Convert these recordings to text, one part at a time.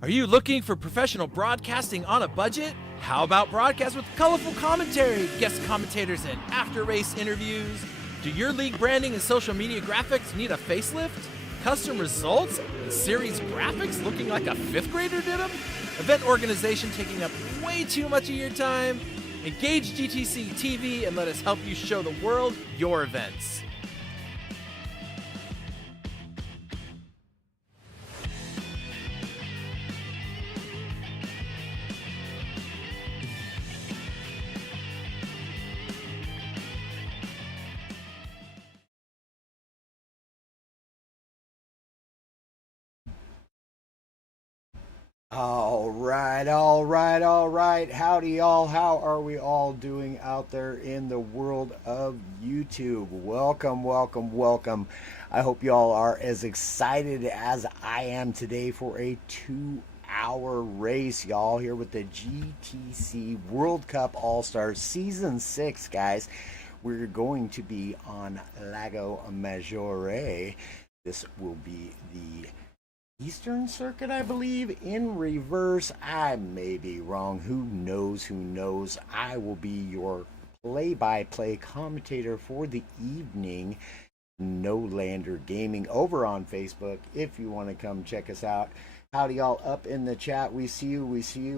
Are you looking for professional broadcasting on a budget? How about broadcast with colorful commentary, guest commentators, and after-race interviews? Do your league branding and social media graphics need a facelift? Custom results and series graphics looking like a fifth grader did them? Event organization taking up way too much of your time? Engage GTC TV and let us help you show the world your events. All right. Howdy, y'all. How are we all doing out there in the world of YouTube? Welcome. I hope y'all are as excited as I am today for a 2-hour race, y'all, here with the GTC World Cup All-Stars Season 6, guys. We're going to be on Lago Maggiore. This will be the Eastern Circuit, I believe, in reverse. I may be wrong. Who knows? I will be your play-by-play commentator for the evening. No Lander Gaming over on Facebook if you want to come check us out. Howdy, y'all, up in the chat. We see you.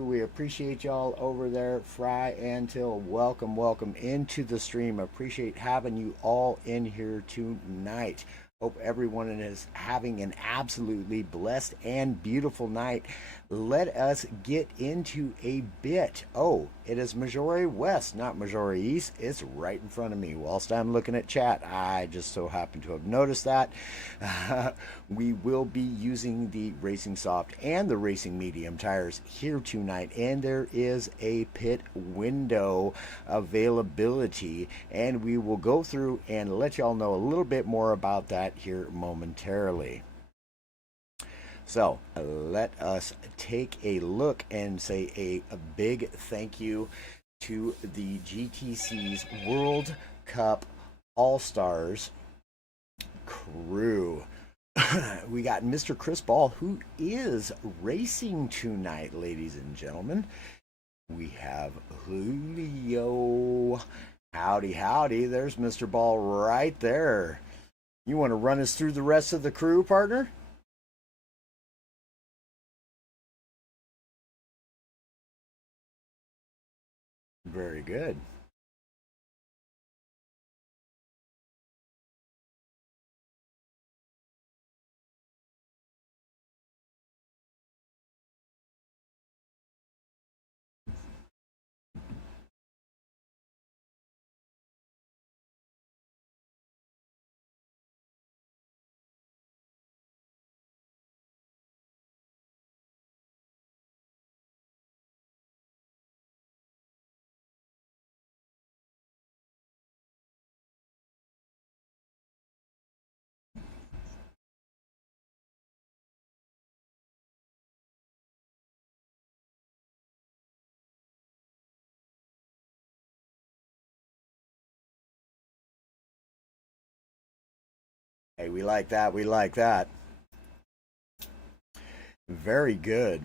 We appreciate y'all over there. Fry and Till, welcome into the stream. Appreciate having you all in here tonight. Hope everyone is having an absolutely blessed and beautiful night. Let us get into a bit. Oh, it is Maggiore West, not Maggiore East. It's right in front of me. Whilst I'm looking at chat, I just so happen to have noticed that. We will be using the Racing Soft and the Racing Medium tires here tonight, and there is a pit window availability, and we will go through and let y'all know a little bit more about that here momentarily. So let us take a look and say a big thank you to the GTC's World Cup All-Stars crew. We got Mr. Chris Ball, who is racing tonight, ladies and gentlemen. We have Julio. Howdy. There's Mr. Ball right there. You want to run us through the rest of the crew, partner? Very good. Hey, we like that. We like that. Very good.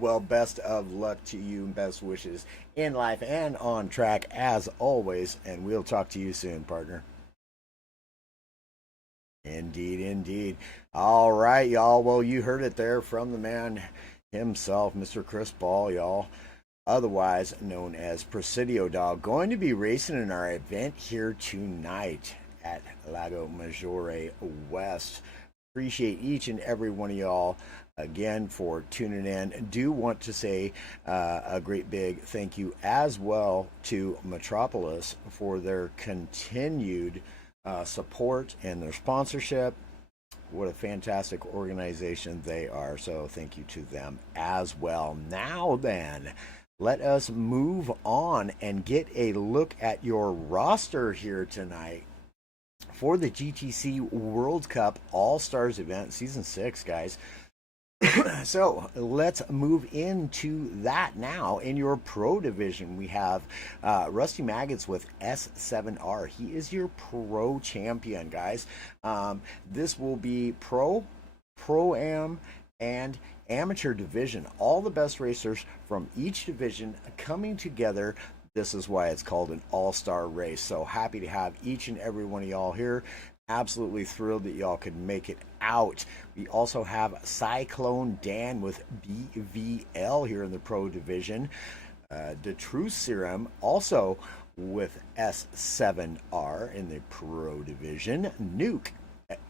Well, best of luck to you and best wishes in life and on track as always. And we'll talk to you soon, partner. Indeed, indeed. All right, y'all. Well, you heard it there from the man himself, Mr. Chris Ball, y'all. Otherwise known as Presidio Dog. Going to be racing in our event here tonight at Lago Maggiore West. Appreciate each and every one of y'all again for tuning in. Do want to say a great big thank you as well to Metropolis for their continued support and their sponsorship. What a fantastic organization they are. So thank you to them as well. Now then, let us move on and get a look at your roster here tonight for the GTC World Cup All-Stars event, Season 6, guys. So let's move into that now. In your pro division, we have Rusty Maggots with S7R. He is your pro champion, guys. This will be pro-am, and amateur division. All the best racers from each division coming together. This is why it's called an all-star race. So happy to have each and every one of y'all here. Absolutely thrilled that y'all could make it out. We also have Cyclone Dan with BVL here in the pro division. The True Serum also with S7R in the pro division. Nuke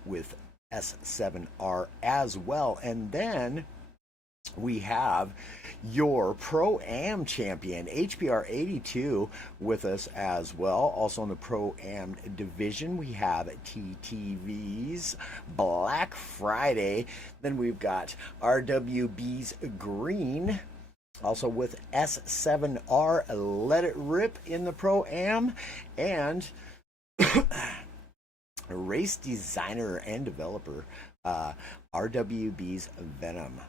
with S7R as well. And then we have your Pro-Am champion, HPR 82, with us as well. Also in the Pro-Am division, we have TTV's Black Friday. Then we've got RWB's Green, also with S7R, Let It Rip in the Pro-Am. And race designer and developer, RWB's Venom.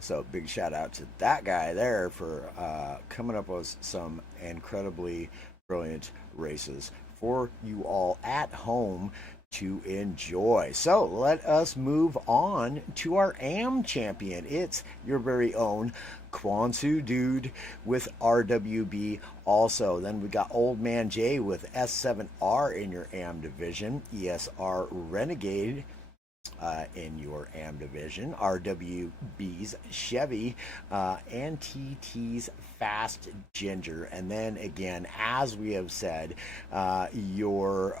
So big shout out to that guy there for coming up with some incredibly brilliant races for you all at home to enjoy. So let us move on to our AM champion. It's your very own Kwansu Dude with RWB also. Then we got Old Man Jay with S7R in your AM division. ESR Renegade in your AM division, RWB's Chevy, and TT's Fast Ginger. And then again, as we have said, your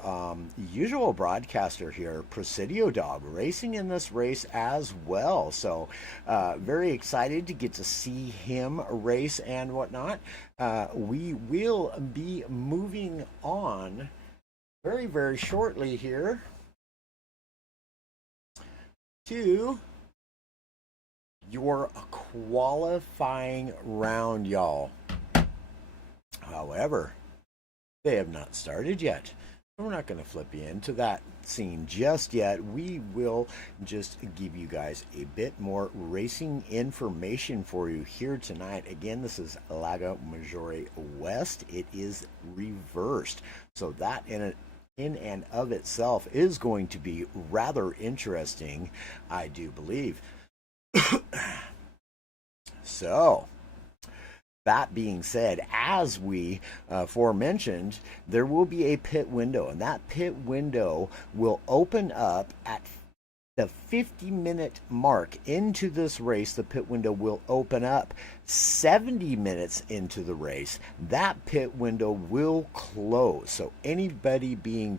usual broadcaster here, Presidio Dog, racing in this race as well. So very excited to get to see him race and whatnot. We will be moving on very, very shortly here to your qualifying round, y'all. However, they have not started yet. We're not going to flip you into that scene just yet. We will just give you guys a bit more racing information for you here tonight. Again, this is Lago Maggiore West. It is reversed. So that in and of itself is going to be rather interesting, I do believe. So, that being said, as we aforementioned, there will be a pit window, and that pit window will open up at the 50-minute mark into this race. The pit window will open up 70 minutes into the race. That pit window will close. So anybody being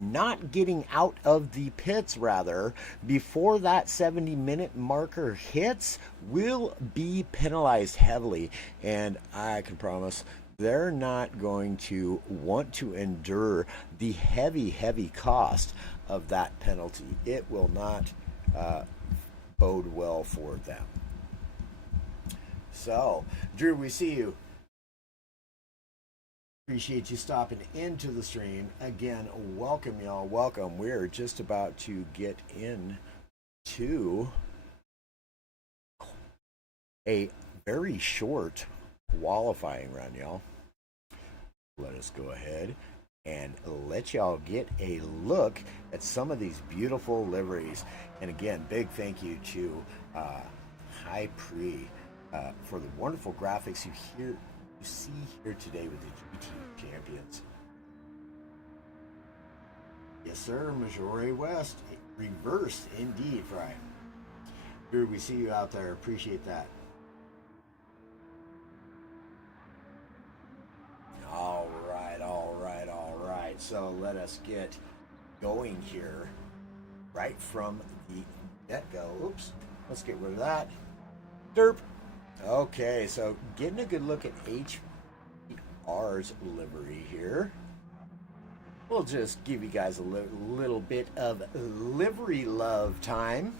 not getting out of the pits, rather, before that 70-minute marker hits will be penalized heavily. And I can promise they're not going to want to endure the heavy, heavy cost of that penalty. It will not bode well for them. So, Drew, we see you. Appreciate you stopping into the stream. Again, welcome, y'all. Welcome. We're just about to get into a very short qualifying run, y'all. Let us go ahead and let y'all get a look at some of these beautiful liveries. And again, big thank you to High Pre for the wonderful graphics you see here today with the GT Champions. Yes, sir, Missouri West. Reverse indeed, Fry. Drew, we see you out there. Appreciate that. All right, all right, all right. So let us get going here right from the get-go. Oops, let's get rid of that. Derp. Okay, so getting a good look at HR's livery here. We'll just give you guys a little bit of livery love time.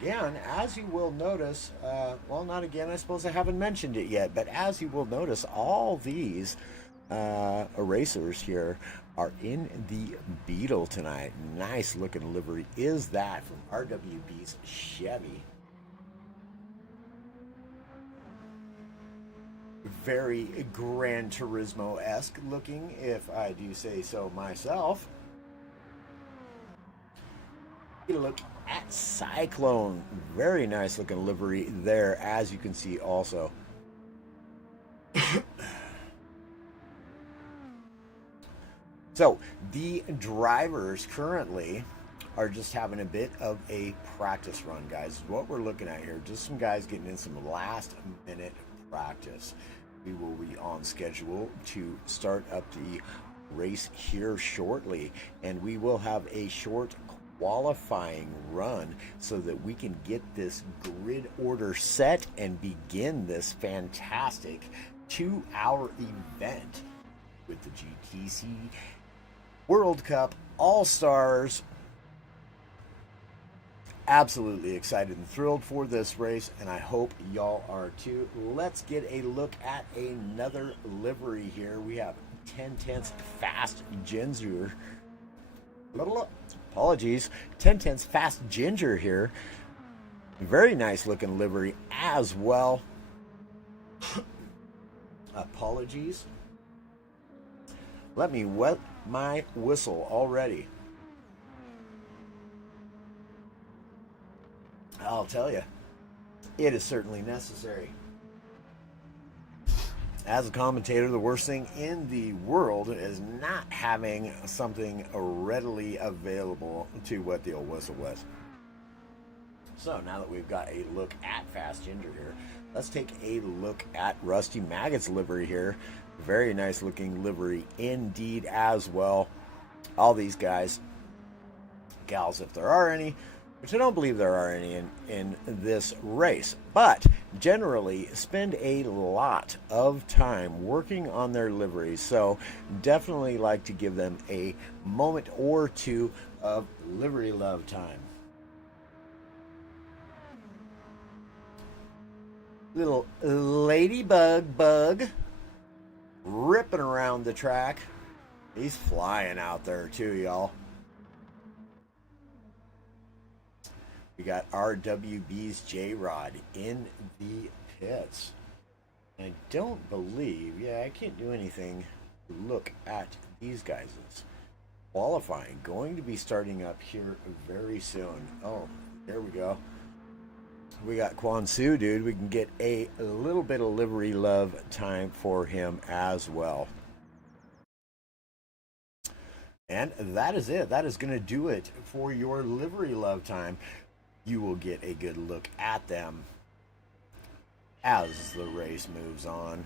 Again, as you will notice, well, not again, I suppose I haven't mentioned it yet, but as you will notice, all these erasers here are in the Beetle tonight. Nice looking livery is that from RWB's Chevy. Very Gran Turismo-esque looking, if I do say so myself. Get a look at Cyclone. Very nice looking livery there, as you can see also. So the drivers currently are just having a bit of a practice run, guys. What we're looking at here, just some guys getting in some last minute practice. We will be on schedule to start up the race here shortly, and we will have a short qualifying run so that we can get this grid order set and begin this fantastic 2-hour event with the GTC World Cup All-Stars. Absolutely excited and thrilled for this race, and I hope y'all are too. Let's get a look at another livery here. We have 10/10 Fast Ginger. Apologies, 10/10 Fast Ginger here. Very nice looking livery as well. Apologies. Let me wet my whistle already. I'll tell you, it is certainly necessary. As a commentator, the worst thing in the world is not having something readily available to wet the old whistle with. So now that we've got a look at Fast Ginger here, let's take a look at Rusty Maggot's livery here. Very nice looking livery indeed as well. All these guys, gals if there are any, which I don't believe there are any in this race, but generally spend a lot of time working on their liveries, so definitely like to give them a moment or two of livery love time. Little ladybug bug ripping around the track. He's flying out there too, y'all. We got RWB's J-Rod in the pits. I don't believe, yeah, I can't do anything to look at these guys' qualifying. Going to be starting up here very soon. Oh, there we go. We got Quan Su, dude. We can get a little bit of livery love time for him as well. And that is it. That is going to do it for your livery love time. You will get a good look at them as the race moves on.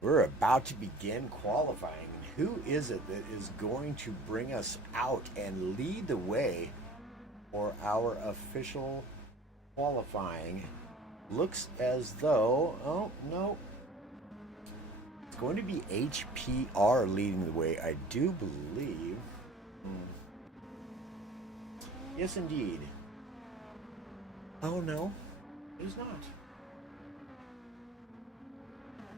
We're about to begin qualifying. And who is it that is going to bring us out and lead the way for our official qualifying? Looks as though, oh no, It's going to be HPR leading the way, I do believe. Yes, indeed. Oh, no. It is not.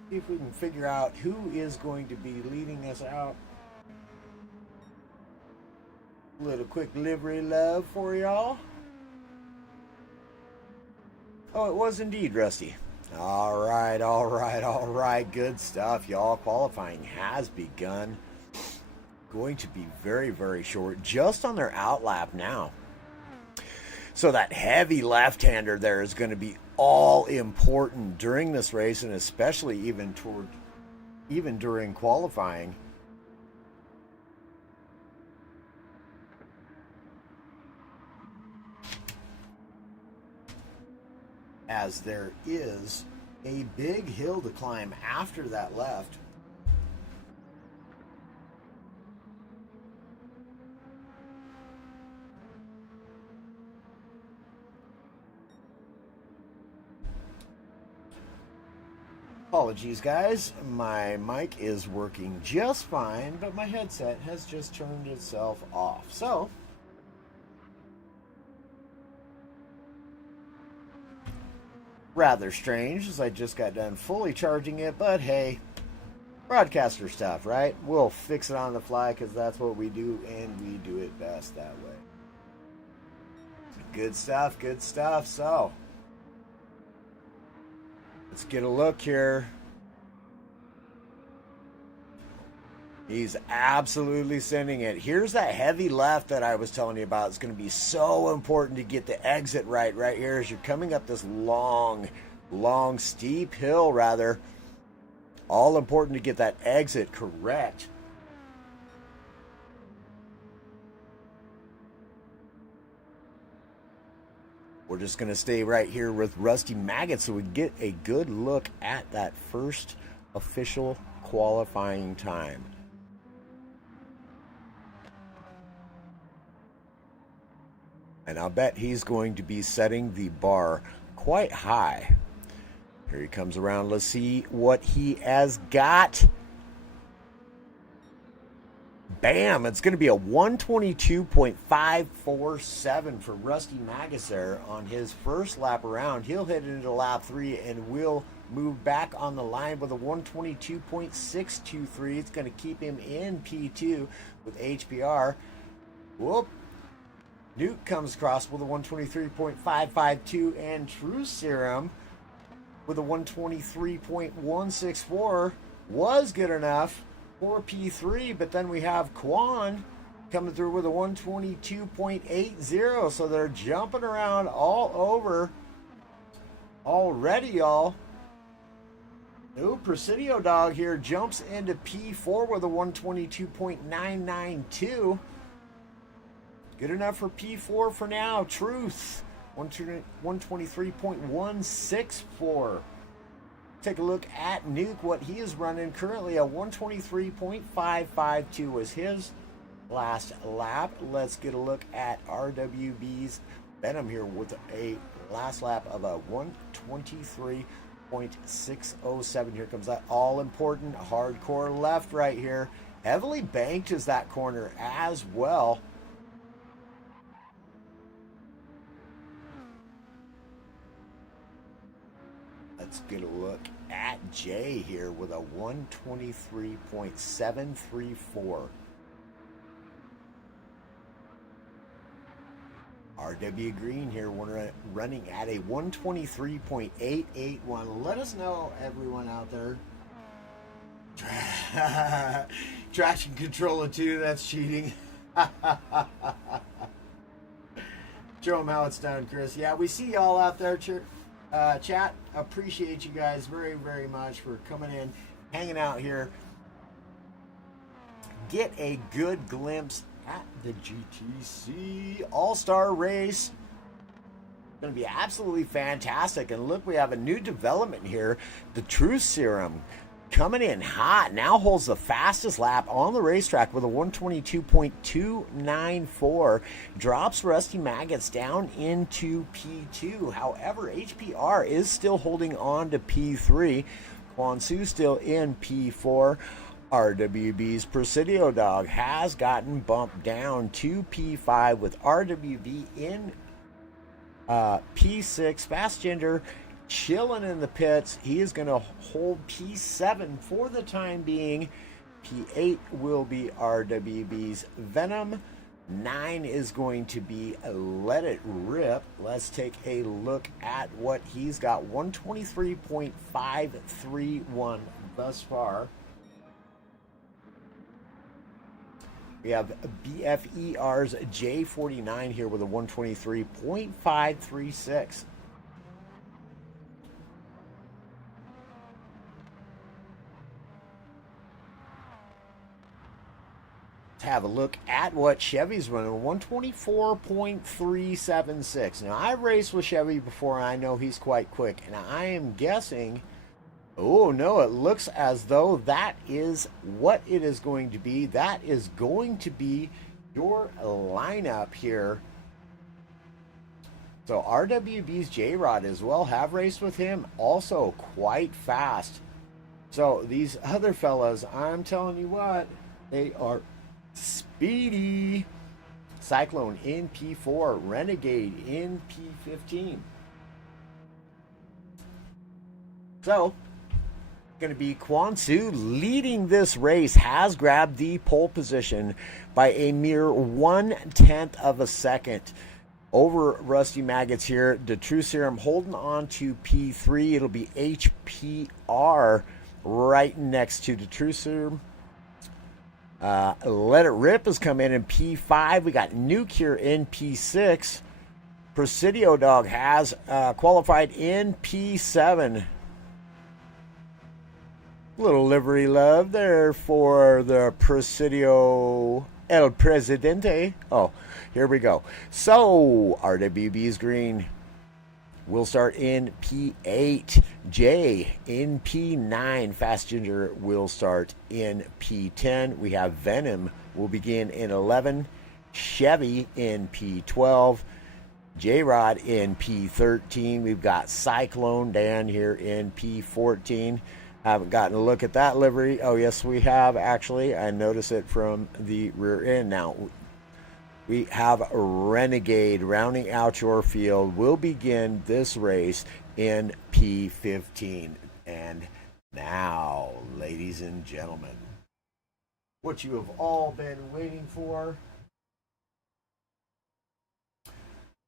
See if we can figure out who is going to be leading us out. A little quick livery love for y'all. Oh, it was indeed Rusty. All right, all right, all right. Good stuff, y'all. Qualifying has begun. Going to be very, very short. Just on their outlap now. So that heavy left-hander there is going to be all important during this race, and especially even during qualifying. As there is a big hill to climb after that left. Apologies, guys. My mic is working just fine, but my headset has just turned itself off. So, rather strange, as I just got done fully charging it, but hey, broadcaster stuff, right? We'll fix it on the fly because that's what we do, and we do it best that way. Good stuff, good stuff. So, let's get a look here. He's absolutely sending it. Here's that heavy left that I was telling you about. It's going to be so important to get the exit right here as you're coming up this long, steep hill, rather. All important to get that exit correct. We're just going to stay right here with Rusty Maggot so we get a good look at that first official qualifying time. And I'll bet he's going to be setting the bar quite high. Here he comes around. Let's see what he has got. Bam! It's going to be a 122.547 for Rusty Magus there on his first lap around. He'll hit into lap 3 and will move back on the line with a 122.623. It's going to keep him in P2 with HPR. Whoop! Nuke comes across with a 123.552, and True Serum with a 123.164 was good enough for P3, but then we have Quan coming through with a 122.80, so they're jumping around all over already, y'all. Ooh, Presidio Dog here jumps into P4 with a 122.992. Good enough for P4 for now. Truth, 123.164. Take a look at Nuke, what he is running currently. A 123.552 was his last lap. Let's get a look at RWB's Venom here with a last lap of a 123.607. Here comes that all-important hardcore left right here. Heavily banked is that corner as well. Let's get a look at Jay here with a 123.734. RW Green here running at a 123.881. Let us know, everyone out there. Traction controller 2, that's cheating. Show them how it's done, Chris. Yeah, we see y'all out there, chat. Appreciate you guys very, very much for coming in, hanging out here. Get a good glimpse at the GTC All-Star Race. It's going to be absolutely fantastic. And look, we have a new development here. The True Serum coming in hot. Now holds the fastest lap on the racetrack with a 122.294. Drops Rusty Maggots down into P2. However, HPR is still holding on to P3. Quansu still in P4. RWB's Presidio Dog has gotten bumped down to P5 with RWB in P6. Fast Gender chilling in the pits. He is going to hold P7 for the time being. P8 will be RWB's Venom. 9 is going to be Let It Rip. Let's take a look at what he's got. 123.531 thus far. We have BFER's J49 here with a 123.536. Have a look at what Chevy's running, 124.376. Now, I've raced with Chevy before, and I know he's quite quick, and I am guessing, oh no, it looks as though that is what it is going to be. That is going to be your lineup here. So RWB's J-Rod as well, have raced with him, also quite fast. So these other fellas, I'm telling you what, they are speedy. Cyclone in P4, Renegade in P15. So, going to be Quansu leading this race, has grabbed the pole position by a mere 1/10 of a second over Rusty Maggots here. The True Serum holding on to P3. It'll be HPR right next to the True Serum. Let It Rip has come in P5. We got Nuclear in P6. Presidio Dog has qualified in P7. Little livery love there for the Presidio El Presidente. Oh, here we go. So, RWB's green will start in P8. J in P9. Fast Ginger will start in P10. We have Venom will begin in 11. Chevy in P12. J-Rod in P13. We've got Cyclone Dan here in P14. Haven't gotten a look at that livery. Oh, yes, we have, actually. I notice it from the rear end. Now, we have Renegade rounding out your field. We'll begin this race in P15. And now, ladies and gentlemen, what you have all been waiting for,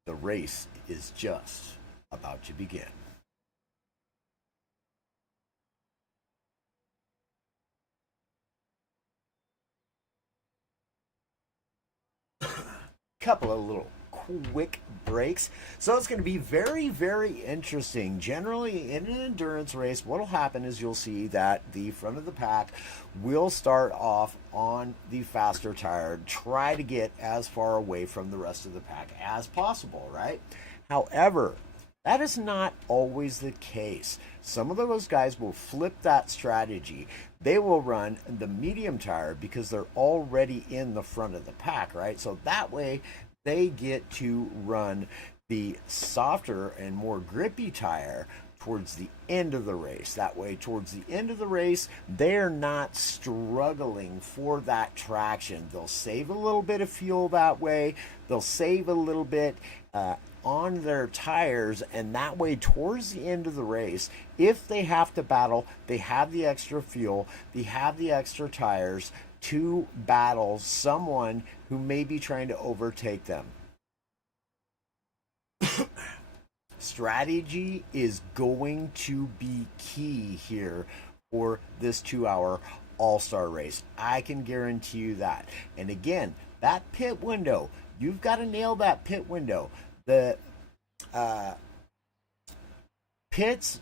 the race is just about to begin. Couple of little quick breaks. So it's going to be very, very interesting. Generally, in an endurance race, what will happen is you'll see that the front of the pack will start off on the faster tire, try to get as far away from the rest of the pack as possible, right? However, that is not always the case. Some of those guys will flip that strategy. They will run the medium tire because they're already in the front of the pack, right? So that way they get to run the softer and more grippy tire towards the end of the race. That way, towards the end of the race, they're not struggling for that traction. They'll save a little bit of fuel that way. They'll save a little bit on their tires, and that way towards the end of the race, if they have to battle, they have the extra fuel, they have the extra tires to battle someone who may be trying to overtake them. Strategy is going to be key here for this 2-hour all-star race. I can guarantee you that. And again, that pit window, you've got to nail that pit window. The pits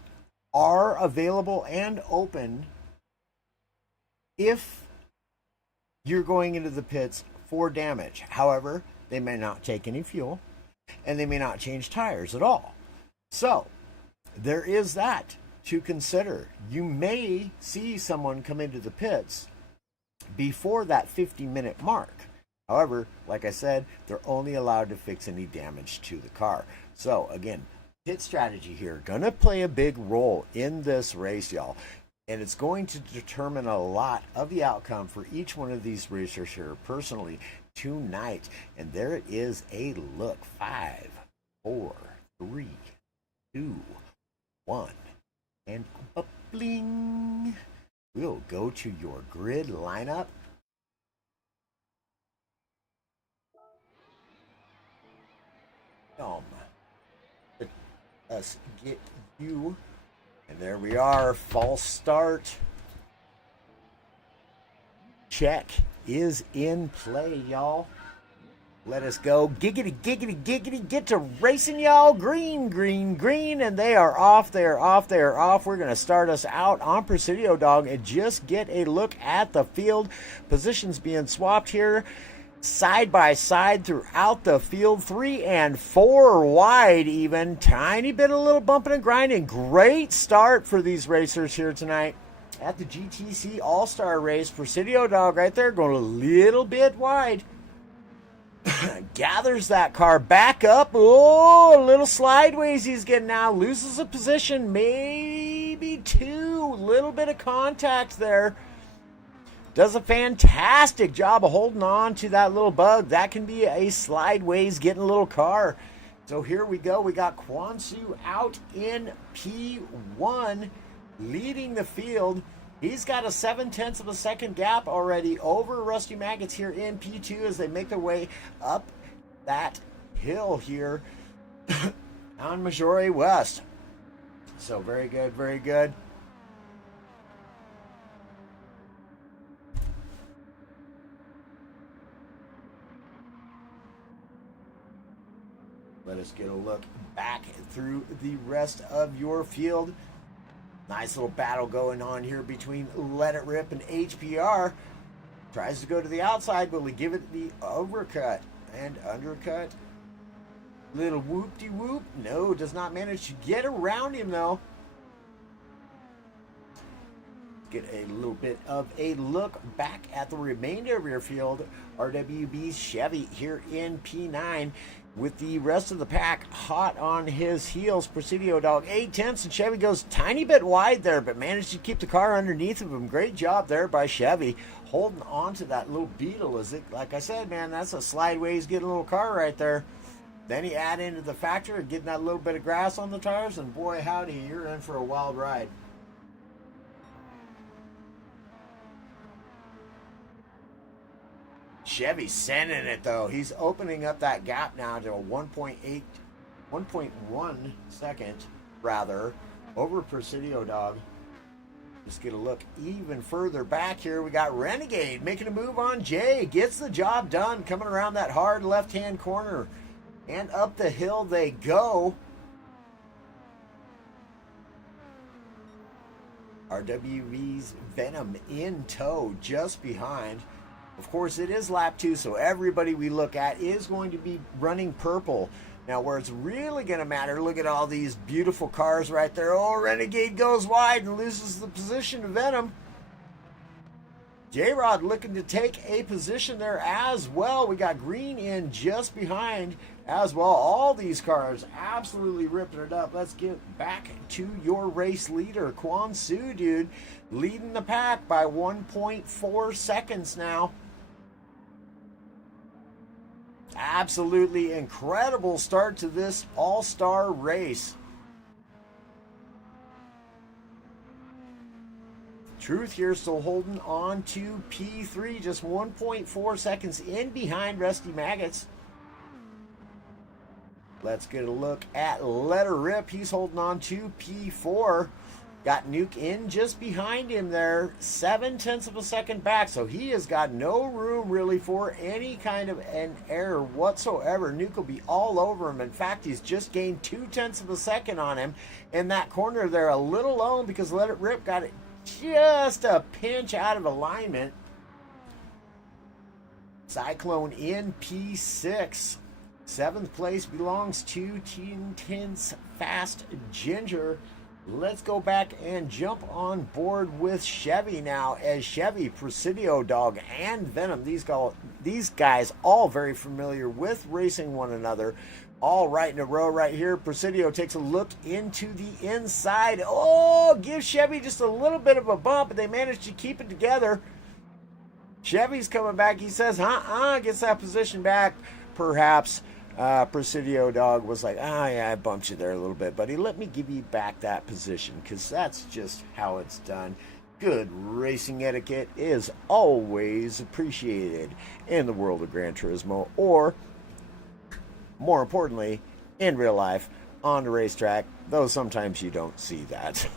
are available and open if you're going into the pits for damage. However, they may not take any fuel and they may not change tires at all. So there is that to consider. You may see someone come into the pits before that 50-minute mark. However, like I said, they're only allowed to fix any damage to the car. So again, pit strategy here gonna play a big role in this race, y'all. And it's going to determine a lot of the outcome for each one of these racers here personally tonight. And there it is, a look. 5, 4, 3, 2, 1. And bling. We'll go to your grid lineup. Let us get you. And there we are, false start. Check is in play, y'all. Let us go. Giggity, giggity, giggity. Get to racing, y'all. Green, green, green. And they are off. They are off. They are off. We're going to start us out on Presidio Dog and just get a look at the field. Positions being swapped here. Side by side throughout the field, 3 and 4 wide even. Tiny bit of little bumping and grinding. Great start for these racers here tonight at the GTC All-Star Race. Presidio Dog right there going a little bit wide. Gathers that car back up. Oh, a little slideways he's getting now. Loses a position, maybe 2. Little bit of contact there. Does a fantastic job of holding on to that little bug. That can be a slideways getting a little car. So here we go. We got Kwansu out in P1 leading the field. He's got a 0.7 of a second gap already over Rusty Maggots here in P2 as they make their way up that hill here on Majore West. So very good, very good. Let us get a look back through the rest of your field. Nice little battle going on here between Let It Rip and HPR. Tries to go to the outside, but we give it the overcut and undercut. Little whoop-de-whoop. No, does not manage to get around him, though. Get a little bit of a look back at the remainder of your field. RWB's Chevy here in P9 with the rest of the pack hot on his heels. Presidio Dog 0.8, and Chevy goes tiny bit wide there, but managed to keep the car underneath of him. Great job there by Chevy, holding on to that little Beetle. Is it, like I said, man, that's a slideways getting a little car right there. Then you add into the factor and getting that little bit of grass on the tires, and boy howdy, you're in for a wild ride. Chevy's sending it though. He's opening up that gap now to a 1.1 second rather over Presidio Dog. Let's get a look even further back here. We got Renegade making a move on Jay. Gets the job done, coming around that hard left-hand corner. And up the hill they go. RWB's Venom in tow just behind. Of course, it is lap 2, so everybody we look at is going to be running purple. Now, where it's really going to matter, look at all these beautiful cars right there. Oh, Renegade goes wide and loses the position to Venom. J-Rod looking to take a position there as well. We got Green in just behind as well. All these cars absolutely ripping it up. Let's get back to your race leader, Kwansu, dude, leading the pack by 1.4 seconds now. Absolutely incredible start to this all-star race. Truth here still holding on to P3, just 1.4 seconds in behind Rusty Maggots. Let's get a look at Let Her Rip. He's holding on to P4. Got Nuke in just behind him there, 0.7 of a second back, so he has got no room really for any kind of an error whatsoever. Nuke will be all over him. In fact, he's just gained 0.2 of a second on him in that corner there, a little low because Let It Rip got it just a pinch out of alignment. Cyclone in P6. 7th place belongs to Tintin's Fast Ginger. Let's go back and jump on board with Chevy now, as Chevy, Presidio Dog, and Venom, these guys all very familiar with racing one another, all right in a row right here. Presidio takes a look into the inside. Oh, gives Chevy just a little bit of a bump, but they managed to keep it together. Chevy's coming back. He says, gets that position back. Perhaps Presidio dog was like, yeah, I bumped you there a little bit, buddy. Let me give you back that position, because that's just how it's done. Good racing etiquette is always appreciated in the world of Gran Turismo, or more importantly, in real life, on the racetrack, though sometimes you don't see that.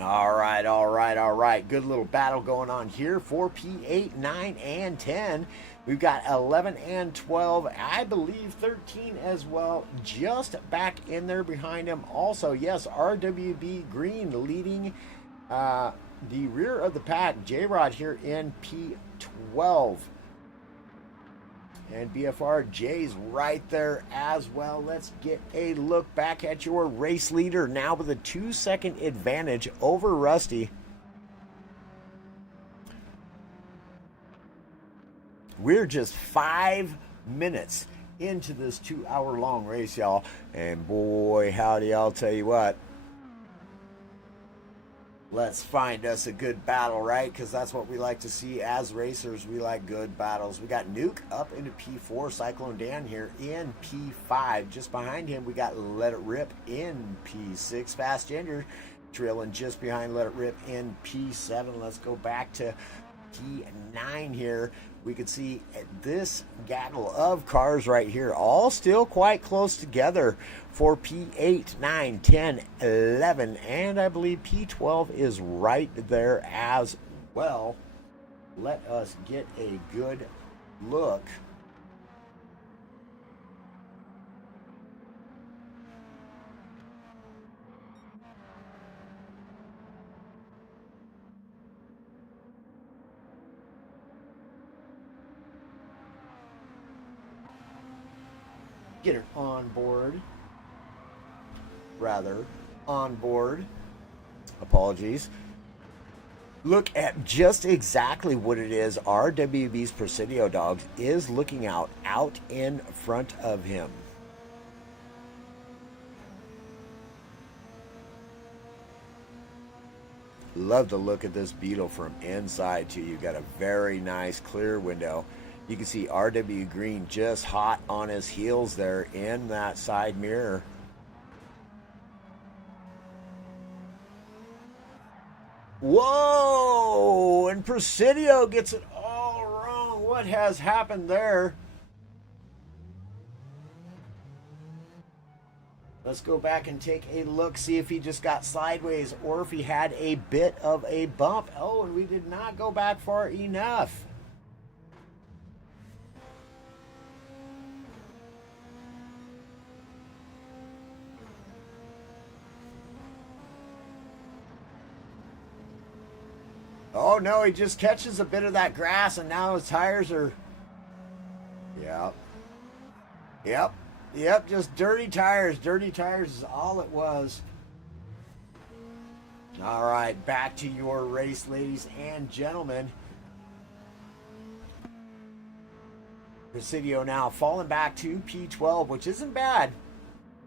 All right. Good little battle going on here for P8, 9, and 10. We've got 11 and 12, I believe 13 as well, just back in there behind him. Also, yes, RWB Green leading the rear of the pack. J-Rod here in P12. And BFR J's right there as well. Let's get a look back at your race leader now with a 2-second advantage over Rusty. We're just 5 minutes into this 2-hour-long race, y'all. And boy, howdy, I'll tell you what. Let's find us a good battle, right? Because that's what we like to see as racers. We like good battles. We got Nuke up into P4. Cyclone Dan here in P5. Just behind him, we got Let It Rip in P6. Fast Ginger trailing just behind Let It Rip in P7. Let's go back to P9 here. We can see this gaggle of cars right here, all still quite close together for P8, 9, 10, 11, and I believe P12 is right there as well. Let us get a good look. Get her on board. Apologies. Look at just exactly what it is RWB's Presidio Dogs is looking out in front of him. Love the look at this Beetle from inside too. You got a very nice clear window. You can see RW Green just hot on his heels there in that side mirror. Whoa! And Presidio gets it all wrong. What has happened there? Let's go back and take a look, see if he just got sideways or if he had a bit of a bump. Oh, and we did not go back far enough. Oh no, he just catches a bit of that grass and now his tires are... Yep, just dirty tires. Dirty tires is all it was. All right, back to your race, ladies and gentlemen. Presidio now falling back to P12, which isn't bad.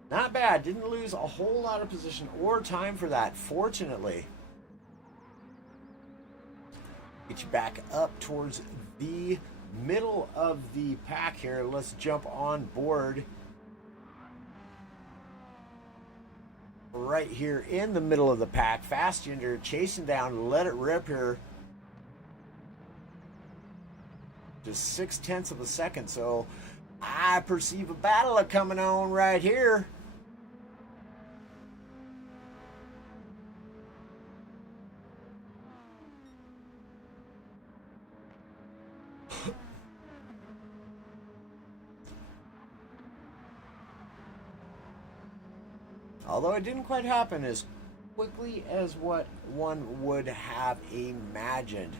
Not bad. Didn't lose a whole lot of position or time for that, fortunately. Get you back up towards the middle of the pack here. Let's jump on board. Right here in the middle of the pack. Fast Ginger chasing down Let It Rip here. Just 0.6 of a second. So I perceive a battle coming on right here. Although it didn't quite happen as quickly as what one would have imagined.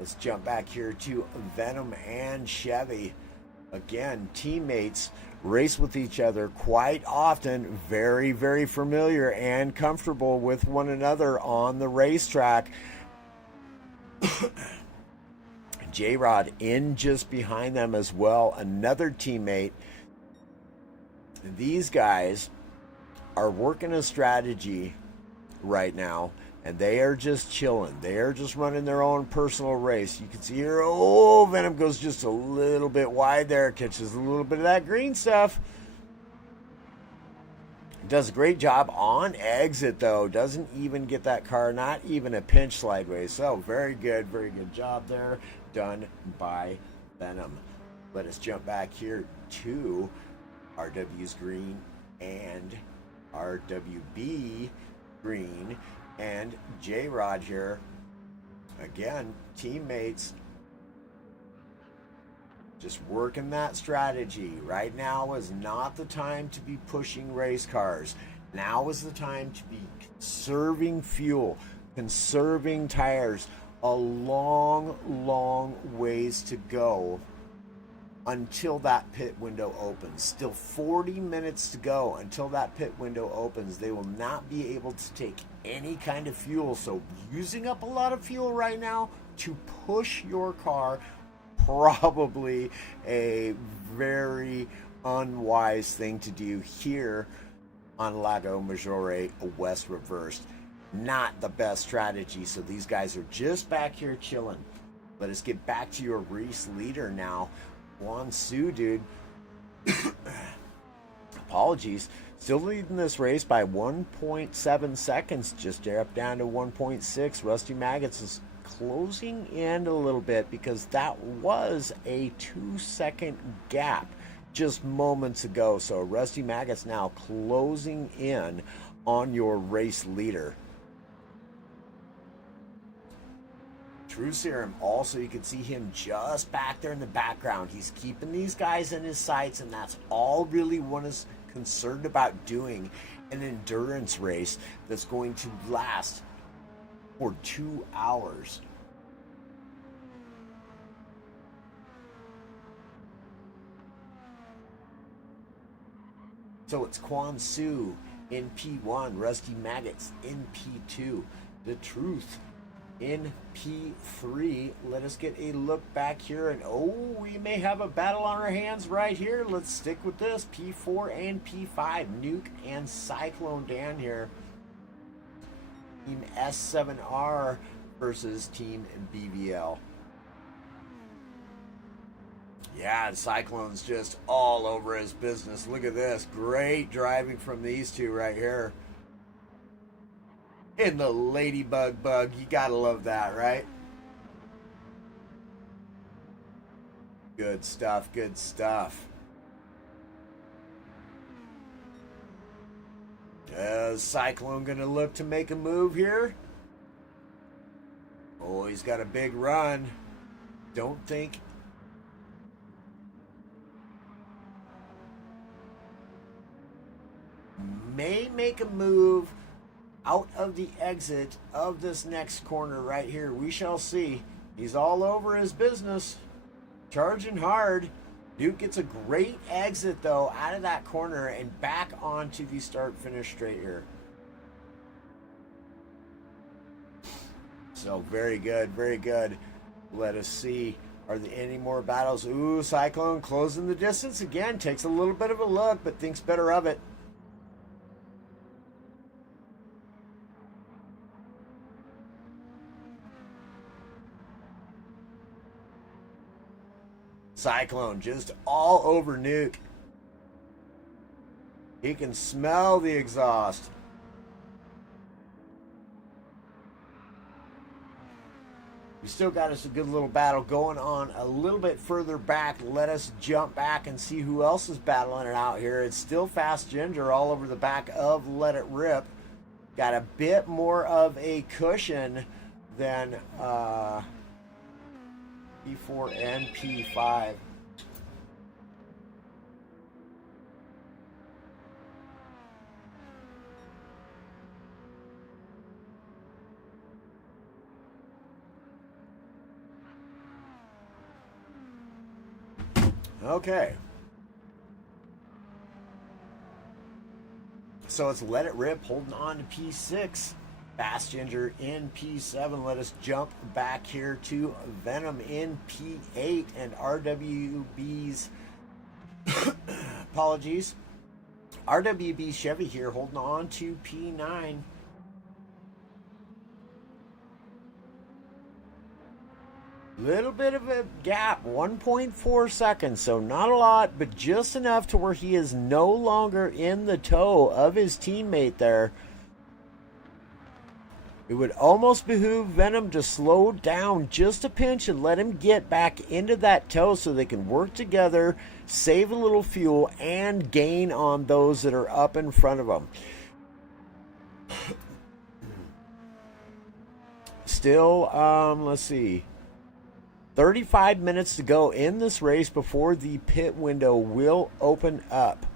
Let's jump back here to Venom and Chevy. Again, teammates race with each other quite often. Very, very familiar and comfortable with one another on the racetrack. J-Rod in just behind them as well, another teammate. These guys are working a strategy right now, and they are just chilling. They are just running their own personal race. You can see here, oh, Venom goes just a little bit wide there, catches a little bit of that green stuff. Does a great job on exit, though. Doesn't even get that car, not even a pinch slideways. So very good job there done by Venom. Let us jump back here to RW's green and RWB green and J-Rod here. Again, teammates just working that strategy. Right now is not the time to be pushing race cars. Now is the time to be conserving fuel, conserving tires. A long ways to go until that pit window opens. Still 40 minutes to go until that pit window opens. They will not be able to take any kind of fuel. So using up a lot of fuel right now to push your car, probably a very unwise thing to do here on Lago Maggiore West Reversed. Not the best strategy. So these guys are just back here chilling. Let us get back to your race leader now. Juan Su, dude. Apologies. Still leading this race by 1.7 seconds. Just up down to 1.6. Rusty Maggots is closing in a little bit because that was a 2-second gap just moments ago. So Rusty Maggots now closing in on your race leader. True Serum, also you can see him just back there in the background. He's keeping these guys in his sights, and that's all really one is concerned about doing an endurance race that's going to last for 2 hours. So it's Quan Su in P1, Rusty Maggots in P2, The Truth in P3. Let us get a look back here, and oh, we may have a battle on our hands right here. Let's stick with this. P4 and P5, Nuke and Cyclone Dan here. Team S7R versus Team BVL. Yeah, and Cyclone's just all over his business. Look at this. Great driving from these two right here. In the Ladybug Bug. You gotta love that, right? Good stuff, good stuff. Is Cyclone gonna look to make a move here? Oh, he's got a big run. Don't think. May make a move out of the exit of this next corner right here. We shall see. He's all over his business. Charging hard. Duke gets a great exit, though, out of that corner and back onto the start-finish straight here. So, very good, very good. Let us see. Are there any more battles? Ooh, Cyclone closing the distance again. Takes a little bit of a look, but thinks better of it. Cyclone just all over Nuke. He can smell the exhaust. We still got us a good little battle going on a little bit further back. Let us jump back and see who else is battling it out here. It's still Fast Ginger all over the back of Let It Rip. Got a bit more of a cushion than P4 and P5. Okay. So it's Let It Rip holding on to P6. Fast Ginger in P7. Let us jump back here to Venom in P8 and RWB's apologies. RWB Chevy here holding on to P9. Little bit of a gap, 1.4 seconds, so not a lot, but just enough to where he is no longer in the tow of his teammate there. It would almost behoove Venom to slow down just a pinch and let him get back into that tow so they can work together, save a little fuel, and gain on those that are up in front of them. Still, let's see. 35 minutes to go in this race before the pit window will open up.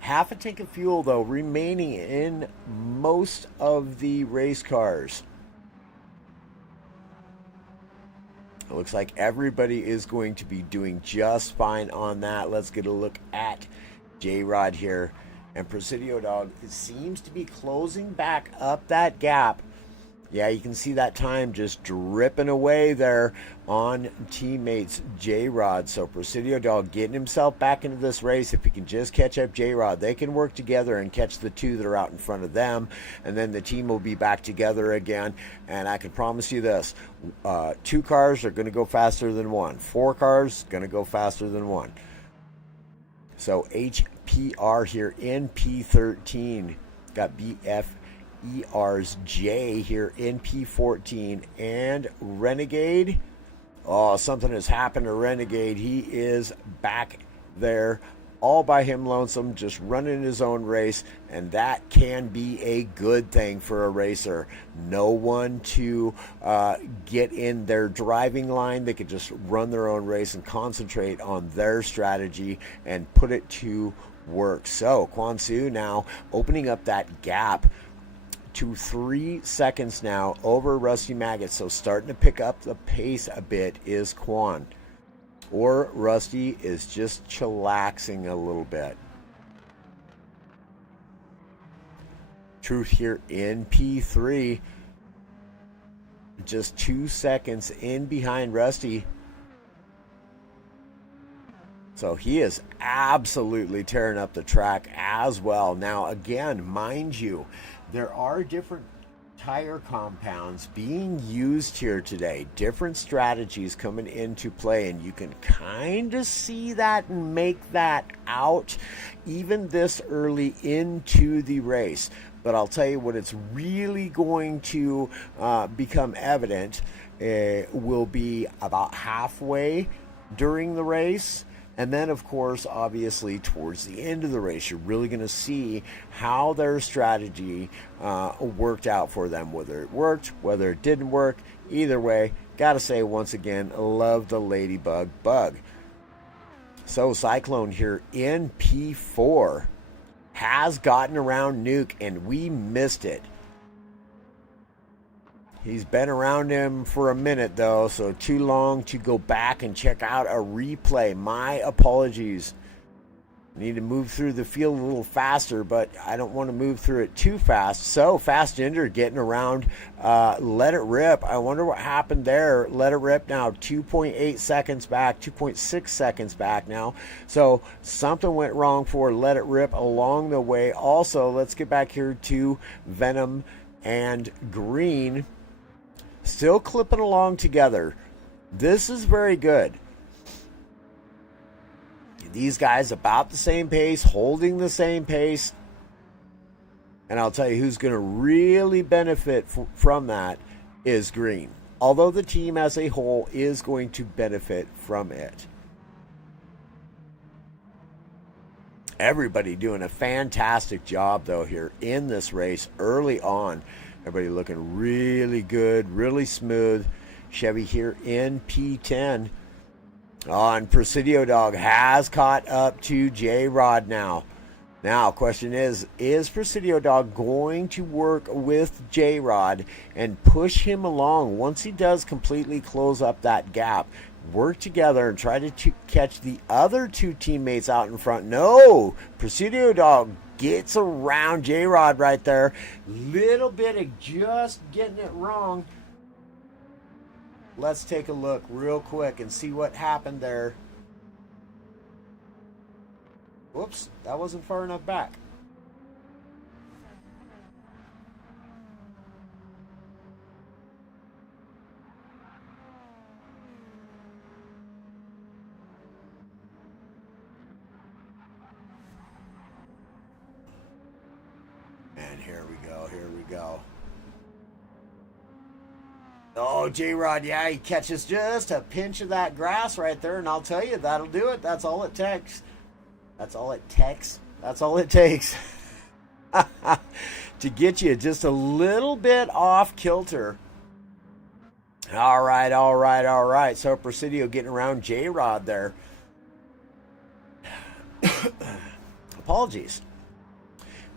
Half a tank of fuel, though, remaining in most of the race cars. It looks like everybody is going to be doing just fine on that. Let's get a look at J-Rod here. And Presidio Dog seems to be closing back up that gap. Yeah, you can see that time just dripping away there on teammates J-Rod. So Presidio Dog getting himself back into this race. If he can just catch up J-Rod, they can work together and catch the two that are out in front of them. And then the team will be back together again. And I can promise you this, 2 cars are going to go faster than 1. 4 cars going to go faster than 1. So HPR here in P13. Got BFER's J here in P14. And Renegade. Oh, something has happened to Renegade. He is back there all by him lonesome, just running his own race. And that can be a good thing for a racer. No one to get in their driving line. They could just run their own race and concentrate on their strategy and put it to work. So Quan Su now opening up that gap to 3 seconds now over Rusty Maggot. So starting to pick up the pace a bit is Quan. Or Rusty is just chillaxing a little bit. Truth here in P3. Just 2 seconds in behind Rusty. So he is absolutely tearing up the track as well. Now, again, mind you, there are different tire compounds being used here today. Different strategies coming into play, and you can kind of see that and make that out even this early into the race. But I'll tell you what, it's really going to become evident will be about halfway during the race. And then, of course, obviously, towards the end of the race, you're really going to see how their strategy worked out for them, whether it worked, whether it didn't work. Either way, got to say once again, love the Ladybug Bug. So Cyclone here in P4 has gotten around Nuke, and we missed it. He's been around him for a minute, though, so too long to go back and check out a replay. My apologies. Need to move through the field a little faster, but I don't want to move through it too fast. So, Fast Ginger getting around Let It Rip. I wonder what happened there. Let It Rip now 2.8 seconds back, 2.6 seconds back now. So, something went wrong for Let It Rip along the way. Also, let's get back here to Venom and Green. Still clipping along together. This is very good. These guys about the same pace, holding the same pace. And I'll tell you who's going to really benefit from that is Green. Although the team as a whole is going to benefit from it. Everybody doing a fantastic job, though, here in this race early on. Everybody looking really good, really smooth. Chevy here in P10. And Presidio Dog has caught up to J-Rod now. Now, question is Presidio Dog going to work with J-Rod and push him along once he does completely close up that gap? Work together and try to catch the other two teammates out in front. No! Presidio Dog gets around J-Rod right there. Little bit of just getting it wrong. Let's take a look real quick and see what happened there. Whoops, that wasn't far enough back. And here we go. Oh, J-Rod, yeah, he catches just a pinch of that grass right there, and I'll tell you, that'll do it. That's all it takes. That's all it takes. That's all it takes to get you just a little bit off kilter. All right. So Presidio getting around J-Rod there. Apologies.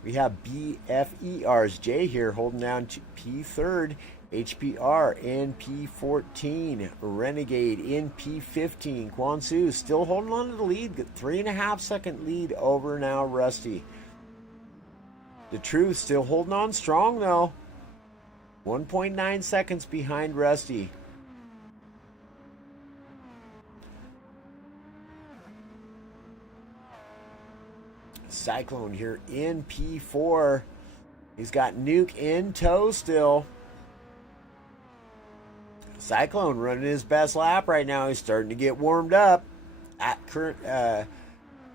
We have BFER's J here holding down to P3rd, HPR in P14, Renegade in P15. Kwansu still holding on to the lead, 3.5 second lead over now Rusty. The Truth still holding on strong though, 1.9 seconds behind Rusty. Cyclone here in P4. He's got Nuke in tow still. Cyclone running his best lap right now. He's starting to get warmed up. At current,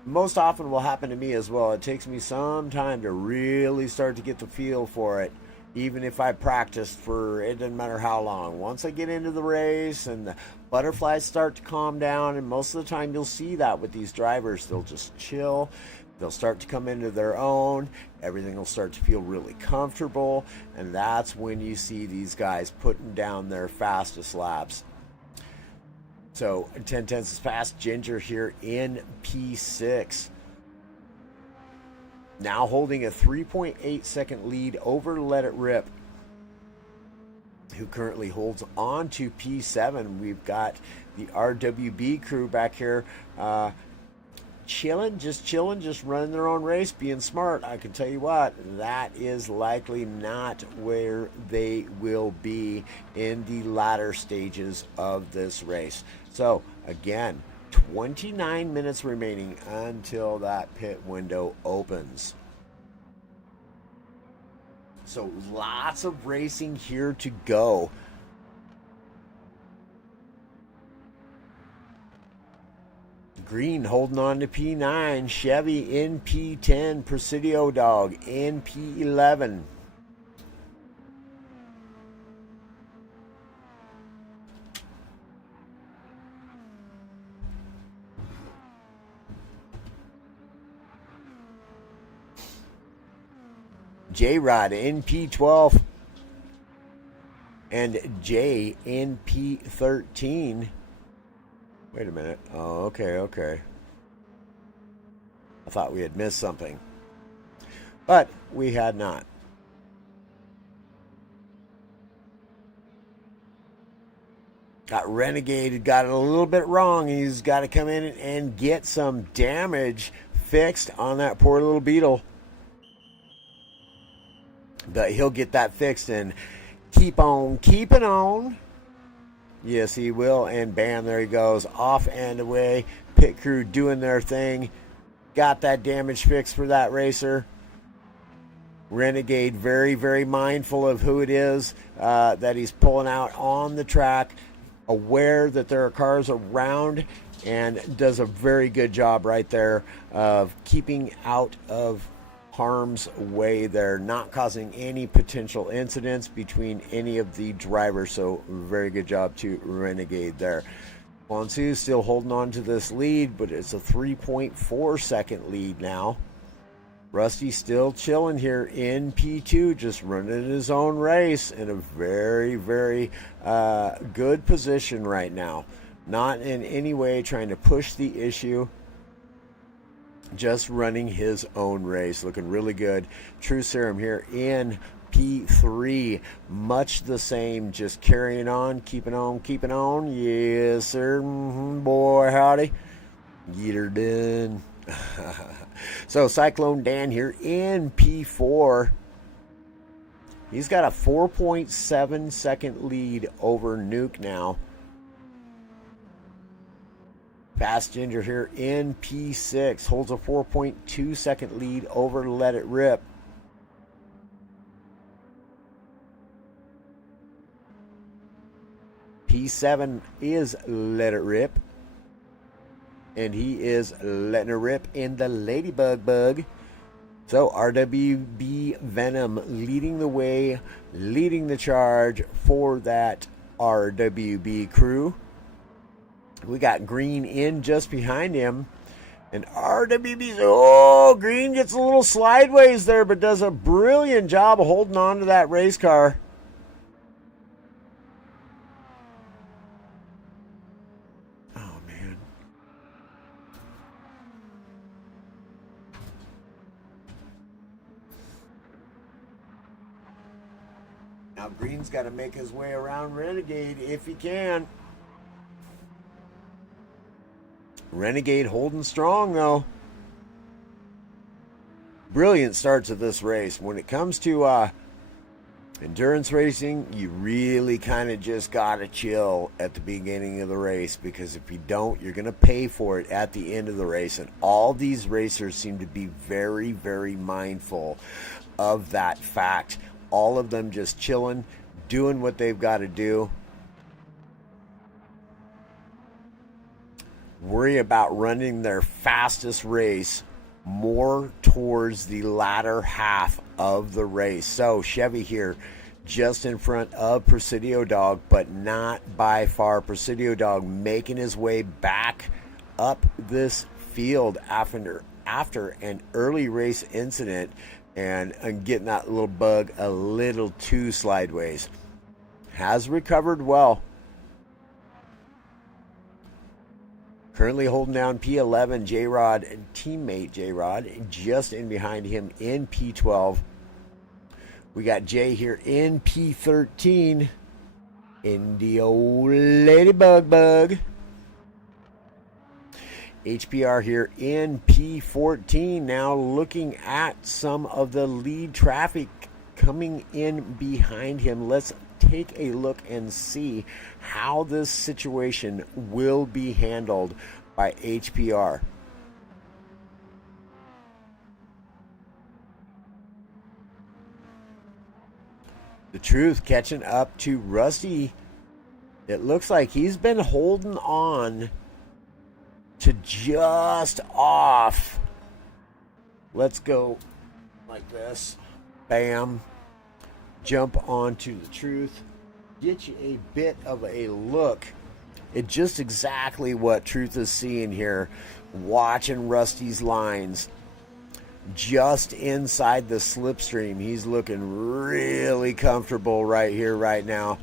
most often will happen to me as well. It takes me some time to really start to get the feel for it. Even if I practiced for, it doesn't matter how long. Once I get into the race and the butterflies start to calm down, and most of the time you'll see that with these drivers, they'll just chill. They'll start to come into their own. Everything will start to feel really comfortable. And that's when you see these guys putting down their fastest laps. So 10 tenths is fast. Ginger here in P6. Now holding a 3.8 second lead over Let It Rip, who currently holds on to P7. We've got the RWB crew back here. Chilling, just running their own race, being smart. I can tell you what, that is likely not where they will be in the latter stages of this race. So again, 29 minutes remaining until that pit window opens. So lots of racing here to go. Green holding on to P9, Chevy in P10, Presidio Dog in P11. J-Rod in P12 and J in P13. Wait a minute. Oh, okay. I thought we had missed something, but we had not. Got Renegade, got it a little bit wrong. He's got to come in and get some damage fixed on that poor little Beetle. But he'll get that fixed and keep on keeping on. Yes, he will. And bam, there he goes. Off and away. Pit crew doing their thing. Got that damage fixed for that racer. Renegade very, very mindful of who it is that he's pulling out on the track. Aware that there are cars around, and does a very good job right there of keeping out of harm's way there, not causing any potential incidents between any of the drivers. So very good job to Renegade there. Wansu still holding on to this lead, but it's a 3.4 second lead now. Rusty still chilling here in P2, just running his own race in a very, very good position right now. Not in any way trying to push the issue. Just running his own race, looking really good. True Serum here in P3, much the same, just carrying on, keeping on. Yes, sir. Boy, howdy. Get her done. So Cyclone Dan here in P4. He's got a 4.7 second lead over Nuke now. Fast Ginger here in P6 holds a 4.2 second lead over Let It Rip. P7 is Let It Rip. And he is letting her rip in the Ladybug Bug. So RWB Venom leading the way, leading the charge for that RWB crew. We got Green in just behind him. And RWB's, Green gets a little sideways there, but does a brilliant job of holding on to that race car. Now Green's got to make his way around Renegade if he can. Renegade holding strong though. Brilliant starts of this race. When it comes to endurance racing, you really kind of just got to chill at the beginning of the race, because if you don't, you're going to pay for it at the end of the race. And all these racers seem to be very, very mindful of that fact. All of them just chilling, doing what they've got to do. Worry about running their fastest race more towards the latter half of the race. So Chevy here just in front of Presidio Dog, but not by far. Presidio Dog making his way back up this field after an early race incident. And getting that little bug a little too sideways. Has recovered well. Currently holding down P11, J-Rod and teammate J-Rod just in behind him in P12. We got Jay here in P13 in the old Ladybug Bug. HPR here in P14, now looking at some of the lead traffic coming in behind him. Let's take a look and see how this situation will be handled by HPR. The Truth catching up to Rusty. It looks like he's been holding on to just off. Let's go like this. Bam. Jump onto the Truth. Get you a bit of a look at just exactly what Truth is seeing here. Watching Rusty's lines. Just inside the slipstream. He's looking really comfortable right here, right now.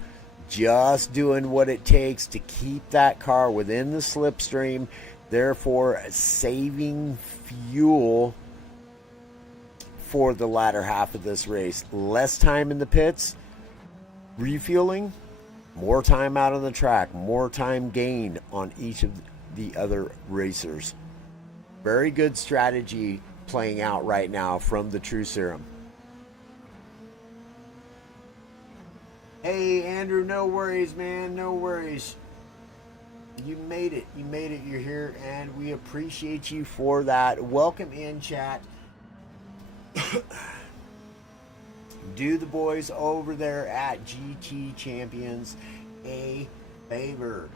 Just doing what it takes to keep that car within the slipstream. Therefore, saving fuel for the latter half of this race. Less time in the pits, refueling, more time out on the track, more time gained on each of the other racers. Very good strategy playing out right now from the True Serum. Hey, Andrew, no worries, man, no worries. You made it. You made it. You're here, and we appreciate you for that. Welcome in, chat. Do the boys over there at GT Champions a favor.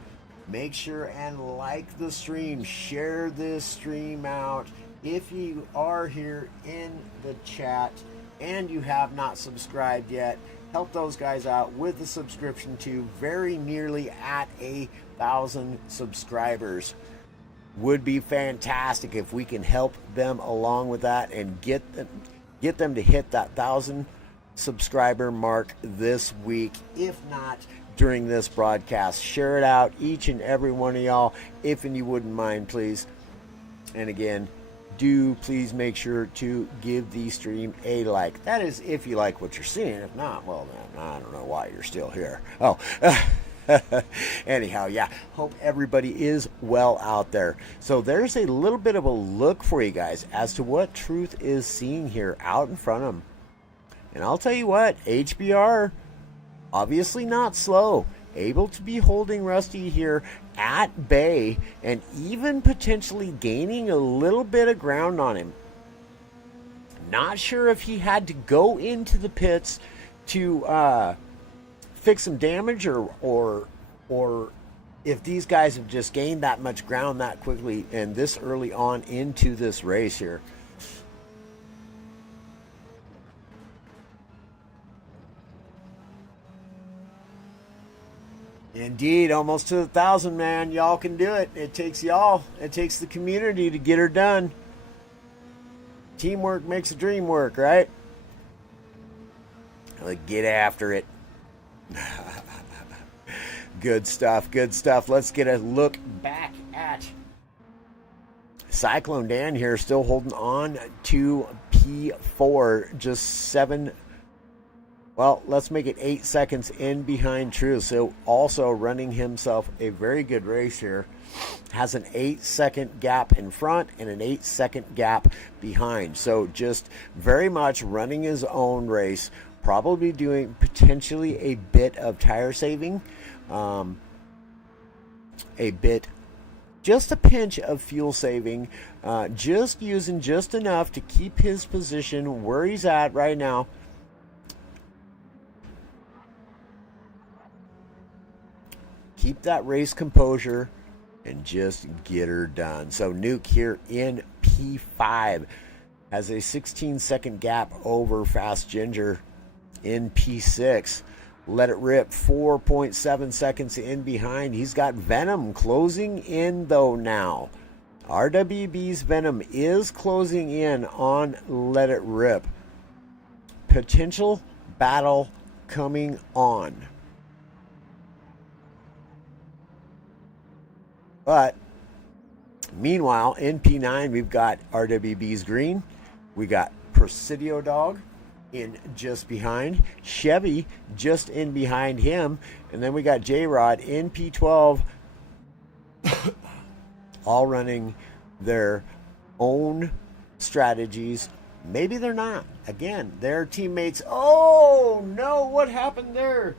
Make sure and like the stream. Share this stream out. If you are here in the chat and you have not subscribed yet, help those guys out with the subscription too. Very nearly at 1,000 subscribers. Would be fantastic if we can help them along with that and get them to hit that 1,000 subscriber mark this week. If not, during this broadcast, share it out, each and every one of y'all, if and you wouldn't mind, please. And again, do please make sure to give the stream a like. That is if you like what you're seeing. If not, well, then I don't know why you're still here. Anyhow, yeah, hope everybody is well out there. So there's a little bit of a look for you guys as to what Truth is seeing here out in front of him. And I'll tell you what, HBR, obviously not slow, able to be holding Rusty here at bay and even potentially gaining a little bit of ground on him. Not sure if he had to go into the pits to fix some damage or if these guys have just gained that much ground that quickly and this early on into this race here. Indeed, almost to 1,000, man. Y'all can do it. It takes y'all. It takes the community to get her done. Teamwork makes the dream work, right? Like, get after it. Good stuff, good stuff. Let's get a look back at Cyclone Dan here, still holding on to P4, just 7, well, let's make it 8 seconds in behind Truth. So also running himself a very good race here. Has an 8-second gap in front and an 8-second gap behind. So just very much running his own race, probably doing potentially a bit of tire saving, just a pinch of fuel saving, just using just enough to keep his position where he's at right now. Keep that race composure and just get her done. So Nuke here in P5 has a 16-second gap over Fast Ginger in P6. Let It Rip 4.7 seconds in behind. He's got Venom closing in though now. RWB's Venom is closing in on Let It Rip. Potential battle coming on. But meanwhile, in P9, we've got RWB's Green. We got Presidio Dog in just behind. Chevy just in behind him. And then we got J-Rod in P12. All running their own strategies. Maybe they're not. Again, their teammates. Oh, no, what happened there?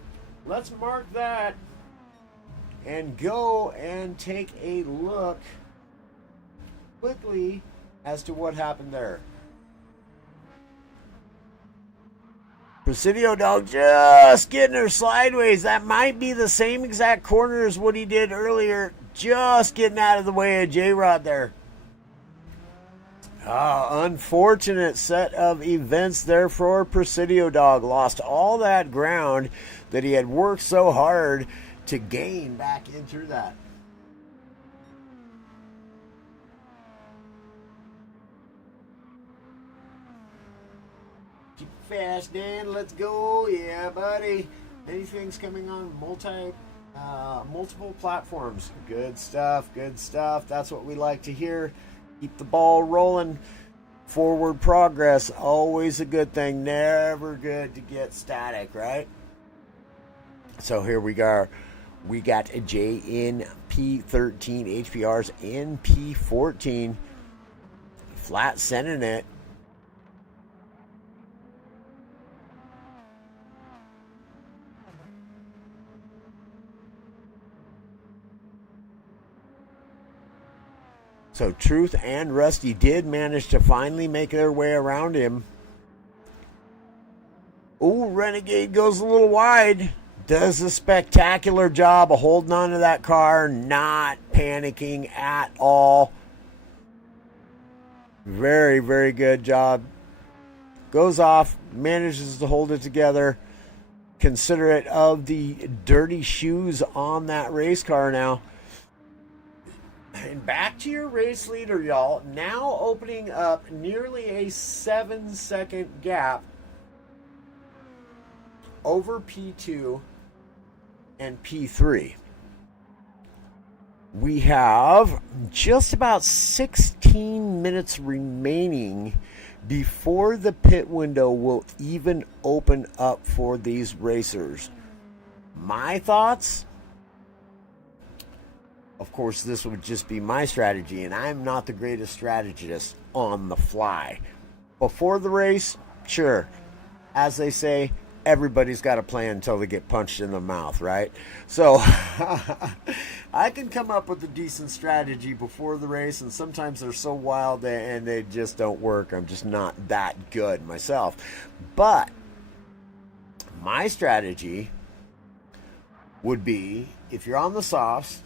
Let's mark that and go and take a look quickly as to what happened there. Presidio Dog just getting her sideways. That might be the same exact corner as what he did earlier. Just getting out of the way of J-Rod there. Unfortunate set of events there for Presidio Dog. Lost all that ground that he had worked so hard to gain back in through that. Keep fast, Dan. Let's go. Yeah, buddy. Anything's coming on multiple platforms. Good stuff. Good stuff. That's what we like to hear. Keep the ball rolling. Forward progress. Always a good thing. Never good to get static, right? So here we go. We got a J in P13, HPR's in P14. Flat sending it. So Truth and Rusty did manage to finally make their way around him. Ooh, Renegade goes a little wide. Does a spectacular job of holding on to that car, not panicking at all. Very, very good job. Goes off, manages to hold it together. Considerate of the dirty shoes on that race car now. And back to your race leader, y'all. Now opening up nearly a 7-second gap over P2 and P3. We have just about 16 minutes remaining before the pit window will even open up for these racers. My thoughts? Of course, this would just be my strategy, and I'm not the greatest strategist on the fly. Before the race, sure, as they say, everybody's got a plan until they get punched in the mouth, right? So I can come up with a decent strategy before the race, and sometimes they're so wild and they just don't work. I'm just not that good myself. But my strategy would be, if you're on the softs,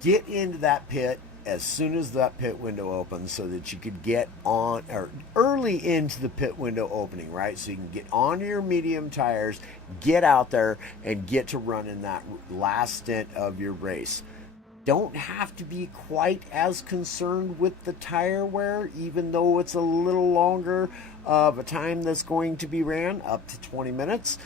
get into that pit as soon as that pit window opens so that you could get on, or early into the pit window opening, right? So you can get onto your medium tires, get out there, and get to run in that last stint of your race. Don't have to be quite as concerned with the tire wear, even though it's a little longer of a time that's going to be ran, up to 20 minutes.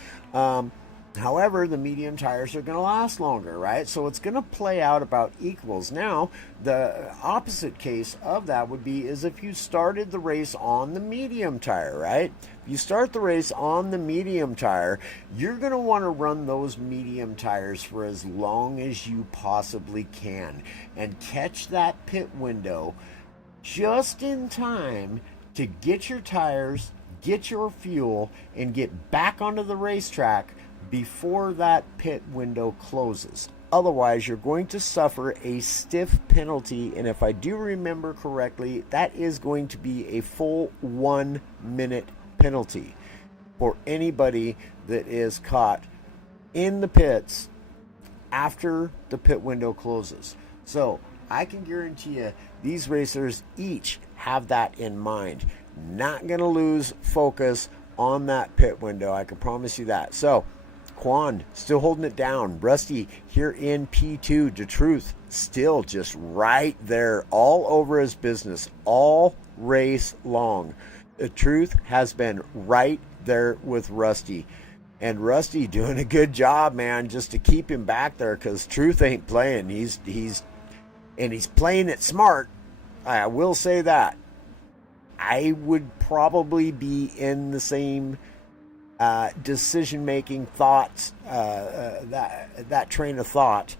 However, the medium tires are going to last longer, right? So it's going to play out about equals. Now, the opposite case of that would be is if you started the race on the medium tire, right? If you start the race on the medium tire, you're going to want to run those medium tires for as long as you possibly can and catch that pit window just in time to get your tires, get your fuel, and get back onto the racetrack before that pit window closes. Otherwise, you're going to suffer a stiff penalty, and if I do remember correctly, that is going to be a full 1 minute penalty for anybody that is caught in the pits after the pit window closes. So I can guarantee you these racers each have that in mind. Not going to lose focus on that pit window, I can promise you that. So Quan still holding it down. Rusty here in P2. DeTruth still just right there, all over his business, all race long. DeTruth has been right there with Rusty. And Rusty doing a good job, man, just to keep him back there, because Truth ain't playing. He's playing it smart. I will say that. I would probably be in the same decision-making thoughts, that train of thought,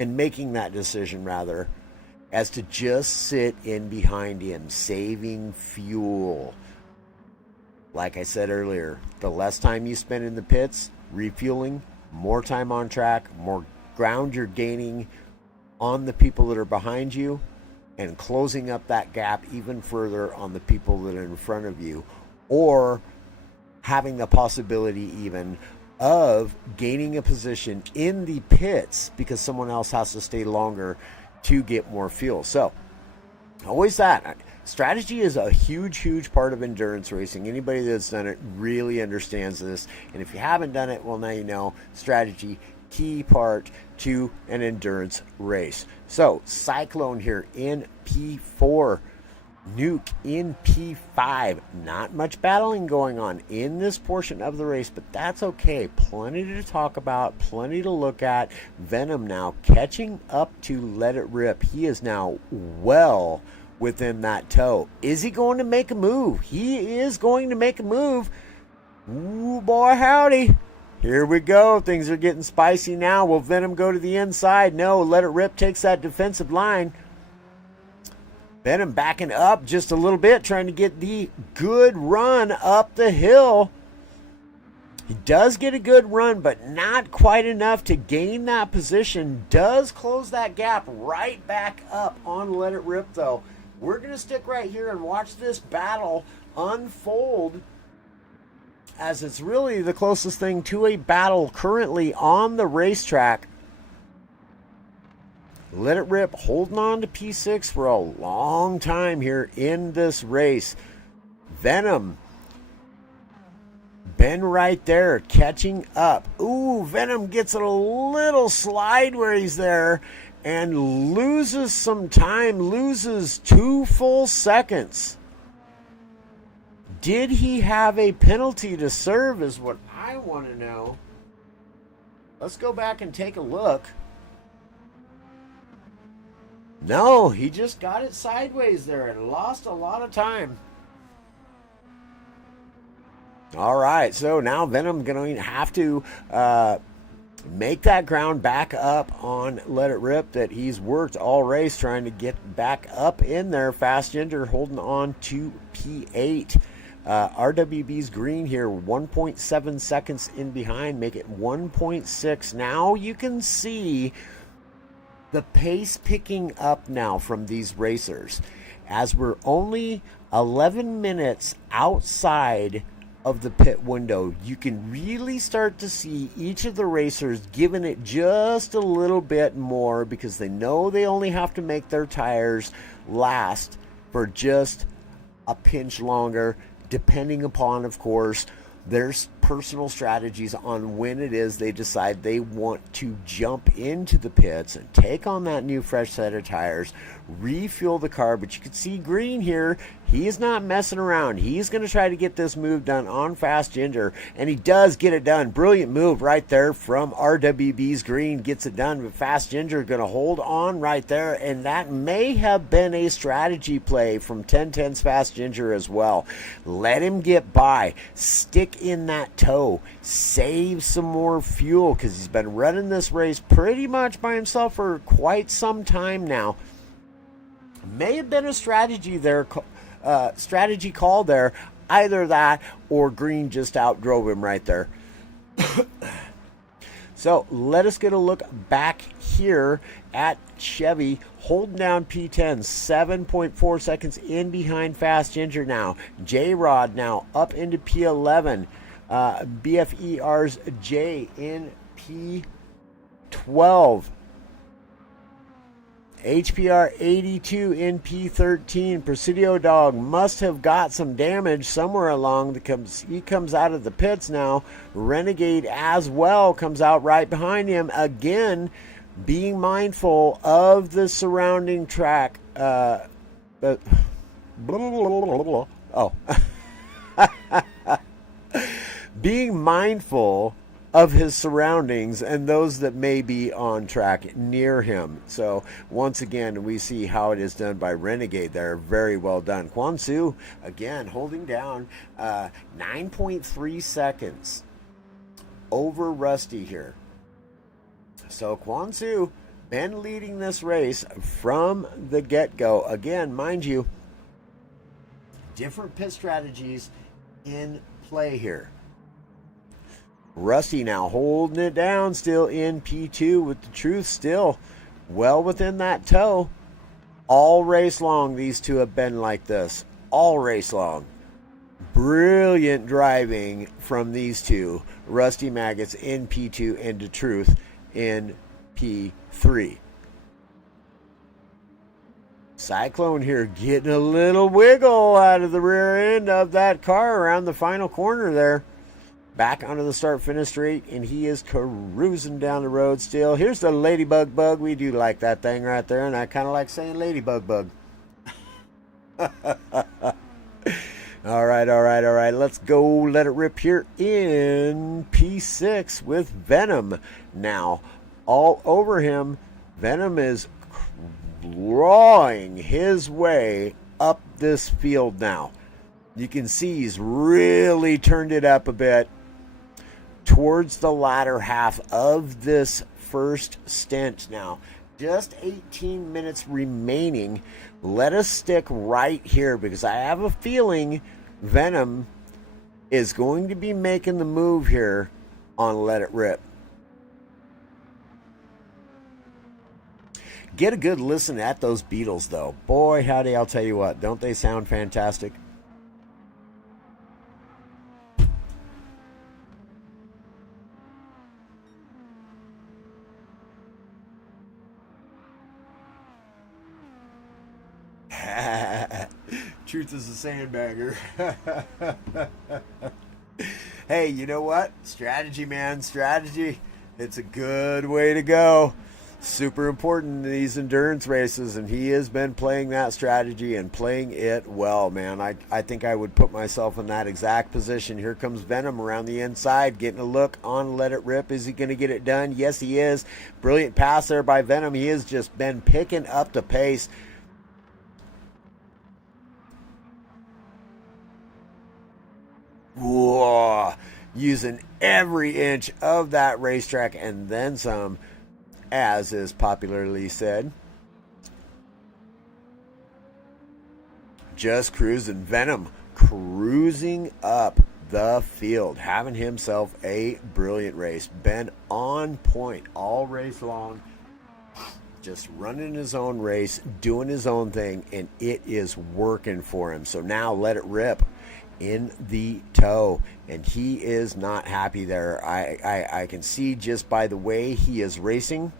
and making that decision, rather, as to just sit in behind him, saving fuel. Like I said earlier, the less time you spend in the pits, refueling, more time on track, more ground you're gaining on the people that are behind you, and closing up that gap even further on the people that are in front of you, or having the possibility even of gaining a position in the pits because someone else has to stay longer to get more fuel. So always that. Strategy is a huge part of endurance racing. Anybody that's done it really understands this. And if you haven't done it, well, now you know. Strategy, key part to an endurance race. So Cyclone here in P4. Nuke in P5. Not much battling going on in this portion of the race, but that's okay. Plenty to talk about, plenty to look at. Venom now catching up to Let It Rip. He is now well within that toe. Is he going to make a move? He is going to make a move. Ooh, boy, howdy. Here we go. Things are getting spicy now. Will Venom go to the inside? No. Let It Rip takes that defensive line. Venom backing up just a little bit, trying to get the good run up the hill. He does get a good run, but not quite enough to gain that position. Does close that gap right back up on Let It Rip, though. We're going to stick right here and watch this battle unfold, as it's really the closest thing to a battle currently on the racetrack. Let It Rip holding on to P6 for a long time here in this race. Venom been right there catching up. Ooh, Venom gets a little slide where he's there and loses some time, loses 2 full seconds. Did he have a penalty to serve is what I want to know. Let's go back and take a look. No, he just got it sideways there and lost a lot of time. All right, so now Venom going to have to make that ground back up on Let It Rip that he's worked all race trying to get back up in there. Fast Ginger holding on to P8. RWB's green here, 1.7 seconds in behind, make it 1.6. Now you can see the pace picking up now from these racers as we're only 11 minutes outside of the pit window. You can really start to see each of the racers giving it just a little bit more because they know they only have to make their tires last for just a pinch longer, depending upon, of course, their personal strategies on when it is they decide they want to jump into the pits and take on that new fresh set of tires, refuel the car. But you can see Green here, he is not messing around. He's going to try to get this move done on Fast Ginger, and he does get it done. Brilliant move right there from RWB's Green, gets it done, but Fast Ginger going to hold on right there, and that may have been a strategy play from 1010's Fast Ginger as well. Let him get by, stick in that toe, save some more fuel, because he's been running this race pretty much by himself for quite some time now. May have been a strategy there, strategy call there. Either that or Green just outdrove him right there. So let us get a look back here at Chevy holding down P10, 7.4 seconds in behind Fast Ginger now. J-Rod now up into P11. BFER's J in P12. HPR 82 in P13. Presidio Dog must have got some damage somewhere along. He comes out of the pits now. Renegade as well comes out right behind him. Again, being mindful of the surrounding track. Being mindful of his surroundings and those that may be on track near him. So once again, we see how it is done by Renegade there. Very well done. Quan Su, again, holding down 9.3 seconds over Rusty here. So Quan Su been leading this race from the get-go. Again, mind you, different pit strategies in play here. Rusty now holding it down, still in P2 with the Truth still well within that toe. All race long, these two have been like this. All race long. Brilliant driving from these two. Rusty Maggots in P2 and the Truth in P3. Cyclone here getting a little wiggle out of the rear end of that car around the final corner there. Back onto the start-finish straight, and he is cruising down the road still. Here's the Ladybug Bug. We do like that thing right there, and I kind of like saying Ladybug Bug. All right. Let's go Let It Rip here in P6 with Venom. Now, all over him, Venom is clawing his way up this field now. You can see he's really turned it up a bit towards the latter half of this first stint now. Just 18 minutes remaining. Let us stick right here because I have a feeling Venom is going to be making the move here on Let It Rip. Get a good listen at those Beatles though. Boy, howdy, I'll tell you what, don't they sound fantastic? Truth is a sandbagger. Hey, you know what? Strategy, man. Strategy. It's a good way to go. Super important in these endurance races, and he has been playing that strategy and playing it well, man. I think I would put myself in that exact position. Here comes Venom around the inside, getting a look on Let It Rip. Is he going to get it done? Yes, he is. Brilliant pass there by Venom. He has just been picking up the pace. Whoa. using every inch of that racetrack and then some, as is popularly said. Just cruising. Venom cruising up the field, having himself a brilliant race. Been on point all race long, just running his own race, doing his own thing, and it is working for him. So now let it rip in the toe, and he is not happy there. I can see just by the way he is racing,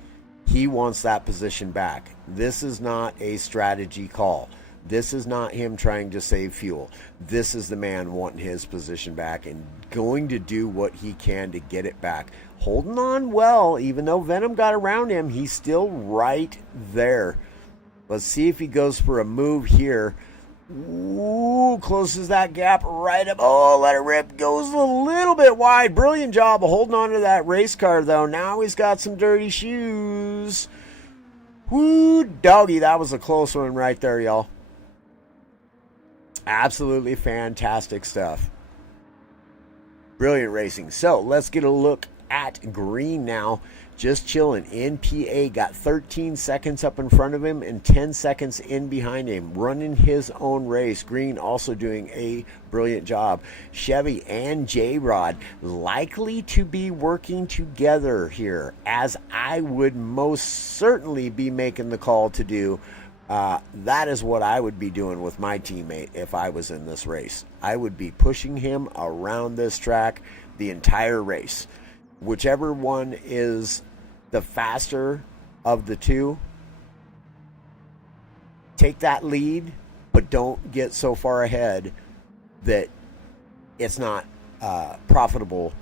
he wants that position back. This is not a strategy call. This is not him trying to save fuel. This is the man wanting his position back and going to do what he can to get it back. Holding on well, even though Venom got around him, he's still right there. Let's see if he goes for a move here. Ooh, closes that gap right up. Oh, let it rip. Goes a little bit wide. Brilliant job of holding on to that race car, though. Now he's got some dirty shoes. Woo, doggy. That was a close one right there, y'all. Absolutely fantastic stuff. Brilliant racing. So let's get a look at Green now. Just chilling in PA. Got 13 seconds up in front of him and 10 seconds in behind him. Running his own race. Green also doing a brilliant job. Chevy and J-Rod likely to be working together here, as I would most certainly be making the call to do. That is what I would be doing with my teammate if I was in this race. I would be pushing him around this track the entire race. Whichever one is the faster of the two, take that lead, but don't get so far ahead that it's not profitable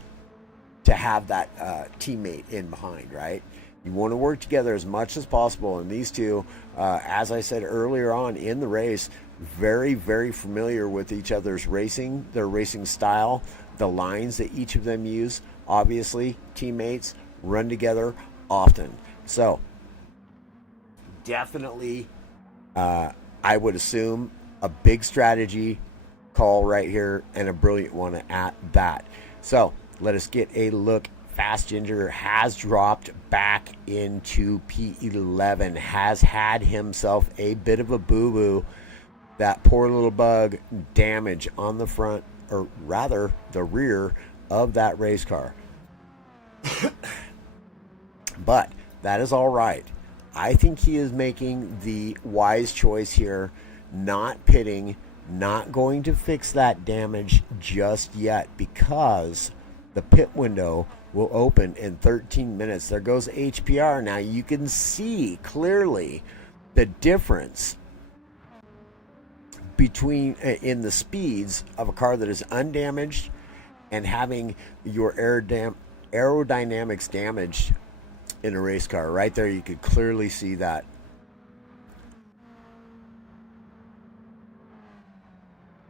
to have that teammate in behind, right? You want to work together as much as possible, and these two, as I said earlier on in the race, very, very familiar with each other's racing, their racing style, the lines that each of them use. Obviously, teammates run together often. So, definitely, I would assume a big strategy call right here, and a brilliant one at that. So, let us get a look. Fast Ginger has dropped back into P11, has had himself a bit of a boo-boo. That poor little bug, damage on the front, or rather the rear of that race car. But that is all right. I think he is making the wise choice here, not pitting, not going to fix that damage just yet, because the pit window will open in 13 minutes. There goes HPR. Now you can see clearly the difference between in the speeds of a car that is undamaged and having your aerodynamics damaged in a race car. Right there, you could clearly see that.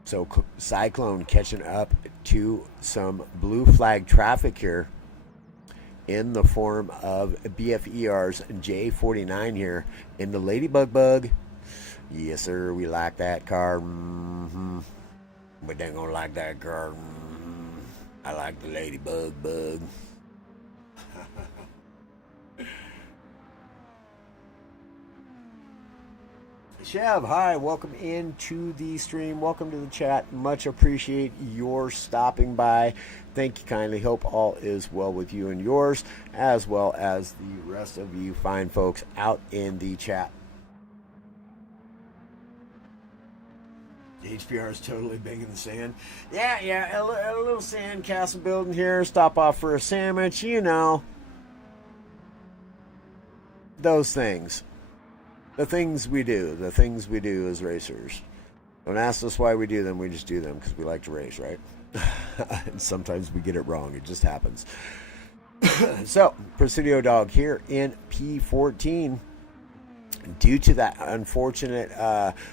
So Cyclone catching up to some blue flag traffic here in the form of BFER's J49 here in the Ladybug Bug. Yes, sir, we like that car. But they gonna like that car. I like the Ladybug Bug. Chev, hi, welcome into the stream. Welcome to the chat. Much appreciate your stopping by. Thank you kindly. Hope all is well with you and yours, as well as the rest of you fine folks out in the chat. HPR is totally big in the sand. Yeah, a little sand castle building here. Stop off for a sandwich, you know. Those things. The things we do as racers. Don't ask us why we do them, we just do them because we like to race, right? And sometimes we get it wrong, it just happens. So, Presidio Dog here in P14. Due to that unfortunate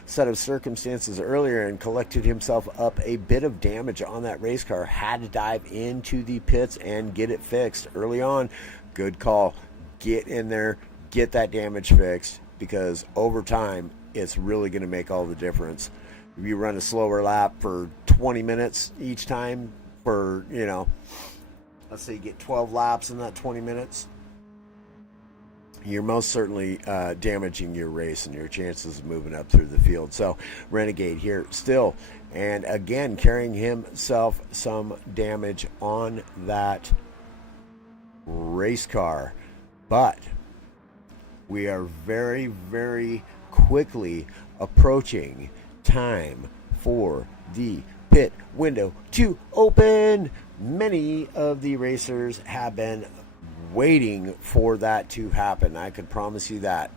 set of circumstances earlier, and collected himself up a bit of damage on that race car, had to dive into the pits and get it fixed early on. Good call. Get in there, get that damage fixed, because over time, it's really going to make all the difference. If you run a slower lap for 20 minutes each time, for, let's say you get 12 laps in that 20 minutes, you're most certainly damaging your race and your chances of moving up through the field. So Renegade here still, and again, carrying himself some damage on that race car. But we are very, very quickly approaching time for the pit window to open. Many of the racers have been waiting for that to happen. I can promise you that.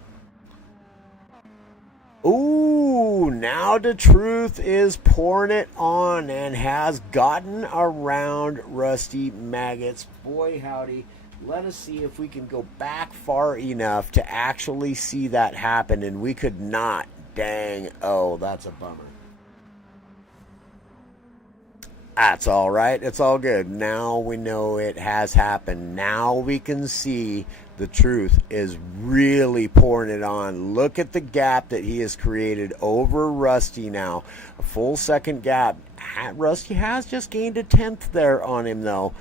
Ooh, now the truth is pouring it on and has gotten around Rusty Maggots. Boy, howdy. Let us see if we can go back far enough to actually see that happen, and we could not. Dang. Oh, that's a bummer. That's all right. It's all good. Now we know it has happened. Now we can see the truth is really pouring it on. Look at the gap that he has created over Rusty now. A full second gap. Rusty has just gained a 10th there on him, though.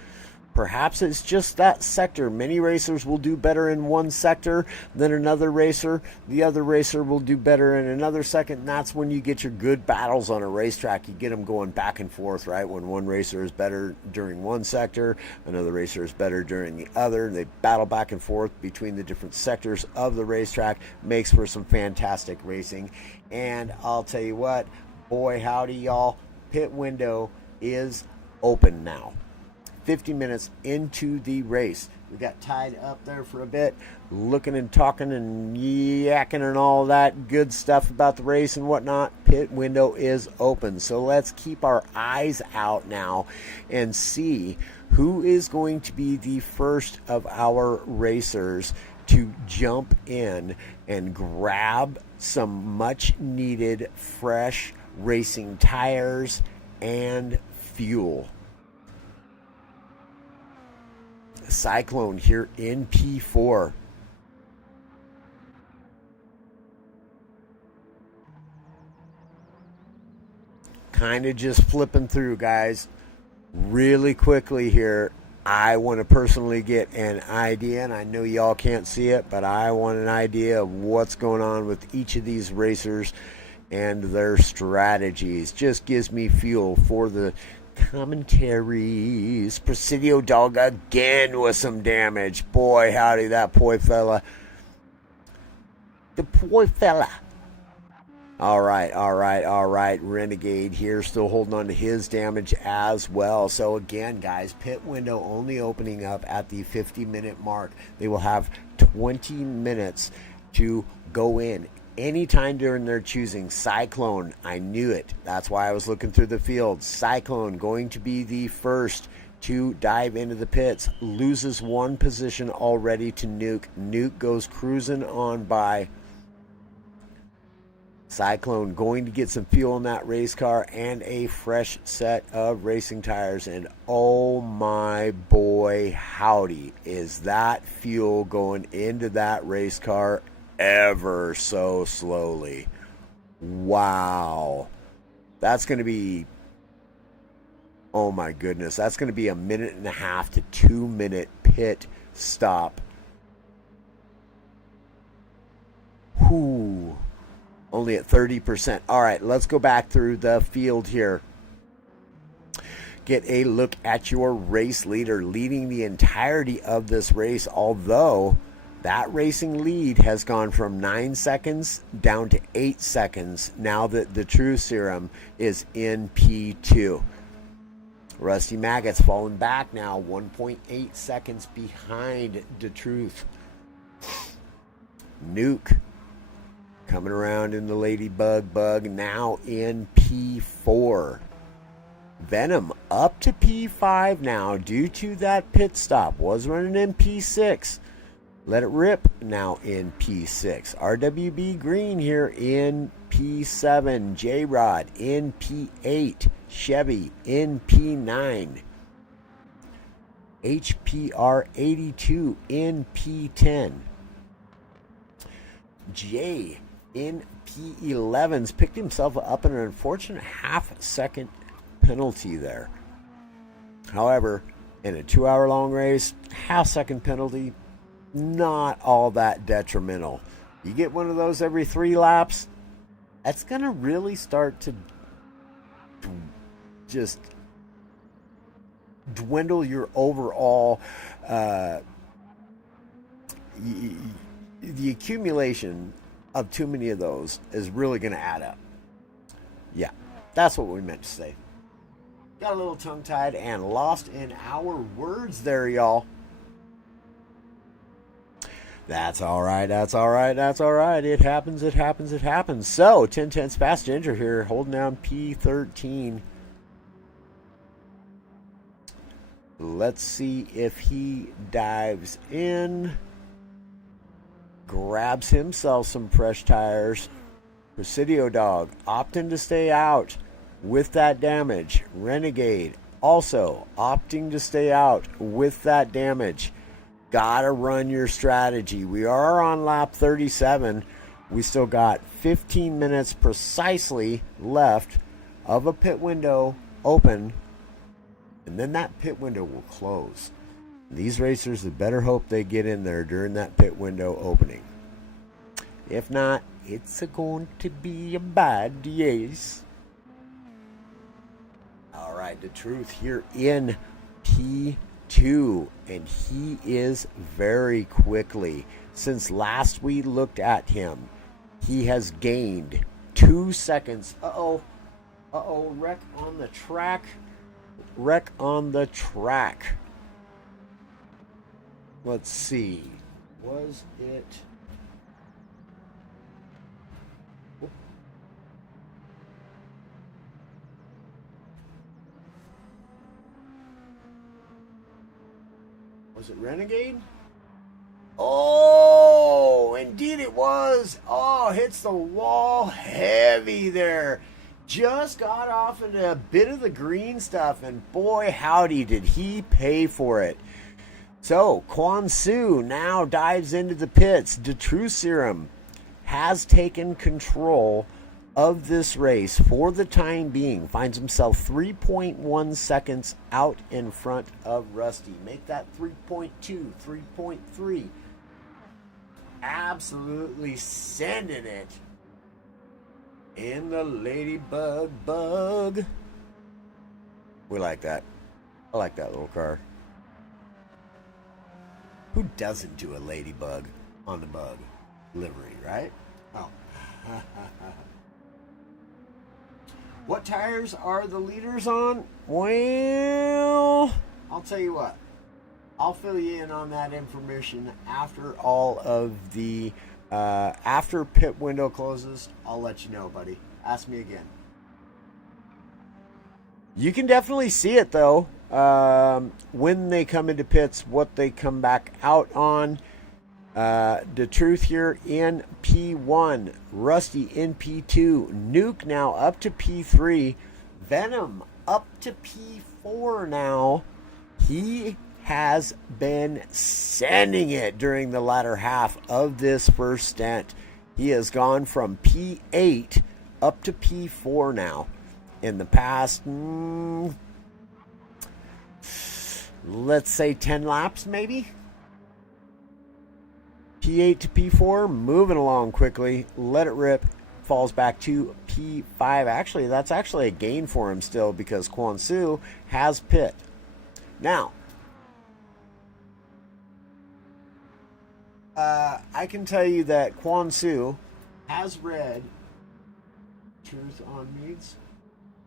Perhaps it's just that sector. Many racers will do better in one sector than another racer. The other racer will do better in another second. And that's when you get your good battles on a racetrack. You get them going back and forth, right? When one racer is better during one sector, another racer is better during the other. They battle back and forth between the different sectors of the racetrack. Makes for some fantastic racing. And I'll tell you what, boy, howdy, y'all. Pit window is open now. 50 minutes into the race. We got tied up there for a bit, looking and talking and yakking and all that good stuff about the race and whatnot. Pit window is open. So let's keep our eyes out now and see who is going to be the first of our racers to jump in and grab some much needed fresh racing tires and fuel. Cyclone here in P4. Kind of just flipping through, guys, really quickly here. I want to personally get an idea, and I know y'all can't see it, but I want an idea of what's going on with each of these racers and their strategies. Just gives me fuel for the commentaries. Presidio Dog again with some damage. Boy, howdy, that poor fella. The poor fella. All right. Renegade here still holding on to his damage as well. So again, guys, pit window only opening up at the 50-minute mark. They will have 20 minutes to go in. Anytime during their choosing. Cyclone, I knew it. That's why I was looking through the field. Cyclone going to be the first to dive into the pits. Loses one position already to Nuke. Nuke goes cruising on by. Cyclone going to get some fuel in that race car and a fresh set of racing tires. And oh my boy, howdy, is that fuel going into that race car ever so slowly. Wow. That's going to be, oh my goodness, that's going to be a 1.5 to 2 minute pit stop. Whew. Only at 30%. All right, let's go back through the field here. Get a look at your race leader leading the entirety of this race, although that racing lead has gone from 9 seconds down to 8 seconds now that the True Serum is in P2. Rusty Maggots falling back now, 1.8 seconds behind the Truth. Nuke coming around in the Ladybug Bug, now in P4. Venom up to P5 now due to that pit stop. Was running in P6. Let It Rip now in P6. RWB Green here in P7. J-Rod in P8. Chevy in P9. HPR 82 in P10. Jay in P11's picked himself up in an unfortunate half-second penalty there. However, in a 2-hour long race, half-second penalty, not all that detrimental. You get one of those every 3 laps, that's going to really start to just dwindle your overall the accumulation of too many of those is really going to add up. Yeah, that's what we meant to say. Got a little tongue-tied and lost in our words there, y'all. That's all right. That's all right. That's all right. It happens. It happens. It happens. So, 10/10 Fast Ginger here, holding down P13. Let's see if he dives in, grabs himself some fresh tires. Presidio Dog opting to stay out with that damage. Renegade also opting to stay out with that damage. Gotta run your strategy. We are on lap 37. We still got 15 minutes precisely left of a pit window open, and then that pit window will close. These racers had better hope they get in there during that pit window opening. If not, it's going to be a bad race. All right, the truth here in P2, and he is very quickly. Since last we looked at him, he has gained 2 seconds. Wreck on the track. Wreck on the track. Let's see. Was it... Was it Renegade? Oh, indeed it was. Oh, hits the wall heavy there. Just got off into a bit of the green stuff, and boy, howdy, did he pay for it. So, Quan Su now dives into the pits. GTCHAMPIONS has taken control of this race for the time being. Finds himself 3.1 seconds out in front of Rusty. Make that 3.2, 3.3. Absolutely sending it in the Ladybug bug. We like that. I like that little car. Who doesn't do a Ladybug on the bug livery, right? Oh. What tires are the leaders on? Well, I'll tell you what. I'll fill you in on that information after all of the after pit window closes. I'll let you know, buddy. Ask me again. You can definitely see it though when they come into pits, what they come back out on. The truth here in P1, Rusty in P2, Nuke now up to P3, Venom up to P4 now. He has been sending it during the latter half of this first stint. He has gone from P8 up to P4 now. In the past, let's say 10 laps maybe. P8 to P4, moving along quickly. Let it rip. Falls back to P5. Actually, that's actually a gain for him still because Quan Su has pit. Now, I can tell you that Quan Su has read Truth on Meads.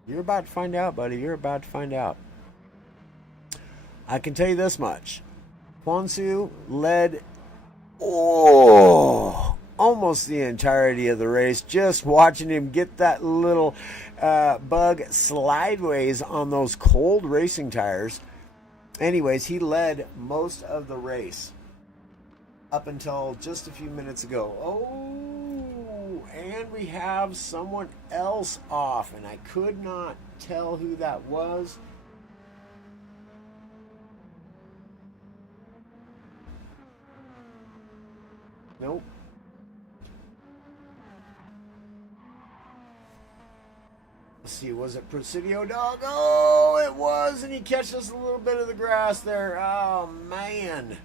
You're about to find out, buddy. You're about to find out. I can tell you this much. Quan Su led almost the entirety of the race. Just watching him get that little bug slideways on those cold racing tires. Anyways, he led most of the race up until just a few minutes ago. Oh, and we have someone else off, and I could not tell who that was. Nope. Let's see, was it Presidio Dog? Oh, it was, and he catches a little bit of the grass there. Oh, man.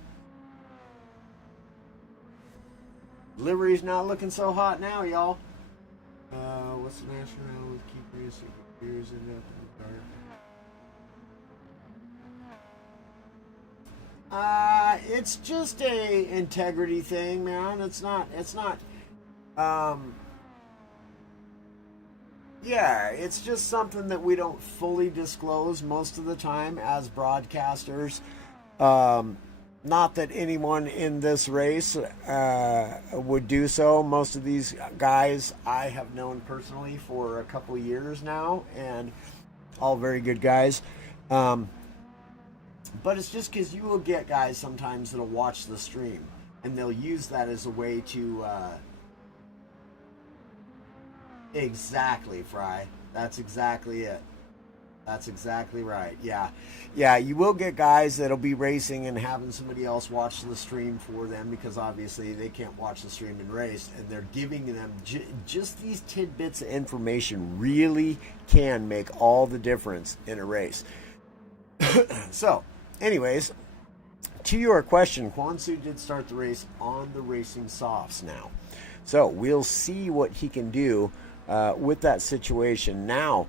Livery's not looking so hot now, y'all. What's the national with keep racing years in the dark? It's just a integrity thing, man. It's not, yeah, it's just something that we don't fully disclose most of the time as broadcasters. Not that anyone in this race would do so. Most of these guys I have known personally for a couple of years now, and all very good guys. But it's just because you will get guys sometimes that'll watch the stream, and they'll use that as a way to... Exactly, Fry. That's exactly it. That's exactly right. Yeah. Yeah, you will get guys that'll be racing and having somebody else watch the stream for them because obviously they can't watch the stream and race, and they're giving them just these tidbits of information really can make all the difference in a race. So, anyways, to your question, Kwansu did start the race on the racing softs now. So, we'll see what he can do with that situation. Now,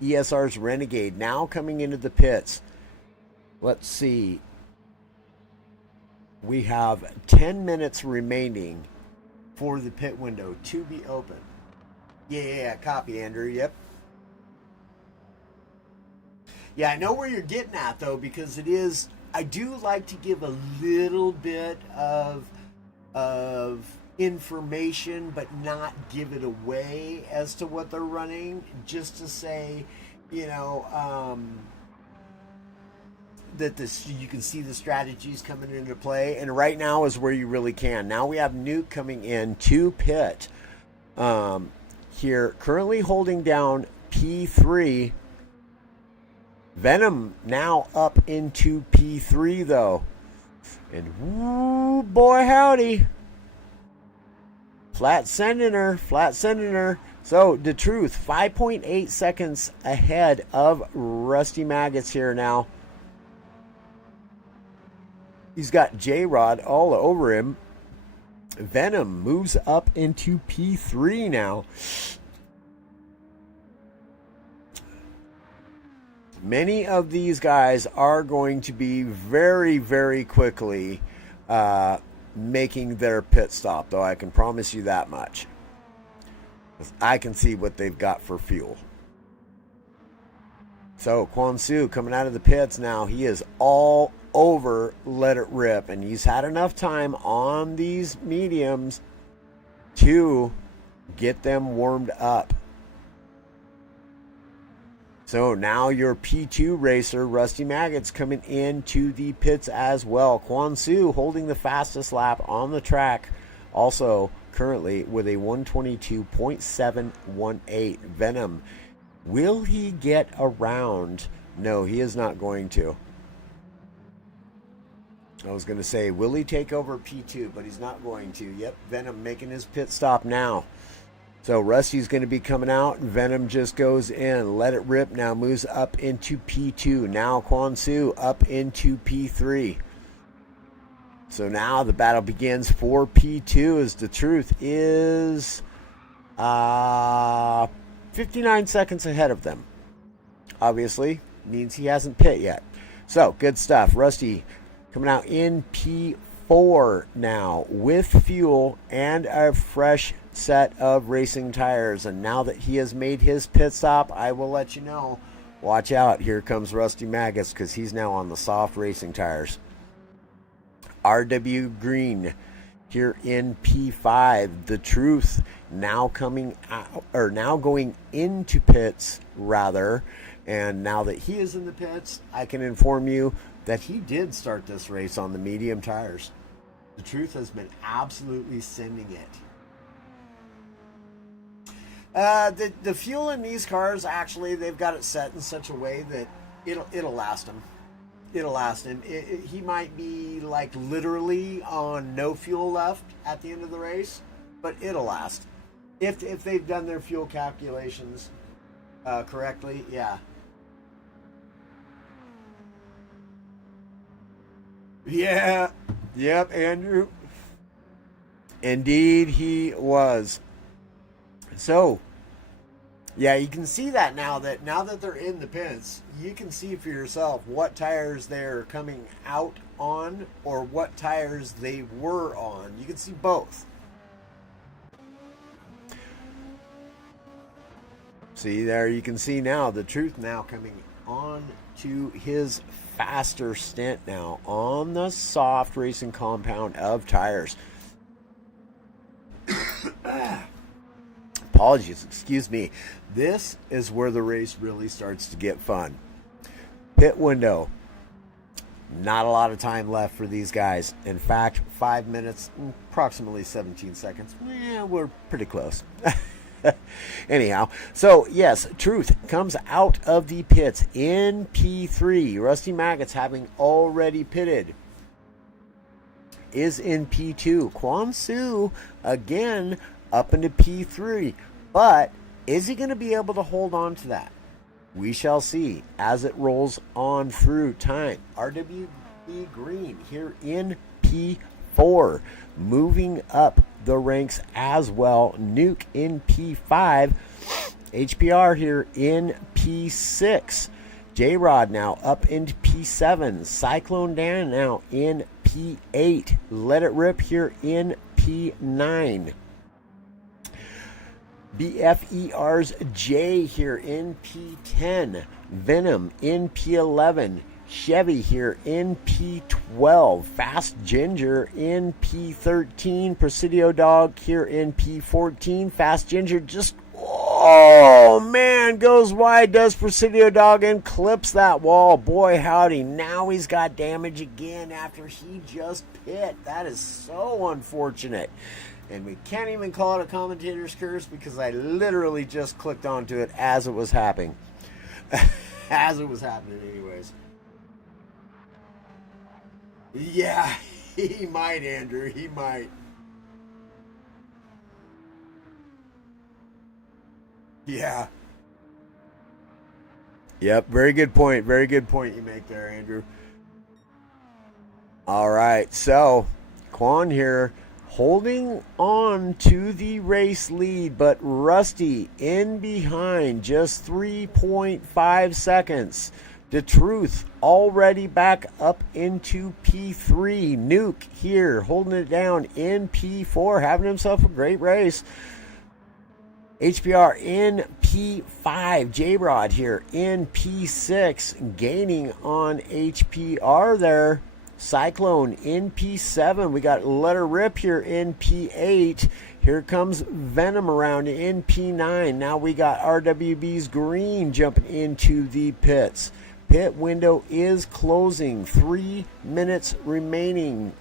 ESR's Renegade now coming into the pits. Let's see. We have 10 minutes remaining for the pit window to be open. Yeah, copy, Andrew. Yep. Yeah, I know where you're getting at, though, because it is... I do like to give a little bit of information, but not give it away as to what they're running, just to say, you know, that this, you can see the strategies coming into play, and right now is where you really can. Now we have Nuke coming in to pit here, currently holding down P3. Venom now up into P3 though, and woo, boy howdy, flat sending her. So the Truth 5.8 seconds ahead of Rusty Maggots here now. He's got J-Rod all over him. Venom moves up into P3 now. Many of these guys are going to be very, very quickly making their pit stop, though I can promise you that much. I can see what they've got for fuel. So Kwansu coming out of the pits now. He is all over Let It Rip, and he's had enough time on these mediums to get them warmed up. So now your P2 racer, Rusty Maggots, coming into the pits as well. Kwansu holding the fastest lap on the track, also currently with a 122.718. Venom, will he get around? No, he is not going to. I was going to say, will he take over P2? But he's not going to. Yep, Venom making his pit stop now. So Rusty's going to be coming out. Venom just goes in. Let It Rip now moves up into P2. Now Kwansu up into P3. So now the battle begins for P2 as the Truth is 59 seconds ahead of them. Obviously, means he hasn't pit yet. So, good stuff. Rusty coming out in P4 now with fuel and a fresh set of racing tires, and now that he has made his pit stop, I will let you know, watch out, here comes Rusty Maggots, because he's now on the soft racing tires. RW Green here in P5. The Truth now coming out, or now going into pits rather, and now that he is in the pits, I can inform you that he did start this race on the medium tires. The Truth has been absolutely sending it. The fuel in these cars, actually, they've got it set in such a way that it'll last him. It'll last him. He might be like literally on no fuel left at the end of the race, but it'll last. If they've done their fuel calculations correctly, yeah. Yeah. Yep, Andrew. Indeed, he was. So, yeah, you can see that now that they're in the pits, you can see for yourself what tires they're coming out on or what tires they were on. You can see both. See there, you can see now the truth now coming on to his faster stint now on the soft racing compound of tires. Apologies, excuse me. This is where the race really starts to get fun. Pit window. Not a lot of time left for these guys. In fact, 5 minutes, approximately 17 seconds. We're pretty close. Anyhow, so yes, Truth comes out of the pits in P3. Rusty Maggots, having already pitted, is in P2. Quan Su, again, up into P3. But is he going to be able to hold on to that? We shall see as it rolls on through time. RWB Green here in P4, moving up the ranks as well. Nuke in P5. HPR here in P6. J-Rod now up into P7. Cyclone Dan now in P8. Let It Rip here in P9. BFER's J here in P10. Venom in P11. Chevy here in P12. Fast Ginger in P13. Presidio Dog here in P14. Fast Ginger just, oh man, goes wide, does Presidio Dog, and clips that wall. Boy howdy, now he's got damage again after he just pit. That is so unfortunate. And we can't even call it a commentator's curse because I literally just clicked onto it as it was happening. As it was happening anyways. Yeah, he might, Andrew. He might. Yeah. Yep, very good point. Very good point you make there, Andrew. All right, so Quan here holding on to the race lead, but Rusty in behind, just 3.5 seconds. The Truth already back up into P3. Nuke here holding it down in P4, having himself a great race. HPR in P5. J-Rod here in P6, gaining on HPR there. Cyclone in P7. We got Let Her Rip here in P8. Here comes Venom around in P9. Now we got RWB's Green jumping into the pits. Pit window is closing. 3 minutes remaining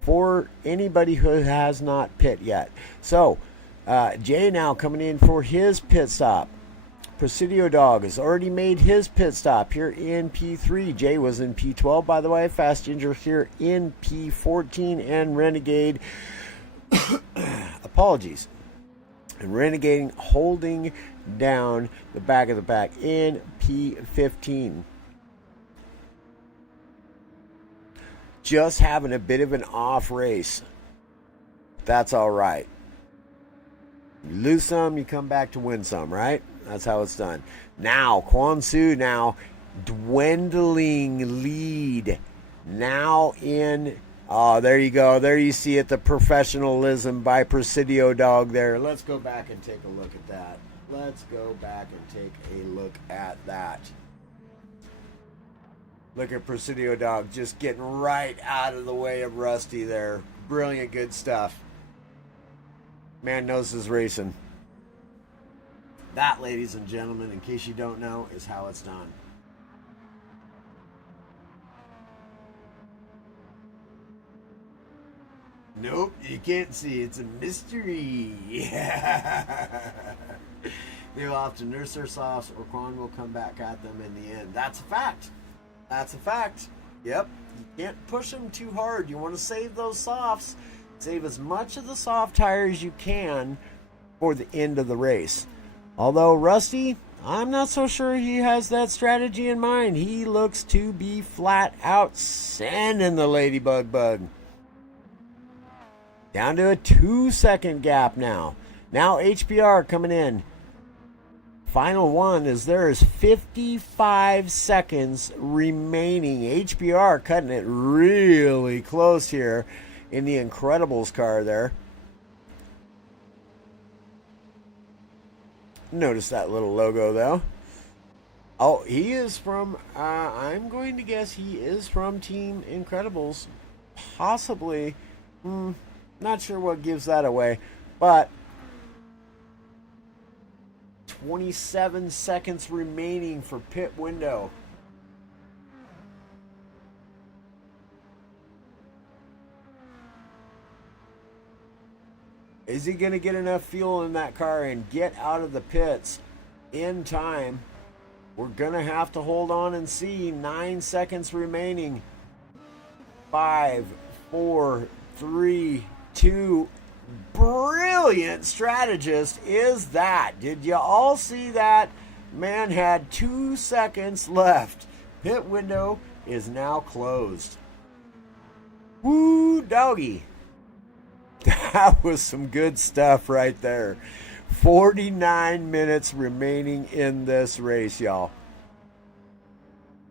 for anybody who has not pit yet. So, Jay now coming in for his pit stop. Presidio Dog has already made his pit stop here in P3. Jay was in P12, by the way. Fast Ginger here in P14. And Renegade, apologies. And Renegade holding down the back of the pack in P15. Just having a bit of an off race. That's all right. You lose some, you come back to win some, right? That's how it's done. Now, Quan Su now dwindling lead. Now in, oh, there you go. There you see it, the professionalism by Presidio Dog there. Let's go back and take a look at that. Let's go back and take a look at that. Look at Presidio Dog just getting right out of the way of Rusty there. Brilliant, good stuff. Man knows his racing. That, ladies and gentlemen, in case you don't know, is how it's done. Nope, you can't see. It's a mystery. Yeah. They'll have to nurse their softs or Quan will come back at them in the end. That's a fact. That's a fact. Yep. You can't push them too hard. You want to save those softs. Save as much of the soft tire as you can for the end of the race. Although Rusty, I'm not so sure he has that strategy in mind. He looks to be flat out sending the Ladybug Bug. Down to a 2-second gap now. Now HBR coming in. Final one is there is 55 seconds remaining. HBR cutting it really close here in the Incredibles car there. Notice that little logo though. Oh, he is from, I'm going to guess he is from Team Incredibles. Possibly. Not sure what gives that away. But 27 seconds remaining for pit window. Is he going to get enough fuel in that car and get out of the pits in time? We're going to have to hold on and see. 9 seconds remaining. 5, 4, 3, 2. Brilliant strategist is that. Did you all see that? Man had 2 seconds left. Pit window is now closed. Woo doggy. That was some good stuff right there. 49 minutes remaining in this race, y'all.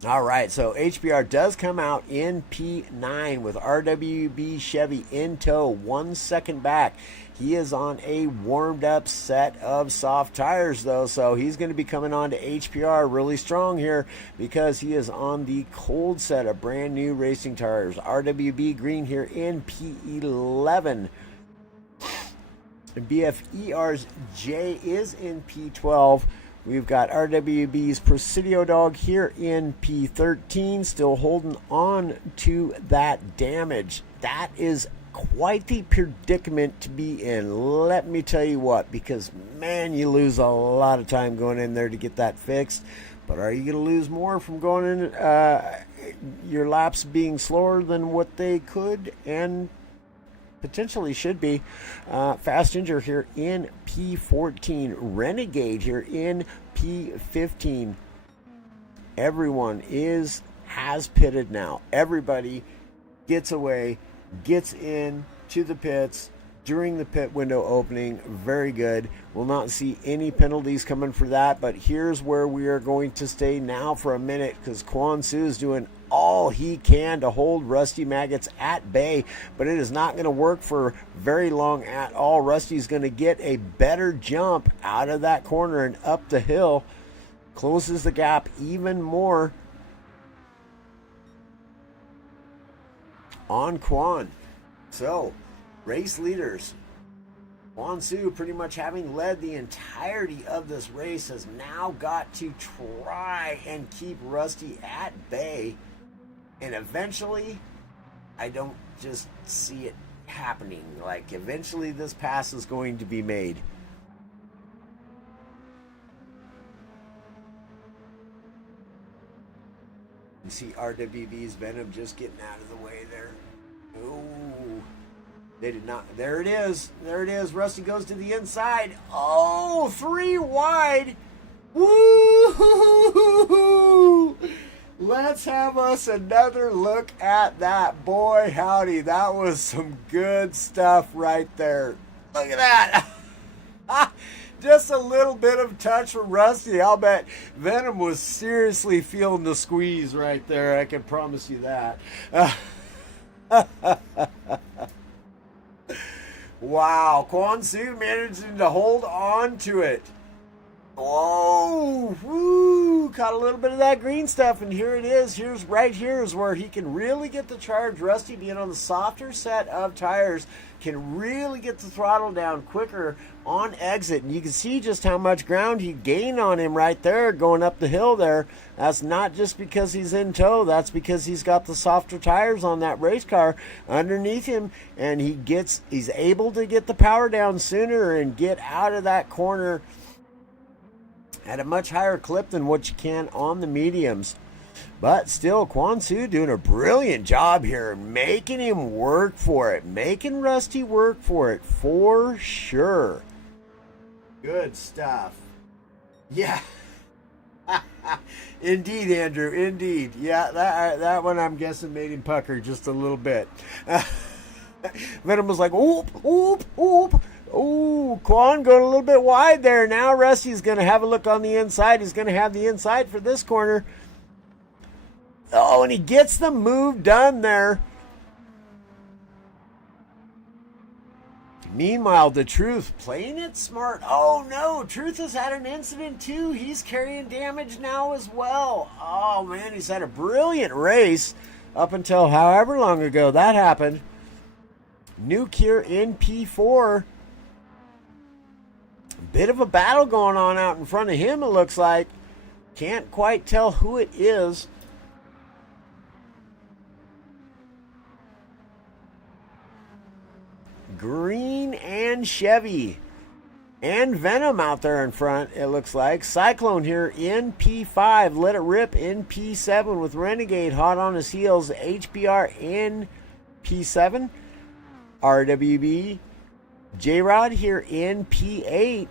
All right, so HBR does come out in P9 with RWB Chevy in tow, 1 second back. He is on a warmed up set of soft tires though, so he's going to be coming on to HBR really strong here because he is on the cold set of brand new racing tires. RWB green here in P11. BFER's J is in P12. We've got RWB's Presidio Dog here in P13, still holding on to that damage. That is quite the predicament to be in, let me tell you what, because man, you lose a lot of time going in there to get that fixed. But are you going to lose more from going in, your laps being slower than what they could and potentially should be? Fast Ginger here in P14. Renegade here in P15. Everyone has pitted now. Everybody gets away, gets in to the pits during the pit window opening. Very good. We'll not see any penalties coming for that, but here's where we are going to stay now for a minute because Quan Su is doing all he can to hold Rusty Maggots at bay, but it is not going to work for very long at all. Rusty's going to get a better jump out of that corner and up the hill, closes the gap even more on Quan. So race leaders, Quan Su, pretty much having led the entirety of this race, has now got to try and keep Rusty at bay. And eventually, I don't just see it happening. Like, eventually this pass is going to be made. You see RWB's Venom just getting out of the way there. Ooh. They did not. There it is. There it is. Rusty goes to the inside. Oh, 3 wide. Woo! Let's have us another look at that. Boy, howdy. That was some good stuff right there. Look at that. Just a little bit of touch from Rusty. I'll bet Venom was seriously feeling the squeeze right there. I can promise you that. Wow, Quan Su managing to hold on to it. Oh, woo, caught a little bit of that green stuff, and here it is. Here's where he can really get the charge. Rusty, being on the softer set of tires, can really get the throttle down quicker on exit. And you can see just how much ground he gained on him right there going up the hill there. That's not just because he's in tow. That's because he's got the softer tires on that race car underneath him, and he's able to get the power down sooner and get out of that corner at a much higher clip than what you can on the mediums. But still, Quan Su doing a brilliant job here, making him work for it, making Rusty work for it for sure. Good stuff. Yeah. Indeed, Andrew. Indeed. Yeah, that one I'm guessing made him pucker just a little bit. Venom was like, oop, oop, oop. Ooh, Quan going a little bit wide there. Now Rusty's going to have a look on the inside. He's going to have the inside for this corner. Oh, and he gets the move done there. Meanwhile, the Truth playing it smart. Oh no, Truth has had an incident too. He's carrying damage now as well. Oh man, he's had a brilliant race up until however long ago that happened. Nuke here in P4. Bit of a battle going on out in front of him, it looks like. Can't quite tell who it is. Green and Chevy. And Venom out there in front, it looks like. Cyclone here in P5. Let It Rip in P7 with Renegade hot on his heels. HBR in P7. RWB J-Rod here in P8.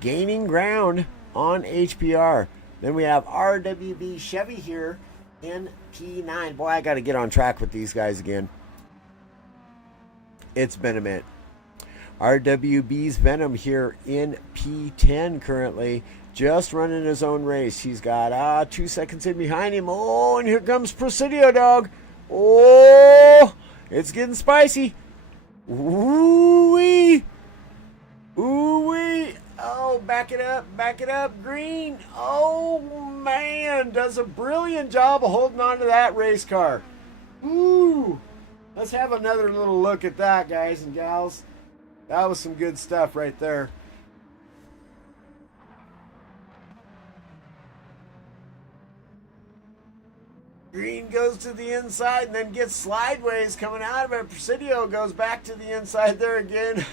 Gaining ground on HPR. Then we have RWB Chevy here in P9. Boy, I got to get on track with these guys again. It's been a minute. RWB's Venom here in P10 currently. Just running his own race. He's got 2 seconds in behind him. Oh, and here comes Presidio, dog. Oh, it's getting spicy. Ooh-wee. Ooh-wee. Oh, back it up, Green. Oh, man, does a brilliant job of holding on to that race car. Ooh, let's have another little look at that, guys and gals. That was some good stuff right there. Green goes to the inside and then gets slideways coming out of it. Presidio goes back to the inside there again.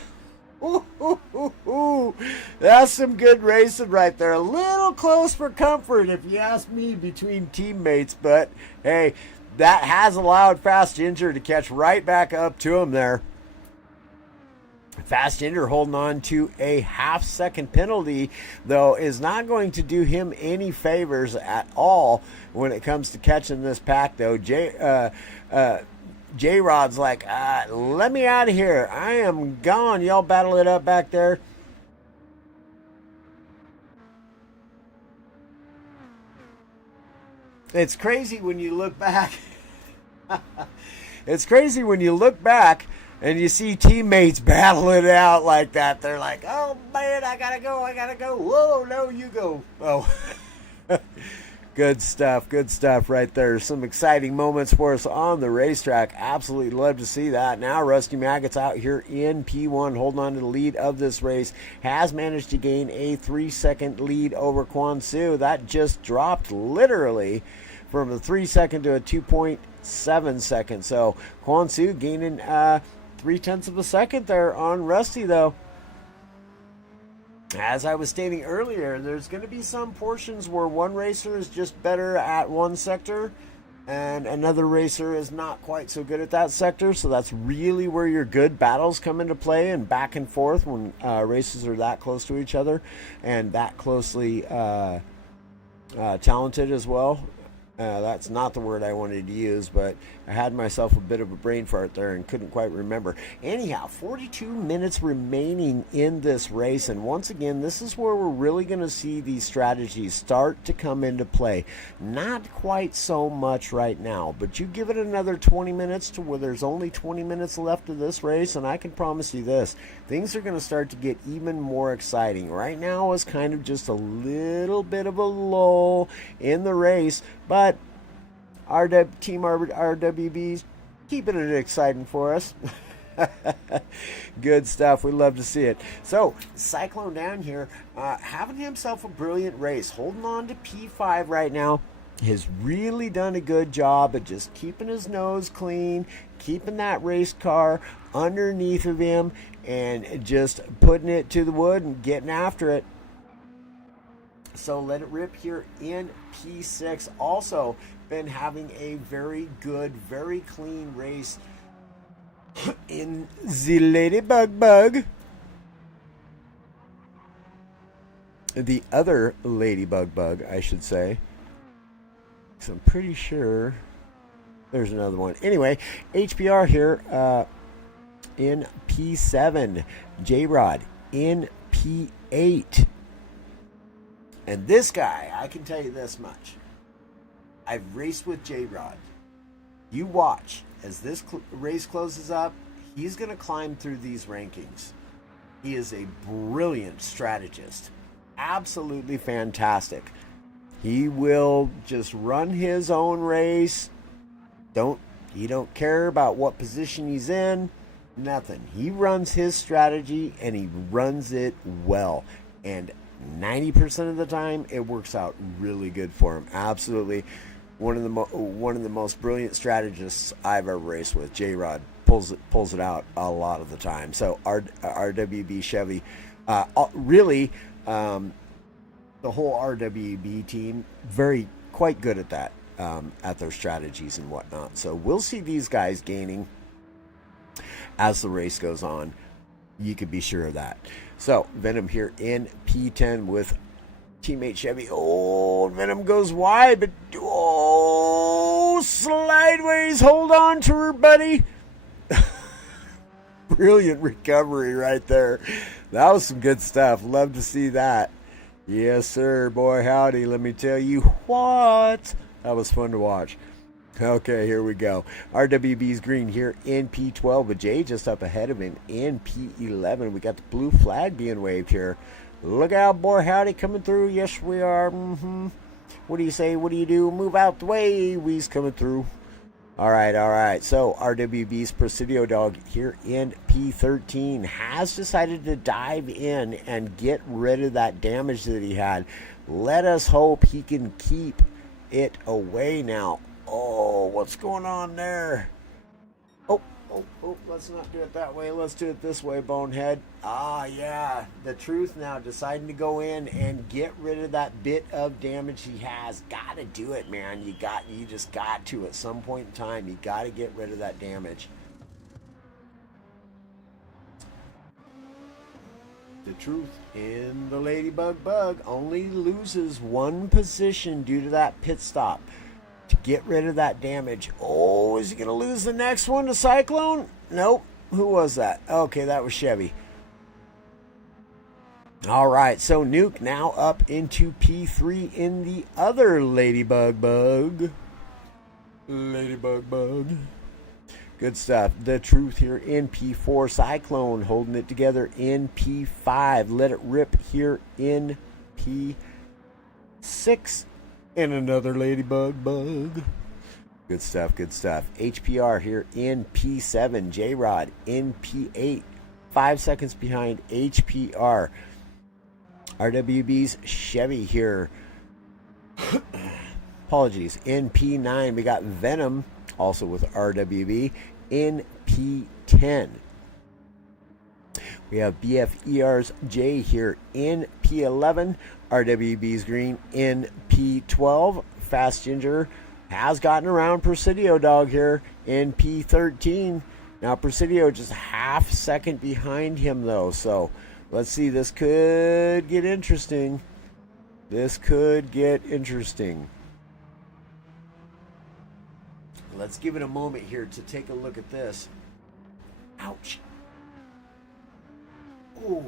Ooh, that's some good racing right there. A little close for comfort, if you ask me, between teammates. But, hey, that has allowed Fast Ginger to catch right back up to him there. Fast Ginger holding on to a half-second penalty, though, is not going to do him any favors at all when it comes to catching this pack, though. J-Rod's like, let me out of here. I am gone. Y'all battle it up back there. It's crazy when you look back. It's crazy when you look back and you see teammates battle it out like that. They're like, oh, man, I gotta go. Whoa, no, you go. Oh. Good stuff right there. Some exciting moments for us on the racetrack. Absolutely love to see that. Now Rusty Maggots out here in P1 holding on to the lead of this race. Has managed to gain a 3-second lead over Quan Su. That just dropped literally from a 3-second to a 2.7 second. So Quan Su gaining 0.3 of a second there on Rusty, though. As I was stating earlier, there's going to be some portions where one racer is just better at one sector and another racer is not quite so good at that sector. So that's really where your good battles come into play, and back and forth when races are that close to each other and that closely talented as well. That's not the word I wanted to use, but I had myself a bit of a brain fart there and couldn't quite remember. Anyhow, 42 minutes remaining in this race, and once again, this is where we're really going to see these strategies start to come into play. Not quite so much right now, but you give it another 20 minutes to where there's only 20 minutes left of this race, and I can promise you this, things are going to start to get even more exciting. Right now is kind of just a little bit of a lull in the race, but Team RWB's keeping it exciting for us. Good stuff. We love to see it. So, Cyclone down here, having himself a brilliant race, holding on to P5 right now. Has really done a good job of just keeping his nose clean, keeping that race car underneath of him, and just putting it to the wood and getting after it. So Let It Rip here in P6. Also been having a very good, very clean race in the Ladybug Bug. the other Ladybug Bug, I should say. So I'm pretty sure there's another one. Anyway, HPR here in P7. J-Rod in P8. And this guy, I can tell you this much. I've raced with J-Rod. You watch. As this race closes up, he's going to climb through these rankings. He is a brilliant strategist. Absolutely fantastic. He will just run his own race. He don't care about what position he's in. Nothing. He runs his strategy and he runs it well. And 90% of the time, it works out really good for him. Absolutely. One of the most brilliant strategists I've ever raced with. J-Rod pulls it out a lot of the time. So RWB Chevy, really, the whole RWB team, quite good at that, at their strategies and whatnot. So we'll see these guys gaining as the race goes on. You could be sure of that. So Venom here in P10 with teammate Chevy. Oh, Venom goes wide, but sideways. Hold on to her, buddy. Brilliant recovery right there. That was some good stuff. Love to see that. Yes, sir. Boy, howdy. Let me tell you what. That was fun to watch. Okay, here we go. RWB's green here in P12 with Jay just up ahead of him in P11. We got the blue flag being waved here. Look out, boy, howdy, coming through. Yes, we are. What do you say? What do you do? Move out the way. We's coming through. All right. So RWB's Presidio dog here in P13 has decided to dive in and get rid of that damage that he had. Let us hope he can keep it away now. Oh, what's going on there? Oh, let's not do it that way. Let's do it this way, bonehead. Ah, yeah. The truth now, deciding to go in and get rid of that bit of damage he has. Got to do it, man. You just got to at some point in time. You got to get rid of that damage. The truth in the Ladybug Bug only loses one position due to that pit stop. To get rid of that damage. Oh, is he going to lose the next one to Cyclone? Nope. Who was that? Okay, that was Chevy. All right, so Nuke now up into P3 in the other Ladybug Bug. Ladybug Bug. Good stuff. The truth here in P4. Cyclone holding it together in P5. Let it rip here in P6. And another Ladybug Bug. Good stuff. HPR here in P7. J-Rod in P8. 5 seconds behind HPR. RWB's Chevy here. Apologies. In P9, we got Venom, also with RWB, in P10. We have BFER's J here in P11. RWB's green in P12. Fast Ginger has gotten around Presidio dog here in P13. Now Presidio just half second behind him though. So let's see. This could get interesting. Let's give it a moment here to take a look at this. Ouch. Ooh.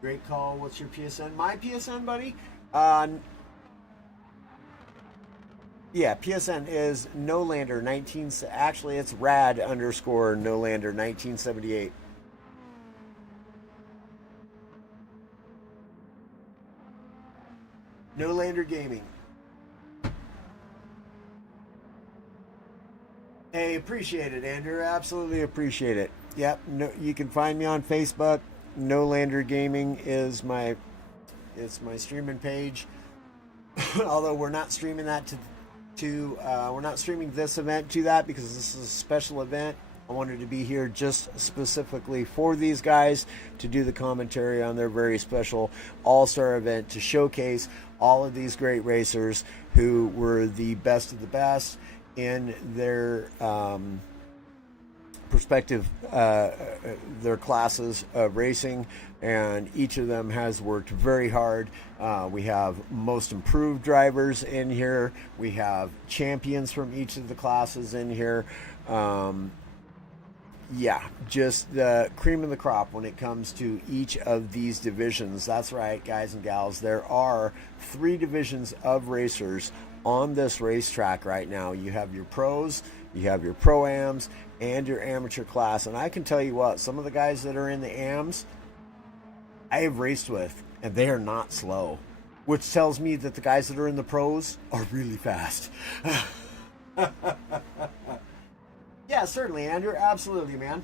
Great call. What's your PSN? My PSN, buddy? Yeah, PSN is Nolander 19. Actually, it's rad underscore Nolander 1978. Nolander Gaming. Hey, appreciate it, Andrew. Absolutely appreciate it. Yep, no, you can find me on Facebook. Nolander Gaming is my streaming page. Although we're not streaming that we're not streaming this event to that because this is a special event. I wanted to be here just specifically for these guys to do the commentary on their very special all-star event to showcase all of these great racers who were the best of the best in their perspective, their classes of racing, and each of them has worked very hard. We have most improved drivers in here. We have champions from each of the classes in here. Yeah, just the cream of the crop when it comes to each of these divisions. That's right, guys and gals. There are 3 divisions of racers on this racetrack right now. You have your pros, you have your pro-ams, and your amateur class. And I can tell you what, some of the guys that are in the AMs, I have raced with, and they are not slow, which tells me that the guys that are in the pros are really fast. Yeah, certainly, Andrew. Absolutely, man.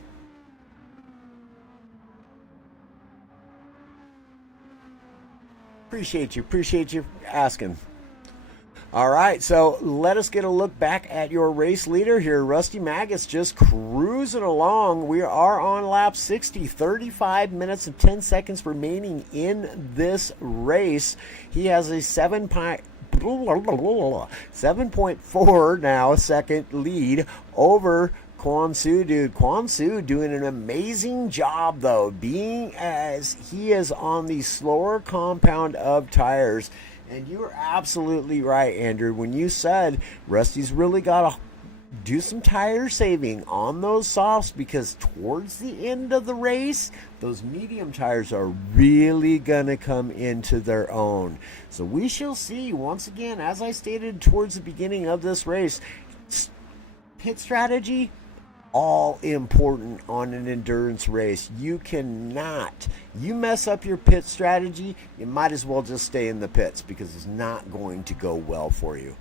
Appreciate you asking. All right, so let us get a look back at your race leader here. Rusty Magus just cruising along. We are on lap 60, 35 minutes and 10 seconds remaining in this race. He has a 7.4 now second lead over Quan Su, dude. Quan Su doing an amazing job, though, being as he is on the slower compound of tires. And you were absolutely right, Andrew, when you said Rusty's really got to do some tire saving on those softs, because towards the end of the race, those medium tires are really going to come into their own. So we shall see. Once again, as I stated towards the beginning of this race, pit strategy, all important on an endurance race. You mess up your pit strategy, you might as well just stay in the pits, because it's not going to go well for you.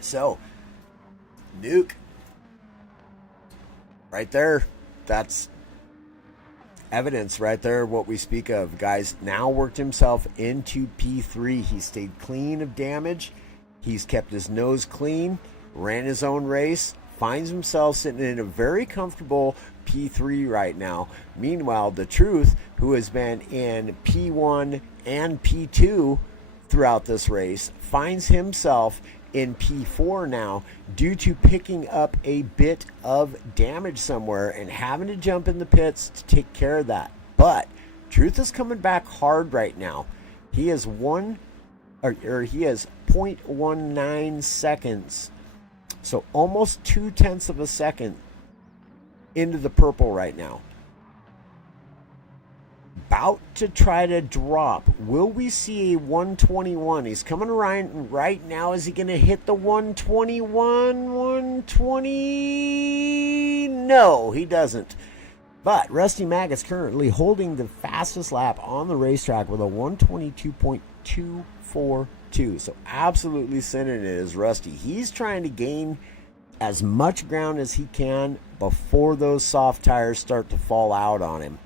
So, Nuke, right there, that's evidence right there, what we speak of. Guys, now worked himself into P3. He stayed clean of damage. He's kept his nose clean, ran his own race, finds himself sitting in a very comfortable P3 right now. Meanwhile, the Truth, who has been in P1 and P2 throughout this race, finds himself in P4 now due to picking up a bit of damage somewhere and having to jump in the pits to take care of that. But Truth is coming back hard right now. He is 0.19 seconds, so almost 0.2 of a second into the purple right now. About to try to drop. Will we see a 121? He's coming around right now. Is he going to hit the 121? 120? No, he doesn't. But Rusty Mag is currently holding the fastest lap on the racetrack with a 122.242. So absolutely sending it is Rusty. He's trying to gain as much ground as he can before those soft tires start to fall out on him.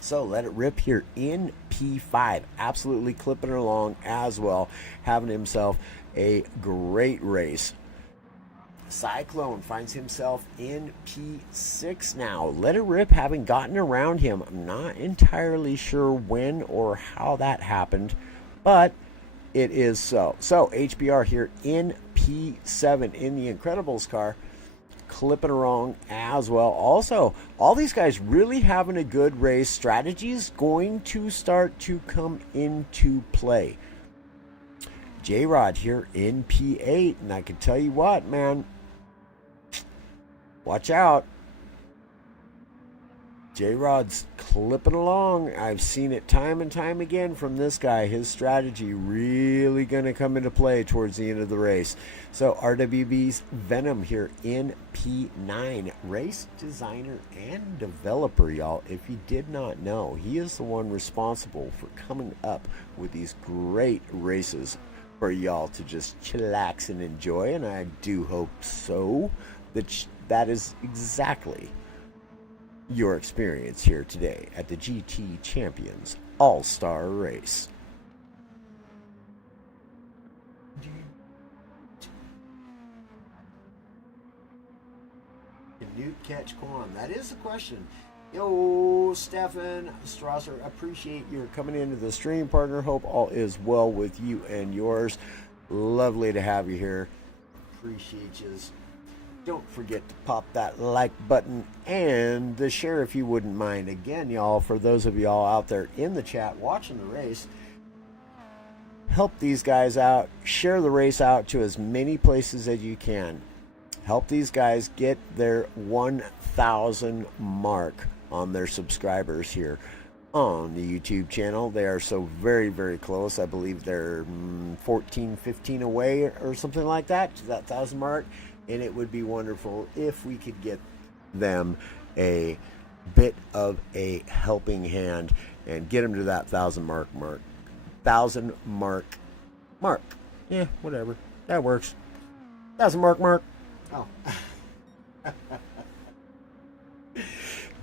So let it rip here in P5. Absolutely clipping it along as well. Having himself a great race. Cyclone finds himself in P6 now. Let it rip having gotten around him. I'm not entirely sure when or how that happened, but it is so. So HBR here in P7 in the Incredibles car, clipping along as well. Also, all these guys really having a good race. Strategy is going to start to come into play. J-Rod here in P8, and I can tell you what, man, watch out. J-Rod's clipping along. I've seen it time and time again from this guy. His strategy really going to come into play towards the end of the race. So RWB's Venom here in P9. Race designer and developer, y'all. If you did not know, he is the one responsible for coming up with these great races for y'all to just chillax and enjoy. And I do hope so that is exactly your experience here today at the GT Champions All-Star Race. Can Newt catch Quan? That is the question. Yo, Stefan Strasser, appreciate your coming into the stream, partner. Hope all is well with you and yours. Lovely to have you here. Appreciate you. Don't forget to pop that like button and the share if you wouldn't mind. Again, y'all, for those of y'all out there in the chat watching the race, help these guys out. Share the race out to as many places as you can. Help these guys get their 1,000 mark on their subscribers here on the YouTube channel. They are so very, very close. I believe they're 14, 15 away or something like that to that 1,000 mark. And it would be wonderful if we could get them a bit of a helping hand and get them to that 1,000 mark. 1,000 mark. Yeah, whatever. That works. 1,000 mark. Oh.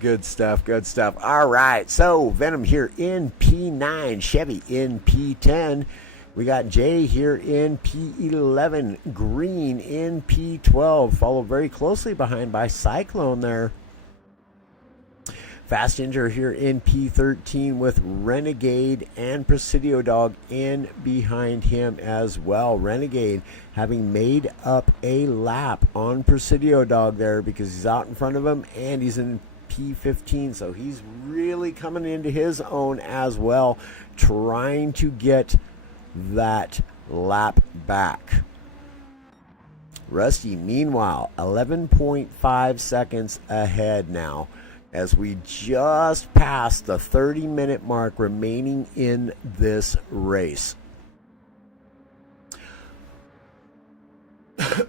Good stuff. All right. So, Venom here in P9, Chevy in P10. We got Jay here in P11, Green in P12, followed very closely behind by Cyclone there. Fast Ginger here in P13 with Renegade and Presidio Dog in behind him as well. Renegade having made up a lap on Presidio Dog there because he's out in front of him and he's in P15, so he's really coming into his own as well, trying to get that lap back. Rusty, meanwhile, 11.5 seconds ahead now as we just passed the 30-minute mark remaining in this race. But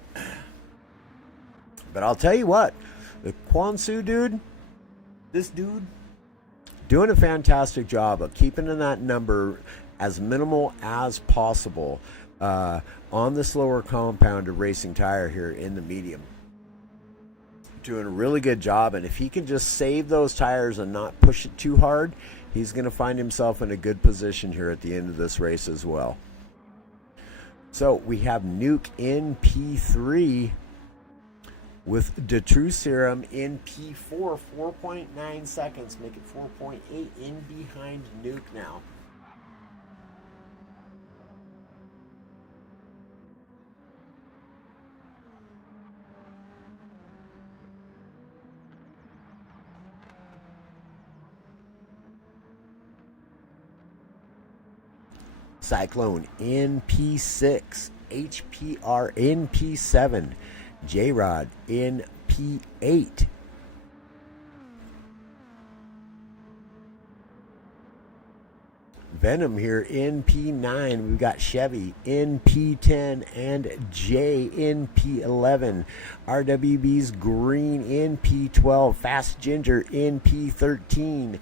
I'll tell you what, the Kwansu dude, this dude, doing a fantastic job of keeping in that number as minimal as possible on the slower compound of racing tire here in the medium. Doing a really good job, and if he can just save those tires and not push it too hard, he's going to find himself in a good position here at the end of this race as well. So we have Nuke in P3 with the True Serum in P4, 4.9 seconds, make it 4.8 in behind Nuke now. Cyclone in P6, HPR in P7, J-Rod in P8. Venom here in P9. We've got Chevy in P10 and Jay in P11. RWB's Green in P12. Fast Ginger in P13.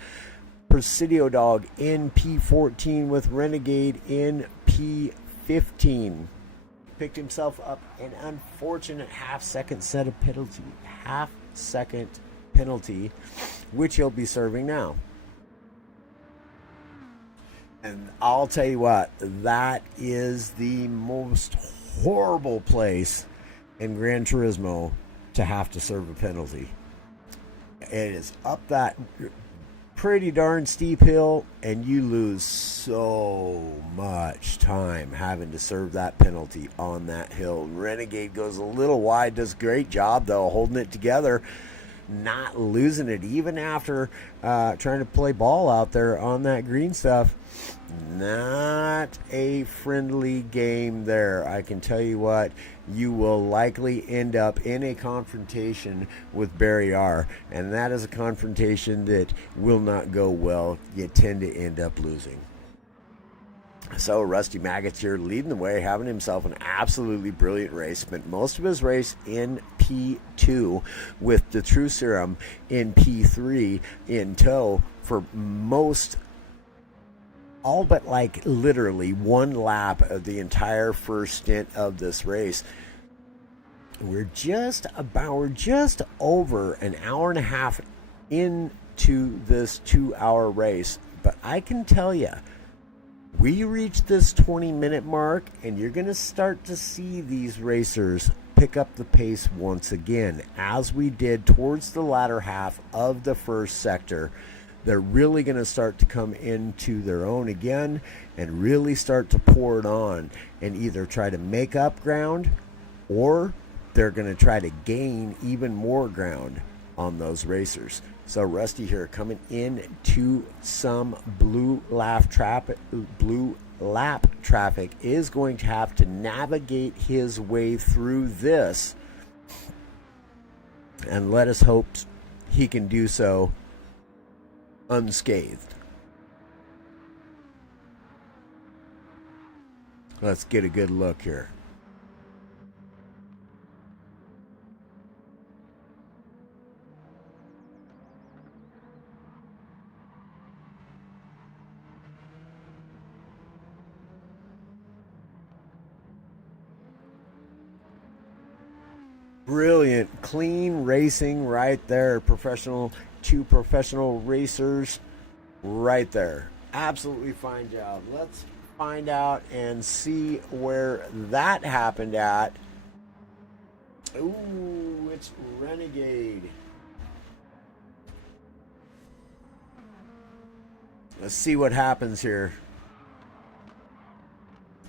Presidio Dog in P14 with Renegade in P15. Picked himself up an unfortunate half-second penalty, which he'll be serving now. And I'll tell you what, that is the most horrible place in Gran Turismo to have to serve a penalty. It is up that pretty darn steep hill, and you lose so much time having to serve that penalty on that hill. Renegade goes a little wide, does a great job though holding it together, not losing it even after trying to play ball out there on that green stuff. Not a friendly game there. I can tell you what, you will likely end up in a confrontation with Barry R, and that is a confrontation that will not go well. You tend to end up losing. So Rusty Maggots here leading the way, having himself an absolutely brilliant race. Spent most of his race in P2 with the True Serum in P3 in tow for most, all but like literally one lap of the entire first stint of this race. We're just over an hour and a half into this 2-hour race, but I can tell you, we reached this 20-minute mark, and you're going to start to see these racers pick up the pace once again, as we did towards the latter half of the first sector. They're really going to start to come into their own again and really start to pour it on and either try to make up ground or they're going to try to gain even more ground on those racers. So Rusty here coming into some blue lap traffic is going to have to navigate his way through this, and let us hope he can do so unscathed. Let's get a good look here. Brilliant, clean racing right there. Two professional racers right there. Absolutely fine job. Let's find out and see where that happened at. Ooh, it's Renegade. Let's see what happens here.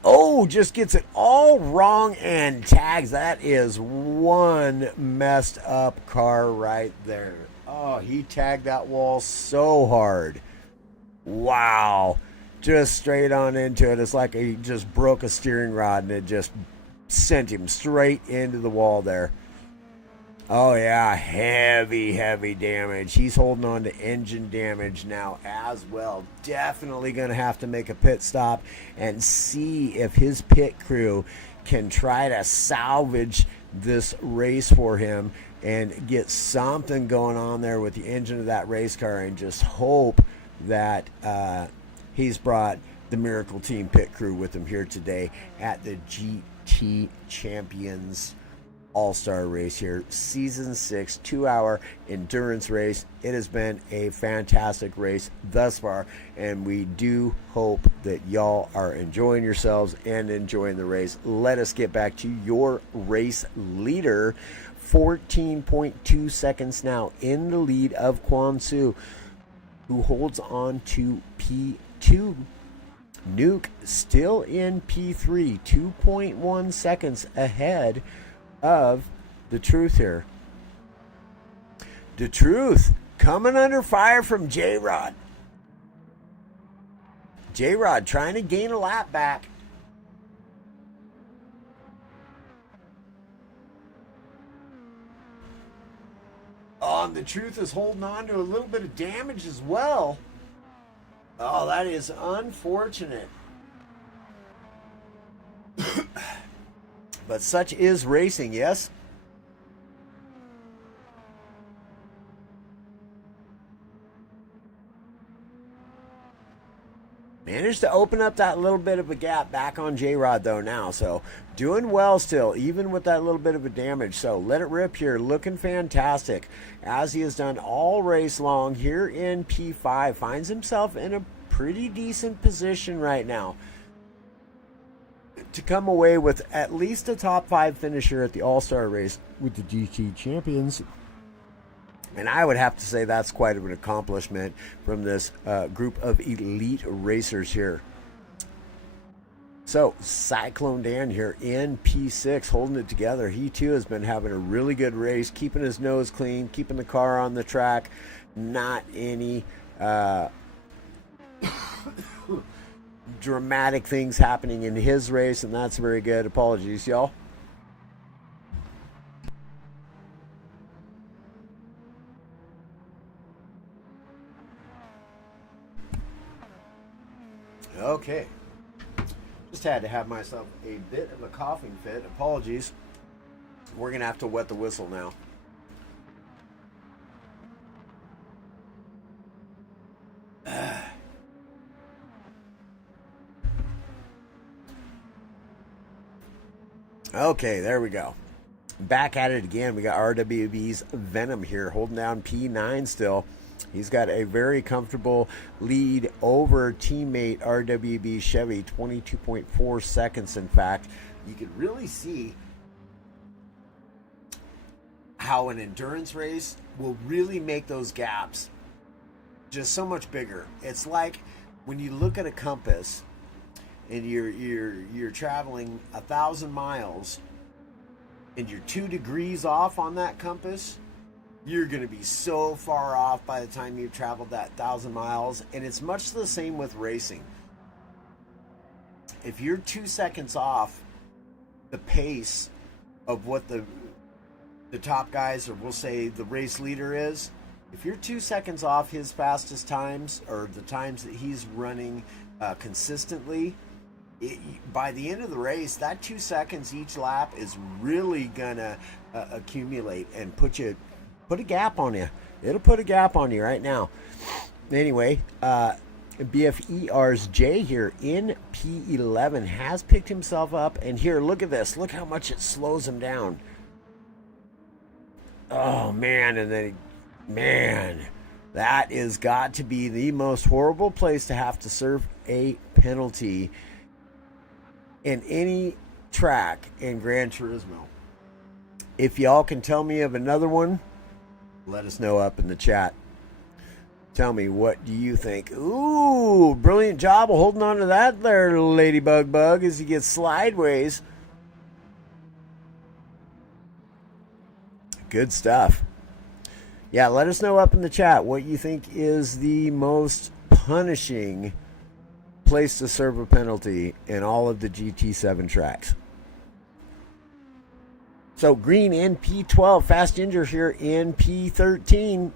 Oh, just gets it all wrong and tags. That is one messed up car right there. Oh, he tagged that wall so hard. Wow. Just straight on into it. It's like he just broke a steering rod and it just sent him straight into the wall there. Oh, yeah. Heavy damage. He's holding on to engine damage now as well. Definitely going to have to make a pit stop and see if his pit crew can try to salvage this race for him and get something going on there with the engine of that race car, and just hope that he's brought the Miracle Team pit crew with him here today at the GT Champions All-Star race here, season 6 2-hour endurance race. It has been a fantastic race thus far, and we do hope that y'all are enjoying yourselves and enjoying the race. Let us get back to your race leader. 14.2 seconds now in the lead of Quan Su, who holds on to P2. Nuke still in P3, 2.1 seconds ahead of the Truth here. The Truth coming under fire from J-Rod. J-Rod trying to gain a lap back. Oh, and the Truth is holding on to a little bit of damage as well. Oh, that is unfortunate. But such is racing, yes? Managed to open up that little bit of a gap back on J-Rod though now. So doing well still, even with that little bit of a damage. So let it rip here. Looking fantastic as he has done all race long here in P5. Finds himself in a pretty decent position right now to come away with at least a top 5 finisher at the All-Star race with the GT Champions. And I would have to say that's quite an accomplishment from this group of elite racers here. So Cyclone Dan here in P6 holding it together. He too has been having a really good race, keeping his nose clean, keeping the car on the track. Not any dramatic things happening in his race, and that's very good. Apologies, y'all. Okay. Just had to have myself a bit of a coughing fit. Apologies. We're going to have to wet the whistle now. Okay, there we go. Back at it again. We got RWB's Venom here holding down P9 still. He's got a very comfortable lead over teammate RWB Chevy, 22.4 seconds in fact. You can really see how an endurance race will really make those gaps just so much bigger. It's like when you look at a compass and you're traveling 1,000 miles and you're 2 degrees off on that compass, you're going to be so far off by the time you've traveled that 1,000 miles. And it's much the same with racing. If you're 2 seconds off the pace of what the top guys, or we'll say the race leader is, if you're 2 seconds off his fastest times, or the times that he's running consistently, by the end of the race, that 2 seconds each lap is really gonna accumulate and put a gap on you. It'll put a gap on you right now. Anyway, BFER's J here in P11 has picked himself up, and here, look at this. Look how much it slows him down. Oh man, and then that is got to be the most horrible place to have to serve a penalty in any track in Gran Turismo. If y'all can tell me of another one, let us know up in the chat. Tell me, what do you think? Ooh, brilliant job of holding on to that there, Ladybug Bug, as he gets slideways. Good stuff. Yeah, let us know up in the chat what you think is the most punishing place to serve a penalty in all of the GT7 tracks. So green in P12, Fast Ginger here in P13.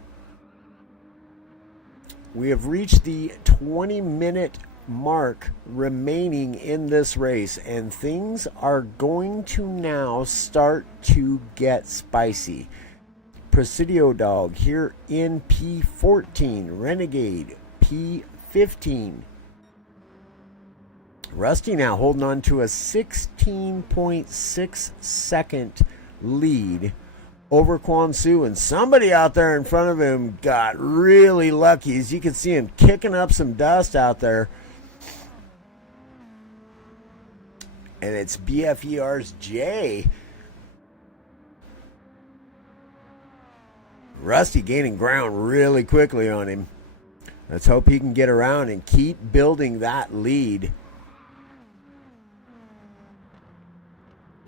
We have reached the 20-minute mark remaining in this race, and things are going to now start to get spicy. Presidio Dog here in P14, Renegade P15. Rusty now holding on to a 16.6 second lead over Quan Su, and somebody out there in front of him got really lucky, as you can see him kicking up some dust out there. And it's BFER's J. Rusty gaining ground really quickly on him. Let's hope he can get around and keep building that lead.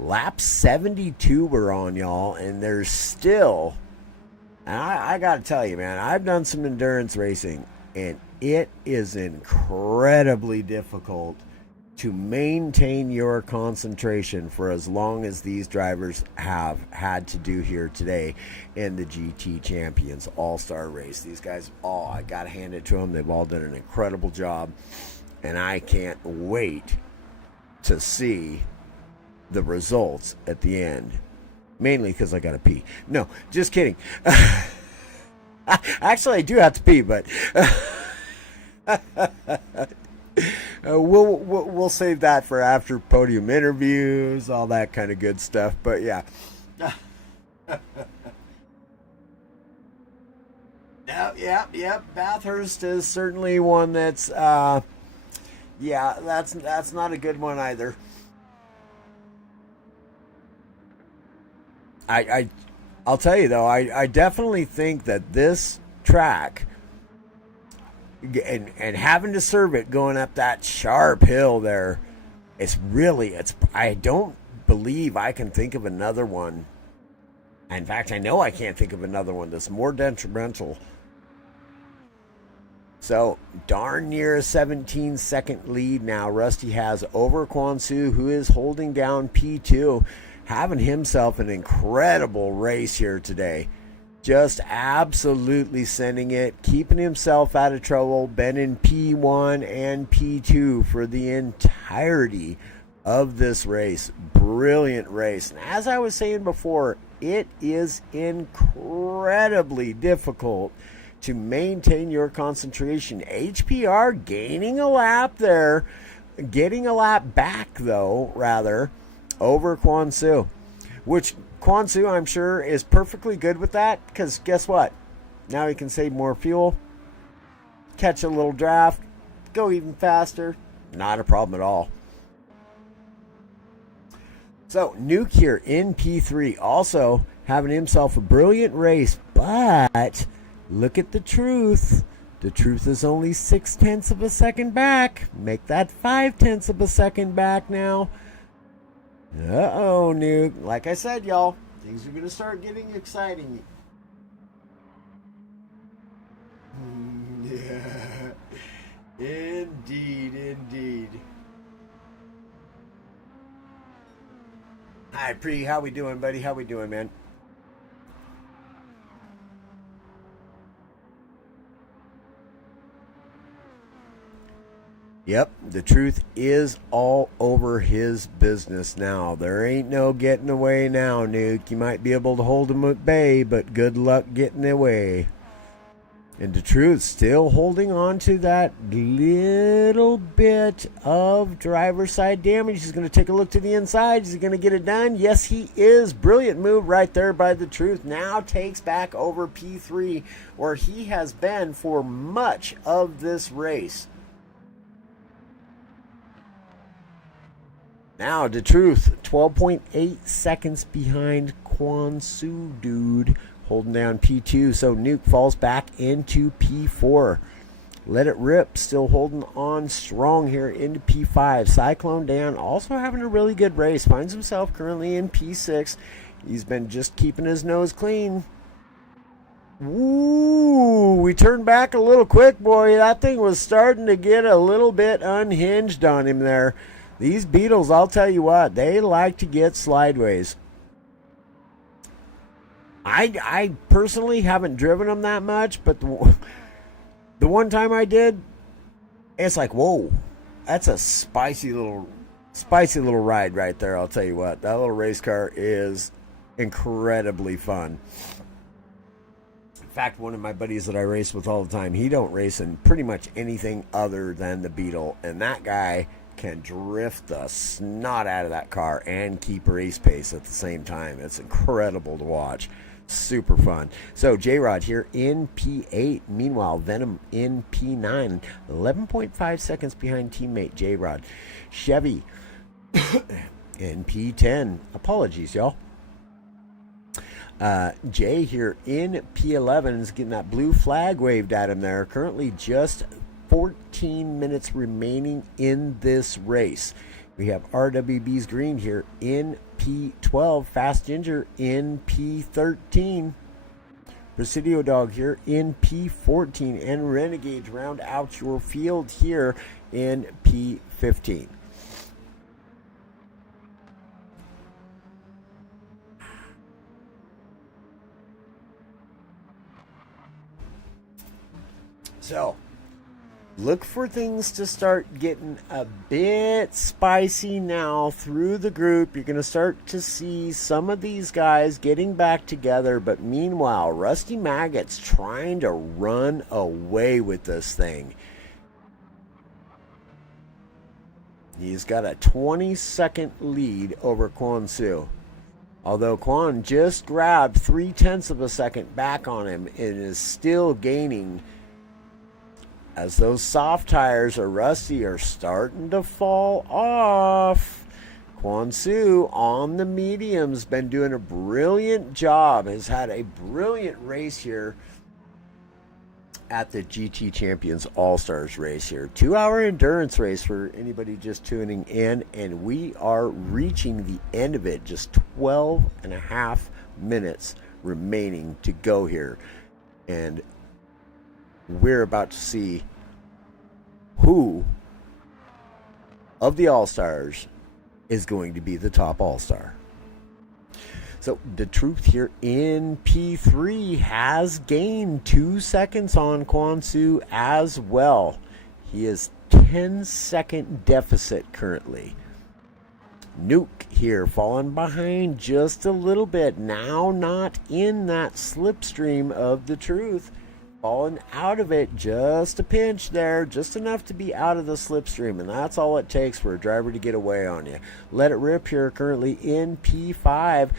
Lap 72 we're on, y'all, and there's still, and I gotta tell you, man, I've done some endurance racing, and it is incredibly difficult to maintain your concentration for as long as these drivers have had to do here today in the GT Champions All-Star Race. These guys, I gotta hand it to them. They've all done an incredible job, and I can't wait to see the results at the end, mainly because I gotta pee. No, just kidding. Actually, I do have to pee, but we'll save that for after podium interviews, all that kind of good stuff. But yeah. Yep. Bathurst is certainly one that's that's not a good one either. I'll tell you though, I definitely think that this track and having to serve it going up that sharp hill there, I don't believe I can think of another one. In fact, I know I can't think of another one that's more detrimental. So darn near a 17-second lead now Rusty has over Quan Su, who is holding down P2. Having himself an incredible race here today. Just absolutely sending it, keeping himself out of trouble, been in P1 and P2 for the entirety of this race. Brilliant race. And as I was saying before, it is incredibly difficult to maintain your concentration. HPR gaining a lap there, getting a lap back though, rather, over Quan Su, which Quan Su, I'm sure, is perfectly good with that, because guess what? Now he can save more fuel, catch a little draft, go even faster. Not a problem at all. So Nuke here in P3, also having himself a brilliant race, but look at the truth. The truth is only 0.6 of a second back. Make that 0.5 of a second back now. Uh-oh, Nuke. Like I said, y'all, things are going to start getting exciting. Yeah. Indeed, indeed. Hi, Pre. How we doing, buddy? How we doing, man? Yep, the truth is all over his business now. There ain't no getting away now, Nuke. You might be able to hold him at bay, but good luck getting away. And the truth still holding on to that little bit of driver's side damage. He's going to take a look to the inside. Is he going to get it done? Yes, he is. Brilliant move right there by the truth. Now takes back over P3, where he has been for much of this race. Now, the truth, 12.8 seconds behind Quan Su, dude, holding down P2. So Nuke falls back into P4. Let It Rip, still holding on strong here into P5. Cyclone Dan also having a really good race. Finds himself currently in P6. He's been just keeping his nose clean. Ooh, we turned back a little quick, boy. That thing was starting to get a little bit unhinged on him there. These Beetles, I'll tell you what, they like to get slideways. I personally haven't driven them that much, but the one time I did, it's like, whoa, that's a spicy little ride right there. I'll tell you what, that little race car is incredibly fun. In fact, one of my buddies that I race with all the time, he don't race in pretty much anything other than the Beetle, and that guy can drift the snot out of that car and keep race pace at the same time. It's incredible to watch. Super fun. So J-Rod here in P8. Meanwhile, Venom in P9. 11.5 seconds behind teammate J-Rod. Chevy in P10. Apologies, y'all. Jay here in P11 is getting that blue flag waved at him there. Currently just 14 minutes remaining in this race. We have RWB's Green here in P12. Fast Ginger in P13. Presidio Dog here in P14. And Renegade round out your field here in P15. So, look for things to start getting a bit spicy now through the group. You're going to start to see some of these guys getting back together. But meanwhile, Rusty Maggot's trying to run away with this thing. He's got a 20-second lead over Quan Su. Although Quan just grabbed 0.3 of a second back on him and is still gaining, as those soft tires of Rusty are starting to fall off. Quan Su on the mediums been doing a brilliant job. Has had a brilliant race here at the GT Champions All-Stars race here. 2-hour endurance race for anybody just tuning in. And we are reaching the end of it. Just 12 and a half minutes remaining to go here. And we're about to see who of the All-Stars is going to be the top All-Star. So the truth here in P3 has gained 2 seconds on Quan Su as well. He is 10-second deficit currently. Nuke here falling behind just a little bit. Now not in that slipstream of the truth. Falling out of it just a pinch there, just enough to be out of the slipstream, and that's all it takes for a driver to get away on you. Let It Rip here currently in P5,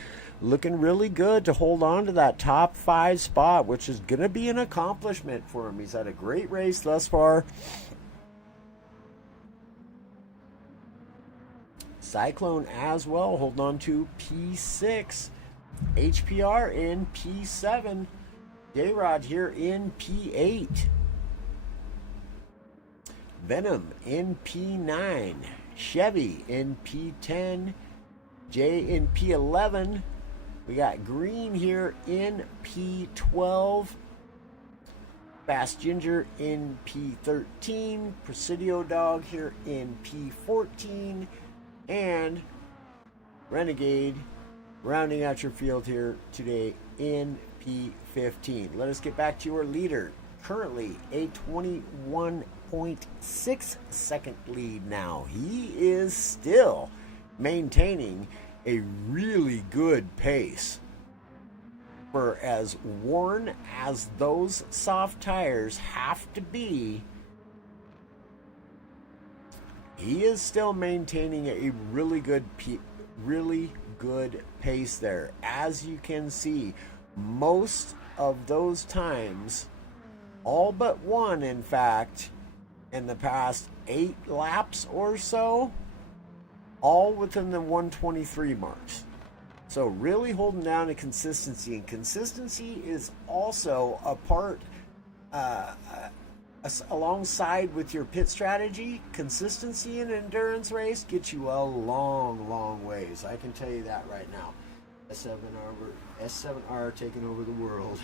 looking really good to hold on to that top 5 spot, which is going to be an accomplishment for him. He's had a great race thus far. Cyclone as well, holding on to P6. HPR in P7. J-Rod here in P8. Venom in P9. Chevy in P10. Jay in P11. We got Green here in P12. Fast Ginger in P13. Presidio Dog here in P14. And Renegade rounding out your field here today in P15. Let us get back to your leader. Currently a 21.6 second lead now. He is still maintaining a really good pace. For as worn as those soft tires have to be, he is still maintaining a really good pace there. As you can see, most of those times, all but one in fact, in the past 8 laps or so, all within the 123 marks. So really holding down to consistency, and consistency is also a part alongside with your pit strategy. Consistency in an endurance race gets you a long ways. I can tell you that right now. S7R taking over the world.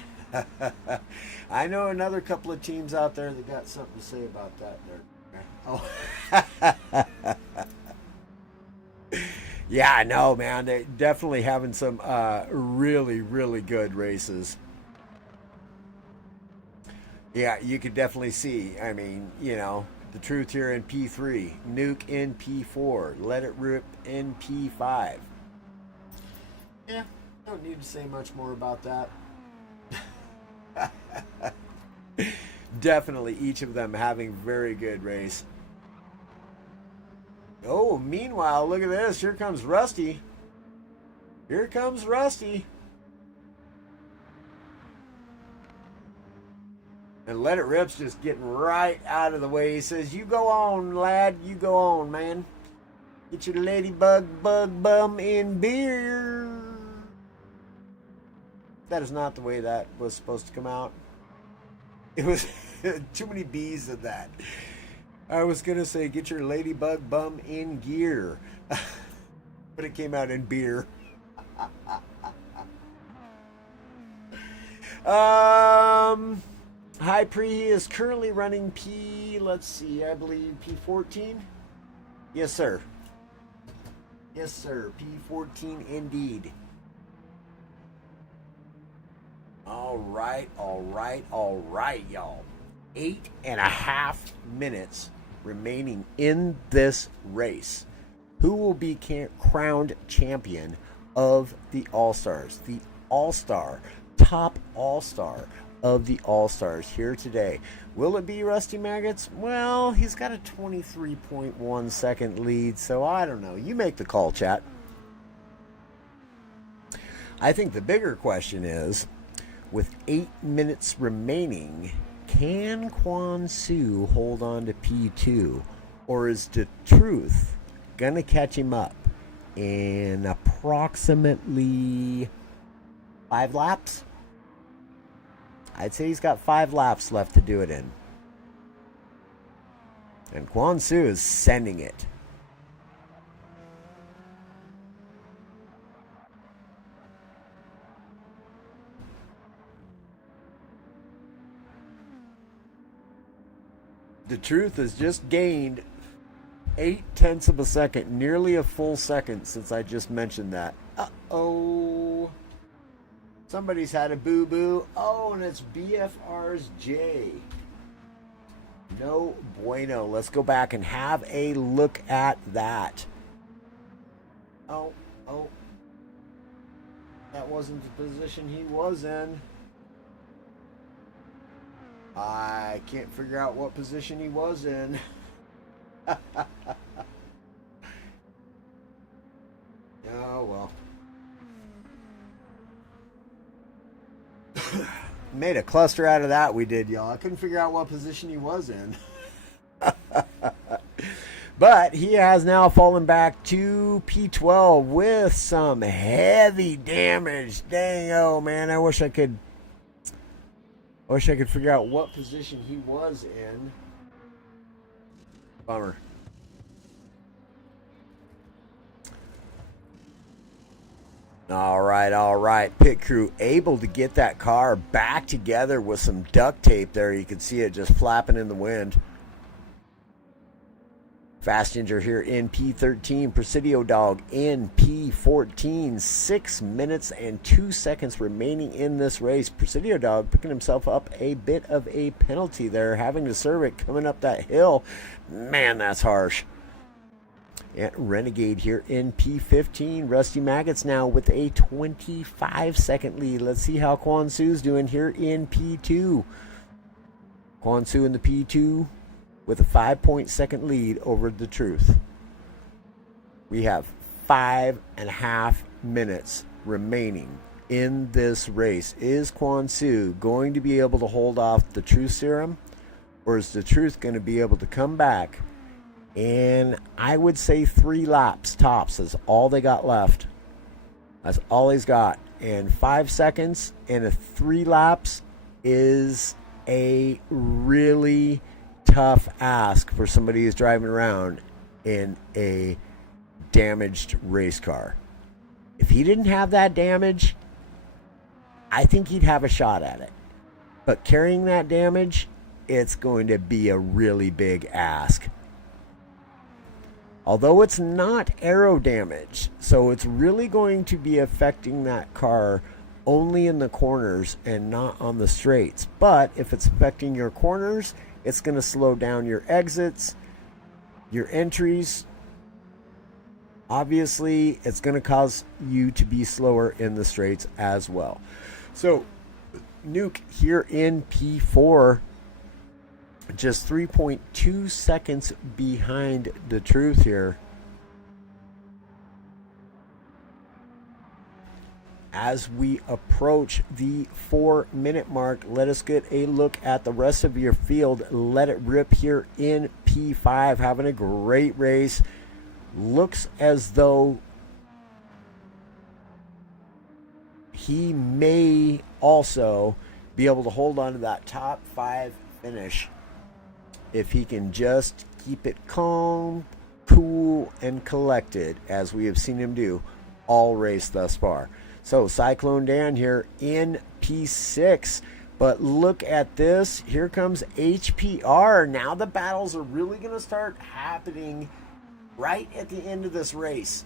I know another couple of teams out there that got something to say about that there. Oh. Yeah, no, man. They're definitely having some really good races. Yeah, you could definitely see. I mean, you know, the Truth here in P3, Nuke in P4, Let It Rip in P5. Yeah, don't need to say much more about that. Definitely each of them having very good race. Oh, meanwhile, look at this. Here comes Rusty. Here comes Rusty. And Let It Rip's just getting right out of the way. He says, you go on, lad. You go on, man. Get your ladybug bug bum in beer. That is not the way that was supposed to come out. It was too many B's in that. I was going to say, get your ladybug bum in gear. But it came out in beer. High Pre is currently running let's see, I believe P14? Yes, sir. Yes, sir. P14 indeed. All right, y'all. 8.5 minutes remaining in this race. Who will be crowned champion of the All-Stars? The All-Star, top All-Star of the All-Stars here today. Will it be Rusty Maggots? Well, he's got a 23.1 second lead, so I don't know. You make the call, chat. I think the bigger question is, with 8 minutes remaining, can Quan Su hold on to P2, or is the Truth gonna catch him up in approximately 5 laps? I'd say he's got 5 laps left to do it in. And Quan Su is sending it. The Truth has just gained 0.8 of a second, nearly a full second since I just mentioned that. Uh-oh. Somebody's had a boo-boo. Oh, and it's BFR's J. No bueno. Let's go back and have a look at that. Oh. That wasn't the position he was in. I can't figure out what position he was in. Oh, well. Made a cluster out of that, we did, y'all. I couldn't figure out what position he was in. But he has now fallen back to P12 with some heavy damage. Dang, oh man, I wish I could figure out what position he was in. Bummer. All right. Pit crew able to get that car back together with some duct tape there. You can see it just flapping in the wind. Fast Ginger here in P13. Presidio Dog in P14. 6 minutes and 2 seconds remaining in this race. Presidio Dog picking himself up a bit of a penalty there, having to serve it coming up that hill. Man, that's harsh. And Renegade here in P15. Rusty Maggots now with a 25-second lead. Let's see how Quan Su's doing here in P2. Quan Su in the P2 with a 5-point-second lead over the Truth. We have 5.5 minutes remaining in this race. Is Quan Su going to be able to hold off the Truth Serum? Or is the Truth going to be able to come back? And I would say 3 laps tops is all they got left. That's all he's got. And 5 seconds and 3 laps is a really tough ask for somebody who's driving around in a damaged race car. If he didn't have that damage, I think he'd have a shot at it. But carrying that damage, it's going to be a really big ask. Although it's not aero damage, so it's really going to be affecting that car only in the corners and not on the straights. But if it's affecting your corners, it's going to slow down your exits, your entries. Obviously, it's going to cause you to be slower in the straights as well. So, Nuke here in P4, just 3.2 seconds behind the Truth here. As we approach the 4-minute mark, let us get a look at the rest of your field. Let It Rip here in P5, having a great race. Looks as though he may also be able to hold on to that top 5 finish if he can just keep it calm, cool, and collected, as we have seen him do all race thus far. So Cyclone Dan here in P6. But look at this. Here comes HPR. Now the battles are really going to start happening right at the end of this race.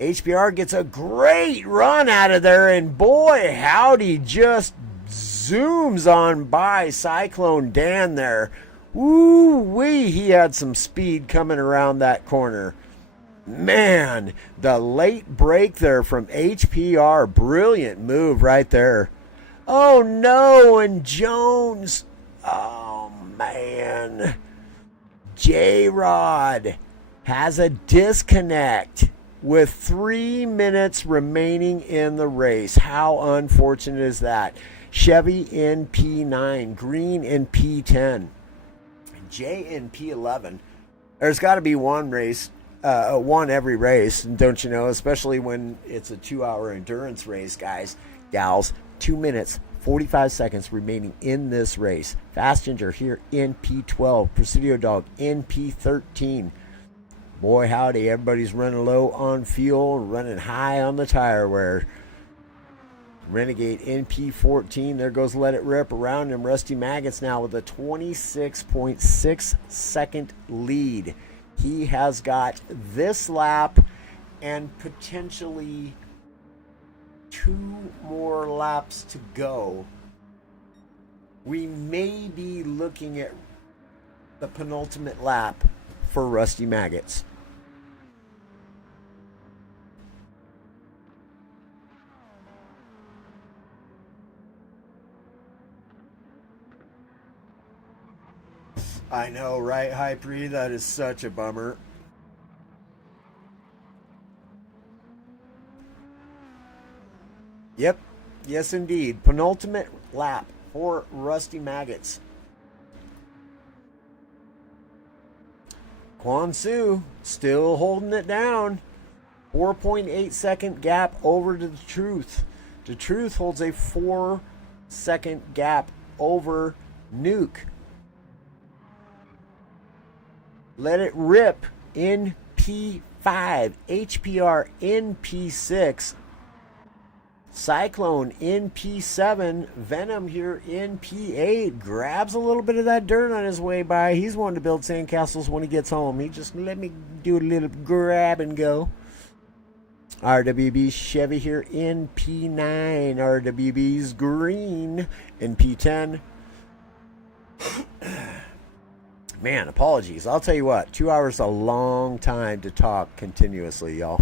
HPR gets a great run out of there, and boy, howdy, just zooms on by Cyclone Dan there. Woo-wee, he had some speed coming around that corner. Man, the late break there from HPR. Brilliant move right there. Oh, no, and Jones. Oh, man. J-Rod has a disconnect with 3 minutes remaining in the race. How unfortunate is that? Chevy in P9, Green in P10, Jay in P11. There's got to be one race, one every race, don't you know, especially when it's a 2-hour endurance race, guys, gals. 2 minutes, 45 seconds remaining in this race. Fast Ginger here in P12, Presidio Dog in P13. Boy, howdy, everybody's running low on fuel, running high on the tire wear. Renegade in P14. There goes Let It Rip around him. Rusty Maggots now with a 26.6 second lead. He has got this lap and potentially 2 more laps to go. We may be looking at the penultimate lap for Rusty Maggots. I know, right, Hyperi? That is such a bummer. Yep, yes indeed. Penultimate lap for Rusty Maggots. Quan Su still holding it down. 4.8 second gap over to the Truth. The Truth holds a 4 second gap over Nuke. Let It Rip in P5. HPR in P6. Cyclone in P7, Venom here in P8. Grabs a little bit of that dirt on his way by. He's one to build sandcastles when he gets home. He just let me do a little grab and go. RWB Chevy here in P9. RWB's Green in P10. Man, apologies. I'll tell you what, 2 hours is a long time to talk continuously, y'all.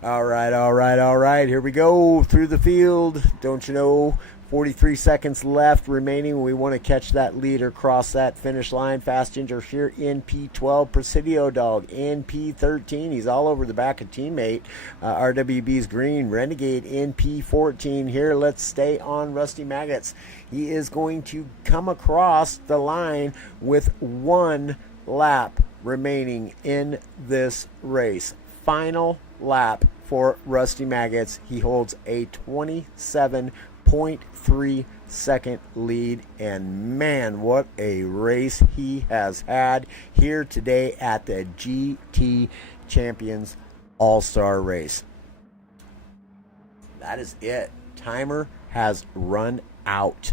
All right. Here we go through the field. Don't you know, 43 seconds left remaining. We want to catch that leader, cross that finish line. Fast Ginger here in P12. Presidio Dog in P13. He's all over the back of teammate. RWB's Green. Renegade in P14. Here, let's stay on Rusty Maggots. He is going to come across the line with 1 lap remaining in this race. Final lap for Rusty Maggots. He holds a 27.3 second lead, and man, what a race he has had here today at the GT Champions All-Star Race. That is it. Timer has run out.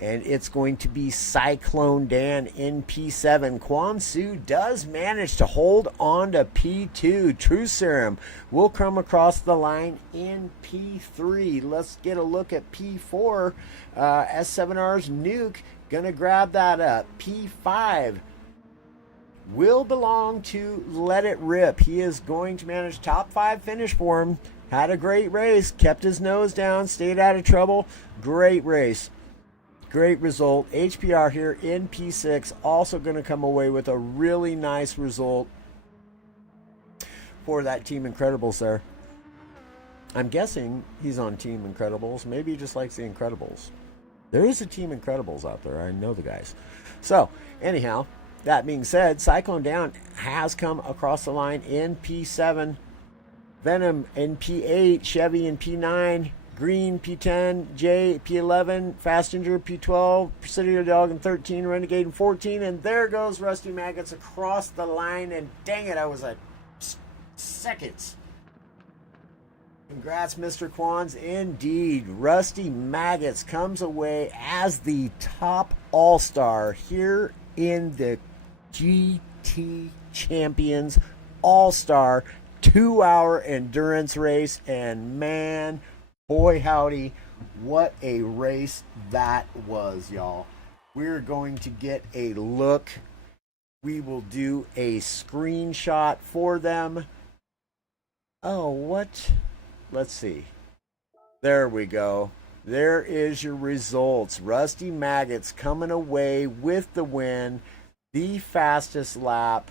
And it's going to be Cyclone Dan in P7. Quan Su does manage to hold on to P2. True Serum will come across the line in P3. Let's get a look at P4. S7R's Nuke going to grab that up. P5 will belong to Let It Rip. He is going to manage top 5 finish for him. Had a great race. Kept his nose down. Stayed out of trouble. Great race. Great result. HPR here in P6 also going to come away with a really nice result for that Team Incredibles there. I'm guessing he's on Team Incredibles. Maybe he just likes the Incredibles. There is a Team Incredibles out there. I know the guys. So, anyhow, that being said, Cyclone Down has come across the line in P7. Venom in P8. Chevy in P9. Green P10, J P11, Fast Ginger P12, Presidio Dog in 13, Renegade in 14, and there goes Rusty Maggots across the line, and dang it, I was at seconds. Congrats, Mr. Quans. Indeed, Rusty Maggots comes away as the top all-star here in the GT Champions All-Star 2-hour endurance race, and man, boy howdy, what a race that was, y'all. We're going to get a look. We will do a screenshot for them. Oh, what? Let's see. There we go. There is your results. Rusty Maggots coming away with the win. The fastest lap.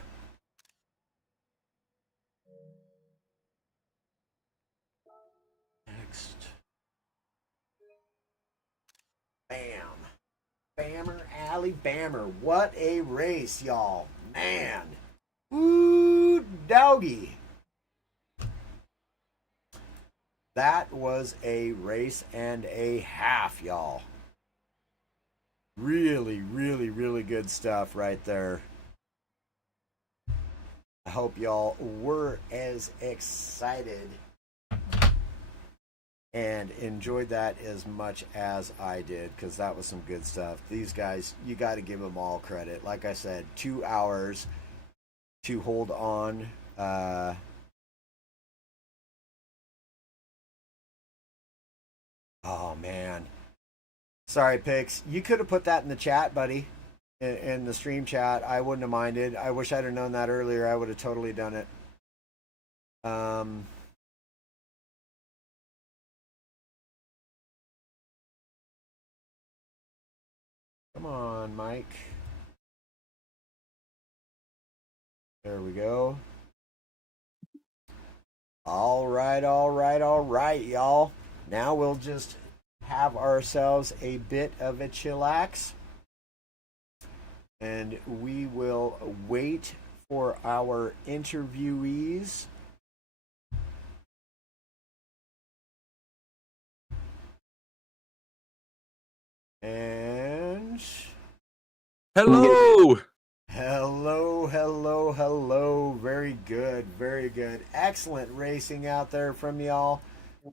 Bam. Bammer, Alley Bammer. What a race, y'all. Man. Woo, doggy. That was a race and a half, y'all. Really, really, really good stuff right there. I hope y'all were as excited and enjoyed that as much as I did, because that was some good stuff. These guys, you got to give them all credit. Like I said, 2 hours to hold on. Oh, man. Sorry, Pix. You could have put that in the chat, buddy, in the stream chat. I wouldn't have minded. I wish I'd have known that earlier. I would have totally done it. Come on, Mike. There we go. All right, y'all. Now we'll just have ourselves a bit of a chillax, and we will wait for our interviewees. And hello. Hello. Very good. Very good. Excellent racing out there from y'all.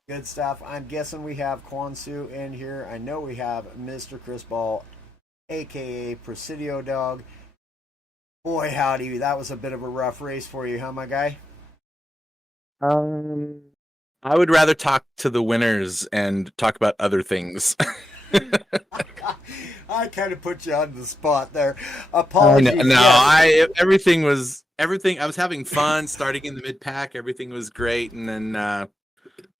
Good stuff. I'm guessing we have Kwansu in here. I know we have Mr. Chris Ball, aka Presidio Dog. Boy, howdy, that was a bit of a rough race for you, huh, my guy? Um, I would rather talk to the winners and talk about other things. I kind of put you on the spot there. I know. Apologies. No, Yes. everything was everything. I was having fun starting in the mid pack. Everything was great, and then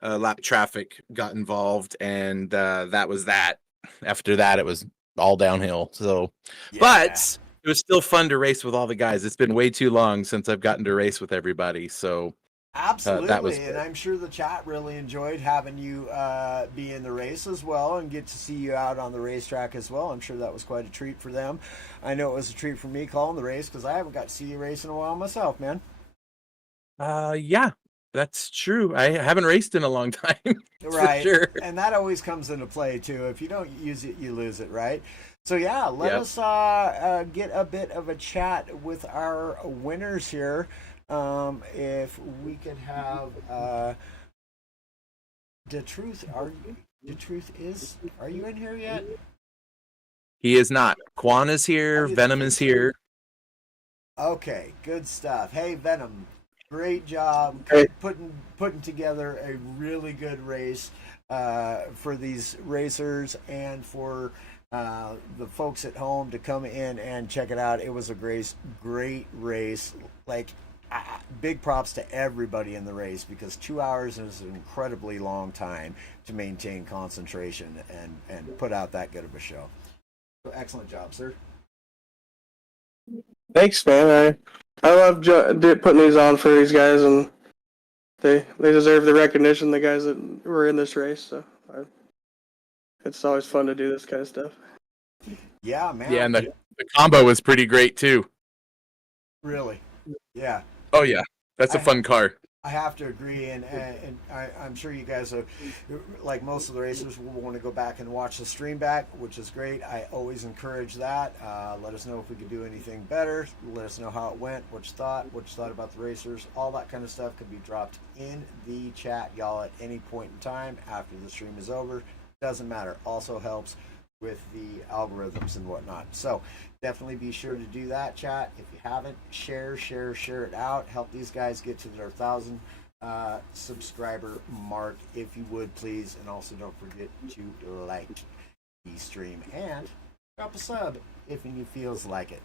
lap traffic got involved, and that was that. After that, it was all downhill. So, Yeah. but it was still fun to race with all the guys. It's been way too long since I've gotten to race with everybody. So that was Absolutely, and good. I'm sure the chat really enjoyed having you be in the race as well and get to see you out on the racetrack as well. I'm sure that was quite a treat for them. I know it was a treat for me calling the race because I haven't got to see you race in a while myself, man. Yeah, that's true. I haven't raced in a long time for Right, sure. and that always comes into play too. If you don't use it, you lose it, right? So yeah, let Yep. us get a bit of a chat with our winners here. If we could have the truth, are you in here yet? He is not. Quan is here. I didn't Venom think is so. here. Okay, good stuff. Hey Venom, great job Hey. putting together a really good race for these racers and for the folks at home to come in and check it out. It was a great race. Like big props to everybody in the race because 2 hours is an incredibly long time to maintain concentration and put out that good of a show. So excellent job, sir. Thanks, man. I love putting these on for these guys, and they deserve the recognition. The guys that were in this race, so it's always fun to do this kind of stuff. Yeah, man. Yeah, and the combo was pretty great too. Really, yeah. Oh yeah, that's a fun car. I have to agree, and I'm sure you guys are, like most of the racers, will want to go back and watch the stream back, which is great. I always encourage that. Let us know if we could do anything better. Let us know how it went, what you thought about the racers. All that kind of stuff could be dropped in the chat, y'all, at any point in time after the stream is over. Doesn't matter. Also helps with the algorithms and whatnot. So definitely be sure to do that, chat. If you haven't, share it out. Help these guys get to their 1,000 subscriber mark, if you would, please. And also don't forget to like the stream and drop a sub if you feels like it.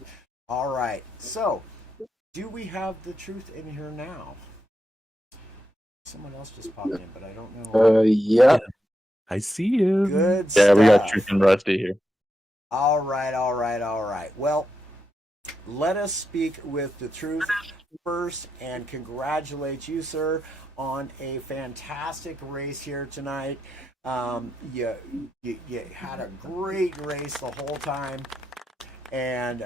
All right. So, do we have the truth in here now? Someone else just popped in, but I don't know. Yeah. I see you. Good Yeah, stuff. we got Truth and Rusty here. All right. Well, let us speak with the truth first and congratulate you, sir, on a fantastic race here tonight. You had a great race the whole time, and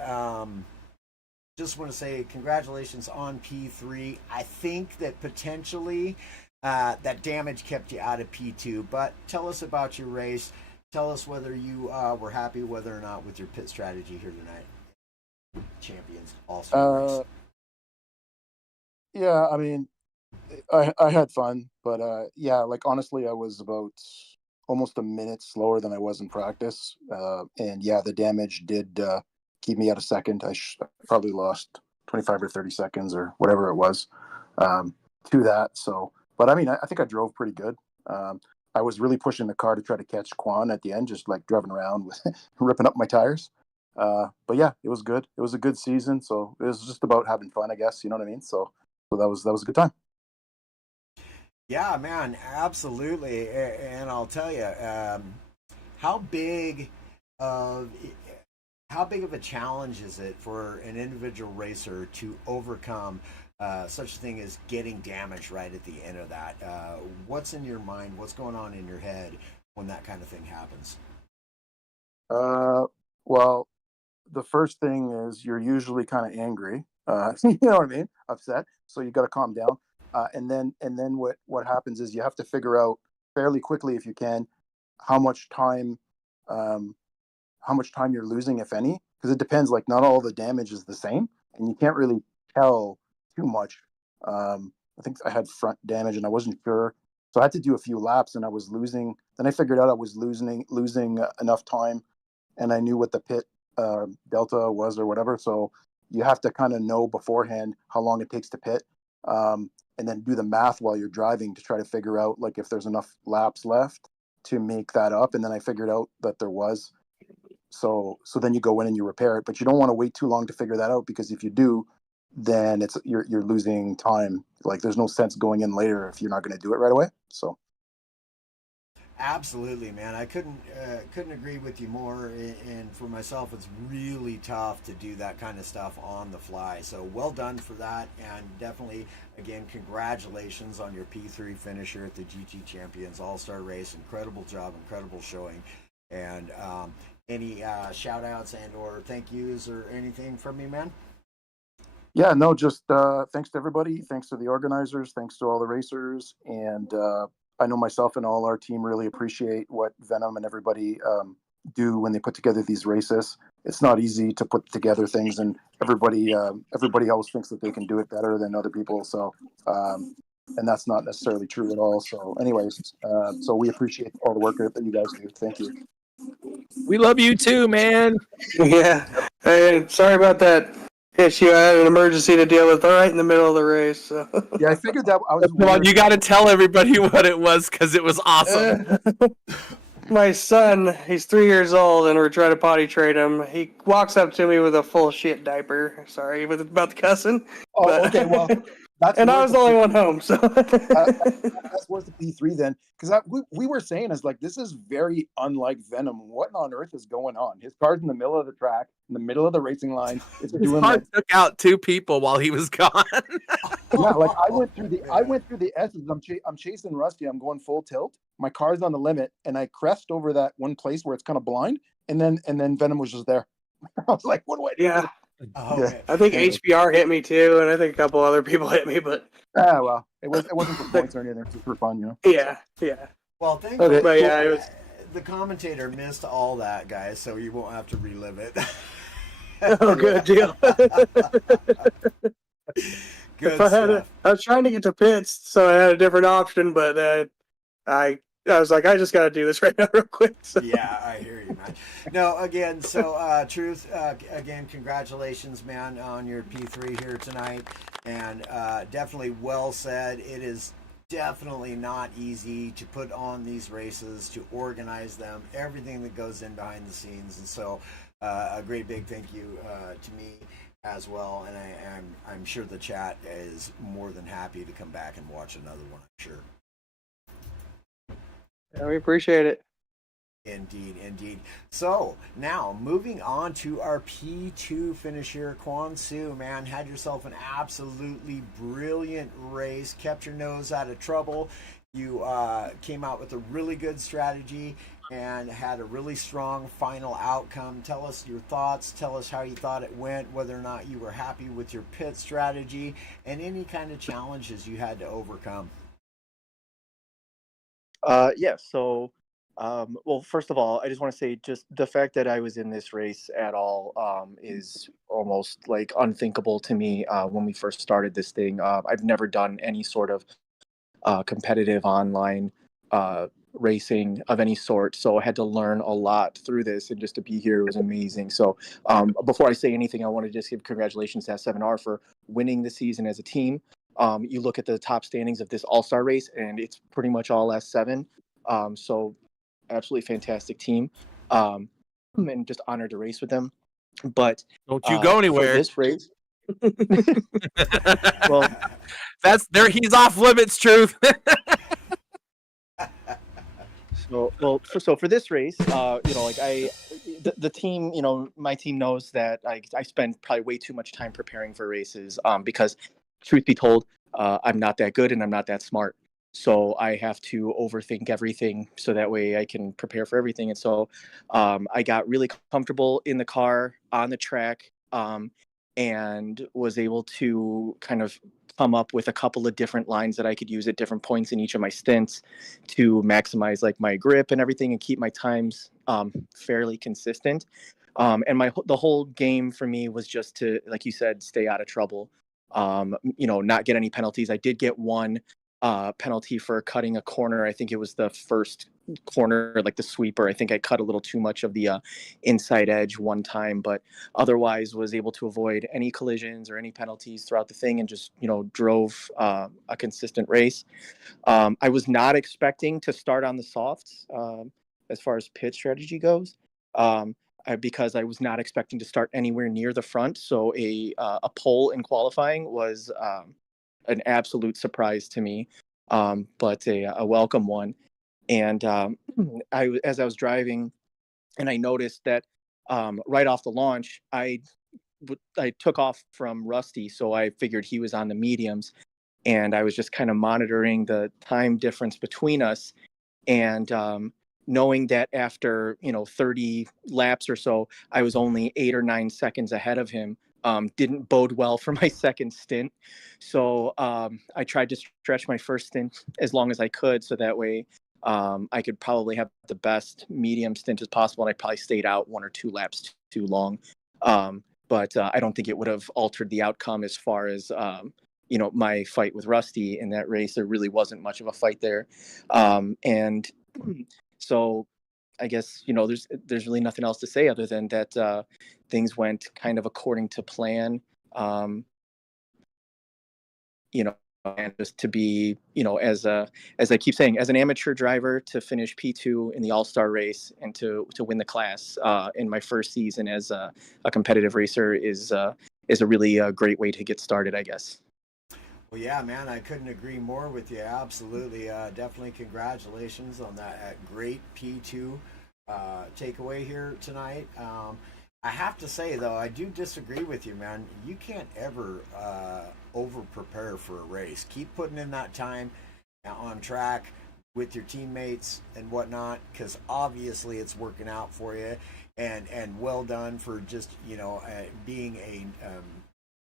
just want to say congratulations on P3. I think that potentially that damage kept you out of P2, but tell us about your race. Tell us whether you were happy whether or not with your pit strategy here tonight. Champions also race. Yeah, I mean, I had fun, but yeah, like honestly, I was about almost a minute slower than I was in practice, and yeah, the damage did keep me out of second. I probably lost 25 or 30 seconds or whatever it was to that. So, but I mean, I think I drove pretty good. I was really pushing the car to try to catch Quan at the end, just like driving around with ripping up my tires. But yeah, it was good. It was a good season, so it was just about having fun, I guess. You know what I mean? So that was a good time. Yeah, man, absolutely. And I'll tell you, how big of a challenge is it for an individual racer to overcome such a thing as getting damage right at the end of that? What's in your mind? What's going on in your head when that kind of thing happens? Well, the first thing is you're usually kind of angry. You know what I mean? Upset. So you got to calm down. And then what happens is you have to figure out fairly quickly, if you can, how much time you're losing, if any, because it depends. Like not all the damage is the same, and you can't really tell too much I think I had front damage and I wasn't sure. So I had to do a few laps and I was losing. Then I figured out I was losing enough time, and I knew what the pit delta was or whatever. So you have to kind of know beforehand how long it takes to pit, and then do the math while you're driving to try to figure out like if there's enough laps left to make that up. And then I figured out that there was. So then you go in and you repair it, but you don't want to wait too long to figure that out, because if you do, then you're losing time. Like there's no sense going in later if you're not going to do it right away. So Absolutely, man. I couldn't agree with you more. And for myself, it's really tough to do that kind of stuff on the fly. So well done for that, and definitely, again, congratulations on your P3 finisher at the GT Champions All-Star Race. Incredible job, incredible showing. And any shout outs and or thank yous or anything from me, man? yeah, no, just thanks to everybody. Thanks to the organizers. Thanks to all the racers. And I know myself and all our team really appreciate what Venom and everybody do when they put together these races. It's not easy to put together things, and everybody else thinks that they can do it better than other people. So, and that's not necessarily true at all. So, anyways, so we appreciate all the work that you guys do. Thank you. We love you too, man. Yeah. Hey, sorry about that issue. I had an emergency to deal with right in the middle of the race. So. Yeah, I figured that I was. Well, you got to tell everybody what it was, because it was awesome. My son, he's 3 years old, and we're trying to potty train him. He walks up to me with a full shit diaper. Sorry about the cussing. Oh, but, okay. Well, that's and I was the only one home, so. That's worth the P3 then, because we were saying is like, this is very unlike Venom. What on earth is going on? His car's in the middle of the track, in the middle of the racing line. It's His doing car like, took out 2 people while he was gone. yeah, like I went through the S's. I'm chasing Rusty. I'm going full tilt. My car's on the limit, and I crest over that one place where it's kind of blind, and then Venom was just there. I was like, what do I do? Yeah. Oh, Yeah. I think HBR hit me too, and I think a couple other people hit me, but Well, it wasn't for points or anything. It was just for fun, you know. yeah. Well, thankfully, Okay. But yeah, it was. the commentator missed all that, guys, so you won't have to relive it. Oh, good deal. Good I was trying to get to pits, so I had a different option, but I was like, I just got to do this right now, real quick. So. Yeah, I hear you, man. No, again, so Truth, again, congratulations, man, on your P3 here tonight, and definitely well said. It is definitely not easy to put on these races, to organize them, everything that goes in behind the scenes, and so a great big thank you to me as well, and I'm sure the chat is more than happy to come back and watch another one, I'm sure. Yeah, we appreciate it. Indeed. So now moving on to our P2 finisher, Quan Su, man, had yourself an absolutely brilliant race, kept your nose out of trouble. You came out with a really good strategy and had a really strong final outcome. Tell us your thoughts. Tell us how you thought it went, whether or not you were happy with your pit strategy, and any kind of challenges you had to overcome. Yeah, so, well, first of all, I just want to say just the fact that I was in this race at all is almost like unthinkable to me when we first started this thing. I've never done any sort of competitive online racing of any sort, so I had to learn a lot through this, and just to be here was amazing. So before I say anything, I want to just give congratulations to S7R for winning the season as a team. You look at the top standings of this all-star race, and it's pretty much all S7. So absolutely fantastic team. And just honored to race with them. But Don't you go anywhere. for this race. Well, That's there. He's off limits. Truth. So for this race, like the team, my team knows that I spend probably way too much time preparing for races, because truth be told, I'm not that good and I'm not that smart. So I have to overthink everything so that way I can prepare for everything. And so I got really comfortable in the car on the track, and was able to kind of come up with a couple of different lines that I could use at different points in each of my stints to maximize like my grip and everything and keep my times fairly consistent. And the whole game for me was just to, like you said, stay out of trouble. not get any penalties. I did get one penalty for cutting a corner. I think it was the first corner, like the sweeper. I think I cut a little too much of the inside edge one time, but otherwise was able to avoid any collisions or any penalties throughout the thing and just, drove a consistent race. I was not expecting to start on the softs as far as pit strategy goes. Because I was not expecting to start anywhere near the front. So a pole in qualifying was an absolute surprise to me, but a welcome one. And as I was driving, and I noticed that right off the launch, I took off from Rusty, so I figured he was on the mediums, and I was just kind of monitoring the time difference between us, and knowing that after 30 laps or so, I was only 8 or 9 seconds ahead of him. Didn't bode well for my second stint. So I tried to stretch my first stint as long as I could, so that way I could probably have the best medium stint as possible. And I probably stayed out 1 or 2 laps too long. But I don't think it would have altered the outcome as far as, my fight with Rusty in that race. There really wasn't much of a fight there. And so I guess, there's really nothing else to say other than that things went kind of according to plan, and just to be, as I keep saying, as an amateur driver to finish P2 in the All-Star race and to win the class in my first season as a competitive racer is a really great way to get started, I guess. Well, yeah, man, I couldn't agree more with you. Absolutely. Definitely congratulations on that great P2 takeaway here tonight. I have to say, though, I do disagree with you, man. You can't ever over-prepare for a race. Keep putting in that time on track with your teammates and whatnot, because obviously it's working out for you. And well done for just, being a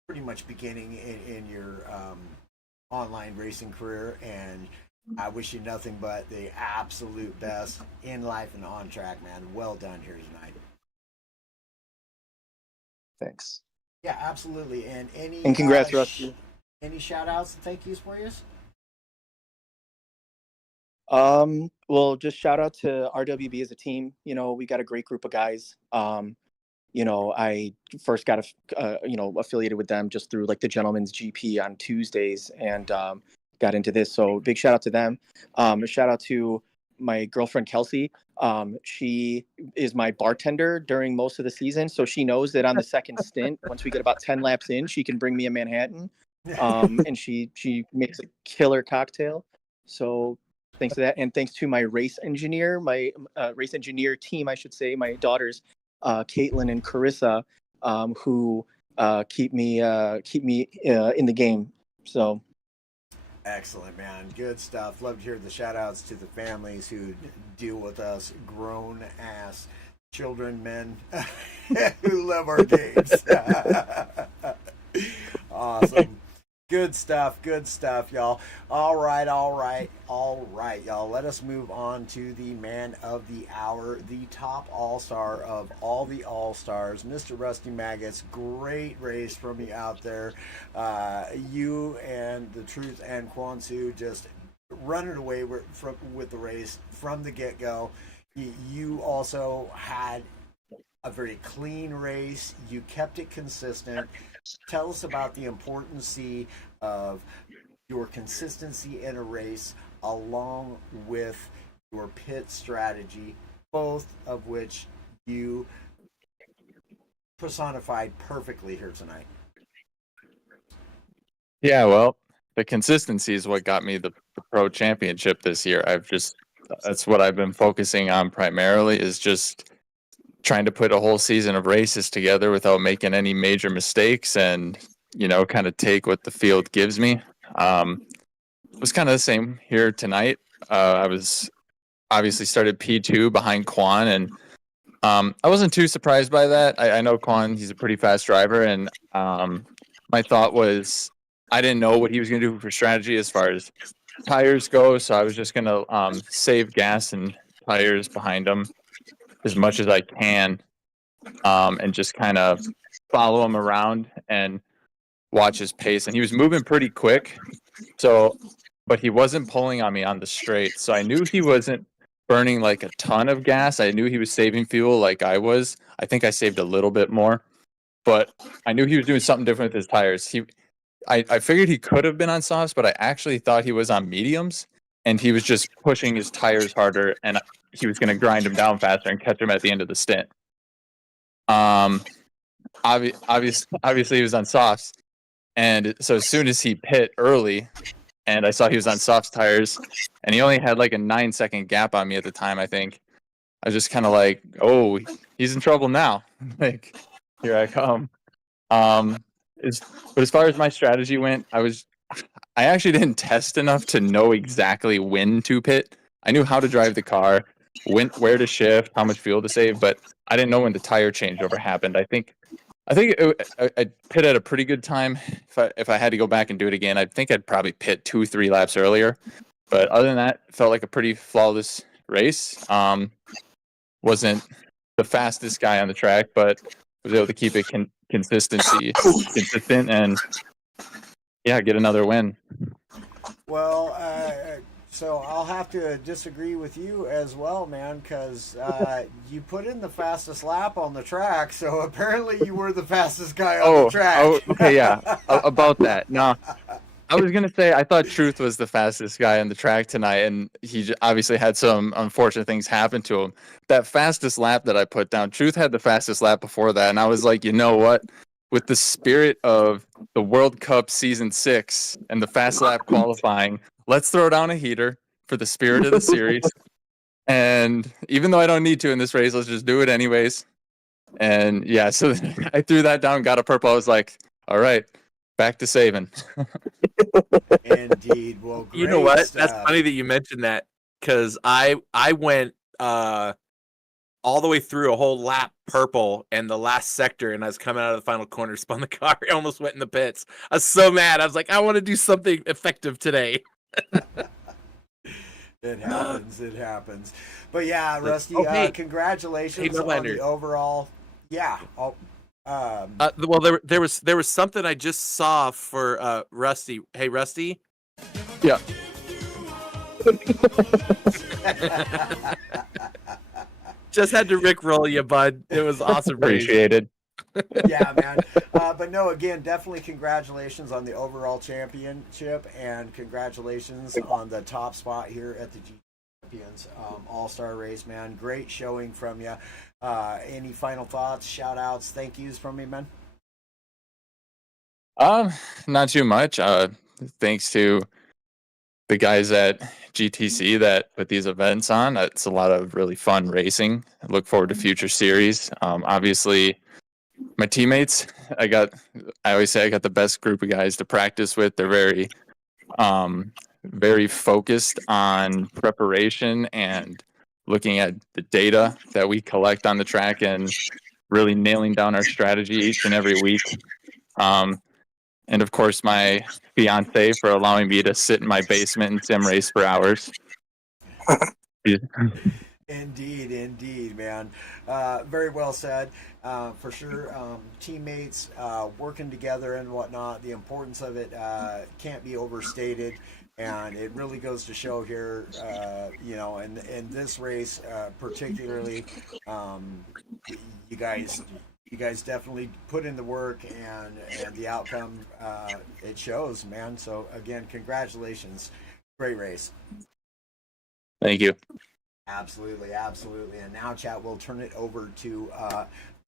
pretty much beginning in your online racing career. And I wish you nothing but the absolute best in life and on track, man. Well done here tonight. Thanks. Yeah, absolutely. And congrats, Rusty. Any shout outs and thank yous for you? Well, just shout out to RWB as a team. We got a great group of guys. I first got affiliated with them just through like the Gentleman's GP on Tuesdays, and got into this. So big shout out to them. A shout out to my girlfriend Kelsey. She is my bartender during most of the season, so she knows that on the second stint, once we get about 10 laps in, she can bring me a Manhattan. And she makes a killer cocktail. So thanks to that, and thanks to my race engineer team, I should say, my daughters, Caitlin and Carissa, who keep me in the game. So excellent, man. Good stuff. Love to hear the shout outs to the families who deal with us grown ass children, men who love our games. Awesome. Good stuff, y'all. All right, y'all. Let us move on to the man of the hour, the top all-star of all the all-stars, Mr. Rusty Maggots. Great race from you out there. You and the Truth and Kwansu just running away with the race from the get-go. You also had a very clean race. You kept it consistent. Tell us about the importance of your consistency in a race along with your pit strategy, both of which you personified perfectly here tonight. Yeah, well, the consistency is what got me the pro championship this year. That's what I've been focusing on primarily, is just trying to put a whole season of races together without making any major mistakes and, kind of take what the field gives me. It was kind of the same here tonight. I was obviously started P2 behind Quan, and I wasn't too surprised by that. I know Quan, he's a pretty fast driver, and my thought was I didn't know what he was going to do for strategy as far as tires go, so I was just going to save gas and tires behind him as much as I can, and just kind of follow him around. And watch his pace, and he was moving pretty quick. So, but he wasn't pulling on me on the straight. So I knew he wasn't burning like a ton of gas. I knew he was saving fuel like I was. I think I saved a little bit more, but I knew he was doing something different with his tires. I figured he could have been on softs, but I actually thought he was on mediums, and he was just pushing his tires harder, and he was going to grind him down faster and catch him at the end of the stint. Obviously he was on softs, and so as soon as he pit early, and I saw he was on softs tires, and he only had like a 9-second gap on me at the time, I think. I was just kind of like, oh, he's in trouble now. Like, here I come. But as far as my strategy went, I actually didn't test enough to know exactly when to pit. I knew how to drive the car, where to shift, how much fuel to save, but I didn't know when the tire changeover happened. I think I pit at a pretty good time. If I had to go back and do it again, I think I'd probably pit 2-3 laps earlier. But other than that, it felt like a pretty flawless race. Wasn't the fastest guy on the track, but was able to keep it consistent, and yeah, get another win. Well, so I'll have to disagree with you as well, man, because you put in the fastest lap on the track, so apparently you were the fastest guy on the track. Oh, okay, yeah. About that. No, I was going to say I thought Truth was the fastest guy on the track tonight, and he obviously had some unfortunate things happen to him. That fastest lap that I put down, Truth had the fastest lap before that, and I was like, you know what? With the spirit of the World Cup Season 6 and the fast lap qualifying, let's throw down a heater for the spirit of the series. And even though I don't need to in this race, let's just do it anyways. And yeah, so I threw that down, got a purple. I was like, all right, back to saving. Indeed. Well, great You know what? stuff. That's funny that you mentioned that, because I went all the way through a whole lap purple and the last sector, and I was coming out of the final corner, spun the car, I almost went in the pits. I was so mad. I was like, I want to do something effective today. It happens. It happens. But yeah, Rusty, hey, congratulations on Leonard. the overall. Yeah. Well, there was something I just saw for Rusty. Hey, Rusty. Yeah. Just had to rickroll you, bud. It was awesome. Appreciated. Yeah, man. But no, again, definitely congratulations on the overall championship, and congratulations on the top spot here at the GTCHAMPIONS All-Star race, man. Great showing from you. Any final thoughts, shout outs, thank yous from me, man? Not too much. Thanks to the guys at GTC that put these events on. It's a lot of really fun racing. I look forward to future series. Obviously, my teammates, I always say I got the best group of guys to practice with. They're very, very focused on preparation and looking at the data that we collect on the track and really nailing down our strategy each and every week. And of course, my fiance for allowing me to sit in my basement and sim race for hours. Indeed, man. Very well said. For sure, teammates working together and whatnot. The importance of it can't be overstated, and it really goes to show here. In this race, particularly, you guys definitely put in the work, and the outcome it shows, man. So again, congratulations. Great race. Thank you. Absolutely. And now, chat, we'll turn it over to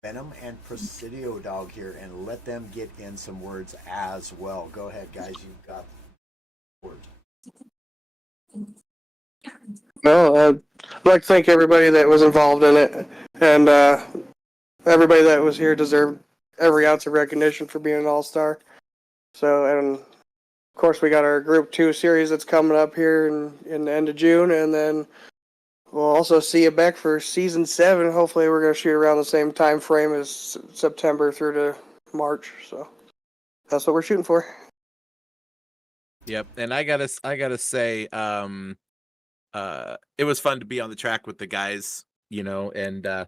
Venom and Presidio Dog here and let them get in some words as well. Go ahead, guys. You've got the word. No, I'd like to thank everybody that was involved in it, and everybody that was here deserved every ounce of recognition for being an all-star. So, and of course, we got our Group 2 series that's coming up here in the end of June, and then we'll also see you back for Season 7. Hopefully, we're going to shoot around the same time frame as September through to March. So that's what we're shooting for. Yep, and I gotta say, it was fun to be on the track with the guys, and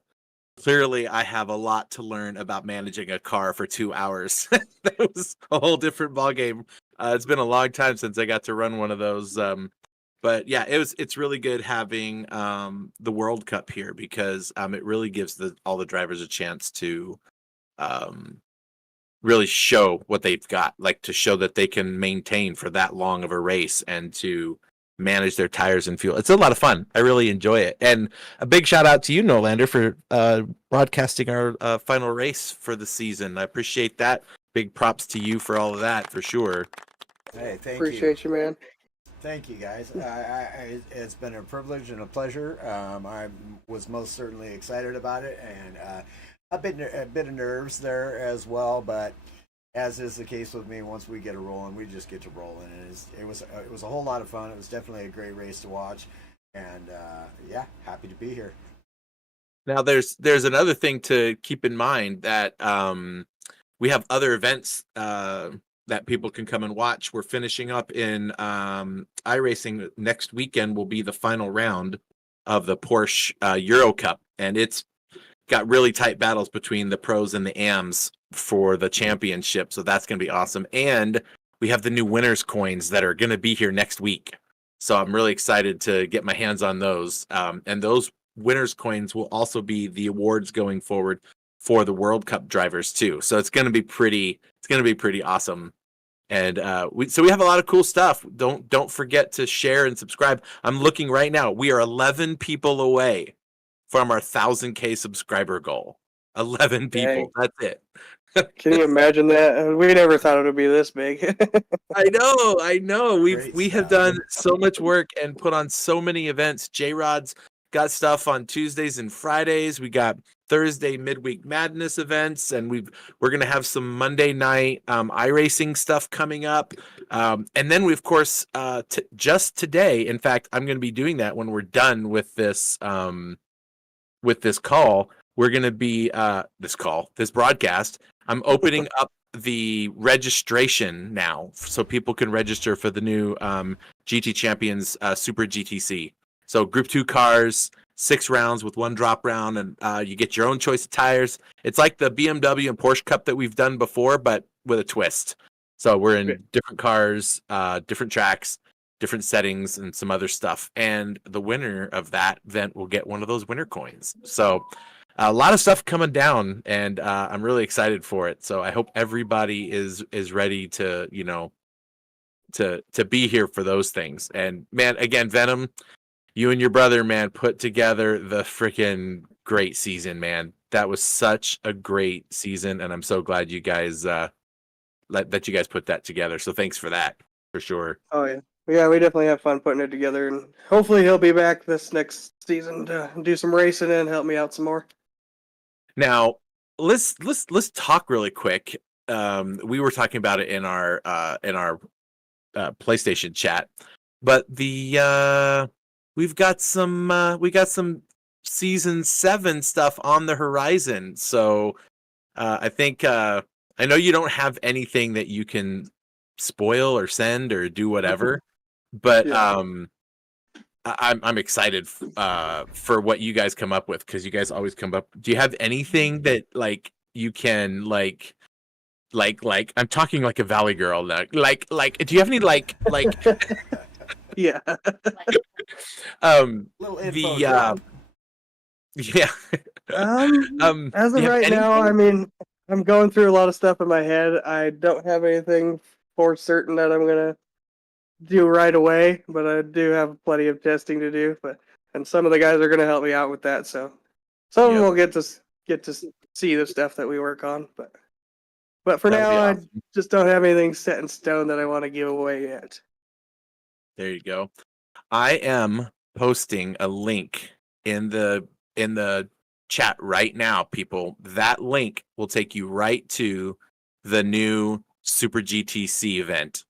clearly I have a lot to learn about managing a car for 2 hours. That was a whole different ballgame. It's been a long time since I got to run one of those. But yeah, it's really good having the World Cup here because it really gives all the drivers a chance to really show what they've got, like to show that they can maintain for that long of a race and to manage their tires and fuel. It's a lot of fun. I really enjoy it. And a big shout out to you, Nolander, for broadcasting our final race for the season. I appreciate that. Big props to you for all of that, for sure. Hey, thank Appreciate you, man. Thank you, guys. It's been a privilege and a pleasure. I was most certainly excited about it, and a bit of nerves there as well. But as is the case with me, once we get it rolling, we just get to rolling. And it was a whole lot of fun. It was definitely a great race to watch, and yeah, happy to be here. Now, there's another thing to keep in mind that we have other events that people can come and watch. We're finishing up in iRacing next weekend. Will be the final round of the Porsche Euro Cup, and it's got really tight battles between the pros and the AMs for the championship. So that's going to be awesome. And we have the new winners coins that are going to be here next week. So I'm really excited to get my hands on those. And those winners coins will also be the awards going forward for the World Cup drivers too. So it's going to be pretty awesome. And we have a lot of cool stuff. Don't forget to share and subscribe. I'm looking right now. We are 11 people away from our 1,000K subscriber goal. 11 people. Dang. That's it. Can you imagine that? We never thought it would be this big. I know. Great We have stuff. done so much work and put on so many events. J-Rod's got stuff on Tuesdays and Fridays. We got Thursday midweek madness events, and we're gonna have some Monday night iRacing stuff coming up. And then we, of course, just today. In fact, I'm gonna be doing that when we're done with this call. We're gonna be this broadcast. I'm opening up the registration now, so people can register for the new GT Champions Super GTC. So Group 2 cars, 6 rounds with 1 drop round, and you get your own choice of tires. It's like the BMW and Porsche Cup that we've done before, but with a twist. So we're in different cars, different tracks, different settings, and some other stuff. And the winner of that event will get one of those winner coins. So a lot of stuff coming down, and I'm really excited for it. So I hope everybody is ready to, to be here for those things. And man, again, Venom, you and your brother, man, put together the freaking great season, man. That was such a great season, and I'm so glad you guys that you guys put that together. So thanks for that, for sure. Oh yeah, we definitely have fun putting it together, and hopefully he'll be back this next season to do some racing and help me out some more. Now, let's talk really quick. We were talking about it in our PlayStation chat, but we got some season 7 stuff on the horizon. So I think I know you don't have anything that you can spoil or send or do whatever, but Yeah. I'm excited for what you guys come up with, because you guys always come up. Do you have anything that like you can like I'm talking like a Valley girl now. Like do you have any like Yeah. Little info the drop. yeah As do of you have right now, I anything? mean, I'm going through a lot of stuff in my head. I don't have anything for certain that I'm gonna do right away, but I do have plenty of testing to do. And some of the guys are gonna help me out with that. So some of them will get to see the stuff that we work on. But for That'll now, be I awesome. just don't have anything set in stone that I want to give away yet. There you go. I am posting a link in the chat right now, people. That link will take you right to the new Super GTC event.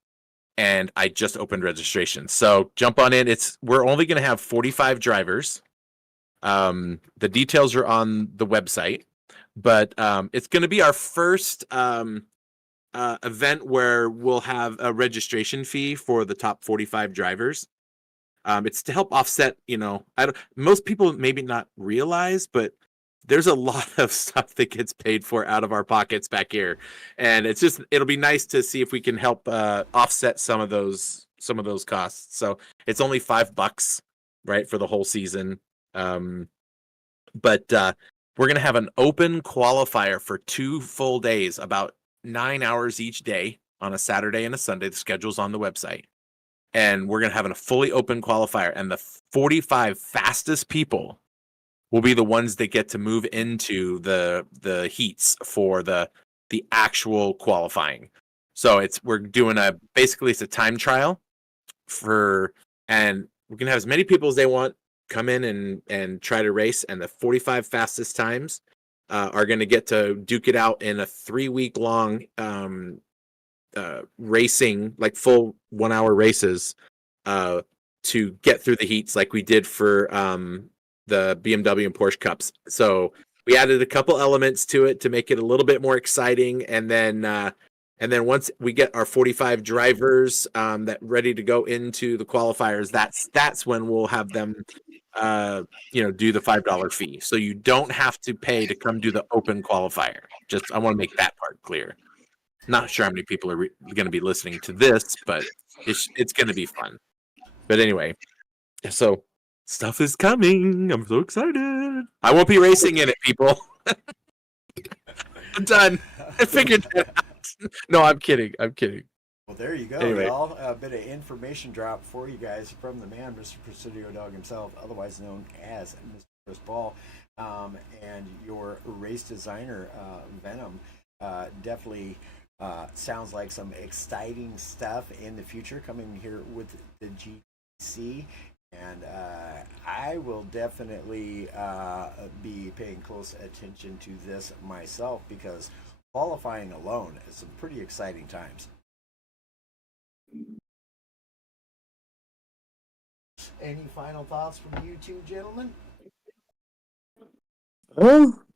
And I just opened registration. So jump on in. We're only going to have 45 drivers. The details are on the website, but it's going to be our first event where we'll have a registration fee for the top 45 drivers. It's to help offset, most people maybe not realize, but there's a lot of stuff that gets paid for out of our pockets back here, and it'll be nice to see if we can help offset some of those costs. So it's only $5, right, for the whole season. But we're gonna have an open qualifier for 2 full days, about 9 hours each day on a Saturday and a Sunday. The schedule's on the website, and we're gonna have a fully open qualifier, and the 45 fastest people will be the ones that get to move into the heats for the actual qualifying. So we're doing basically it's a time trial and we can have as many people as they want come in and try to race, and the 45 fastest times are going to get to duke it out in a 3-week long racing, like full 1-hour races to get through the heats like we did for the BMW and Porsche Cups. So we added a couple elements to it to make it a little bit more exciting, and then once we get our 45 drivers that ready to go into the qualifiers, that's when we'll have them do the $5 fee. So you don't have to pay to come do the open qualifier. Just I want to make that part clear. Not sure how many people are going to be listening to this, but it's going to be fun. But anyway, so stuff is coming. I'm so excited. I won't be racing in it, people. I'm done. I figured it out. No, I'm kidding. Well, there you go, Anyway. y'all. A bit of information drop for you guys from the man, Mr. Presidio Dog himself, otherwise known as Mr. Chris Ball, and your race designer, Venom. Definitely sounds like some exciting stuff in the future coming here with the GTC. And I will definitely be paying close attention to this myself, because qualifying alone is some pretty exciting times. Any final thoughts from you two gentlemen?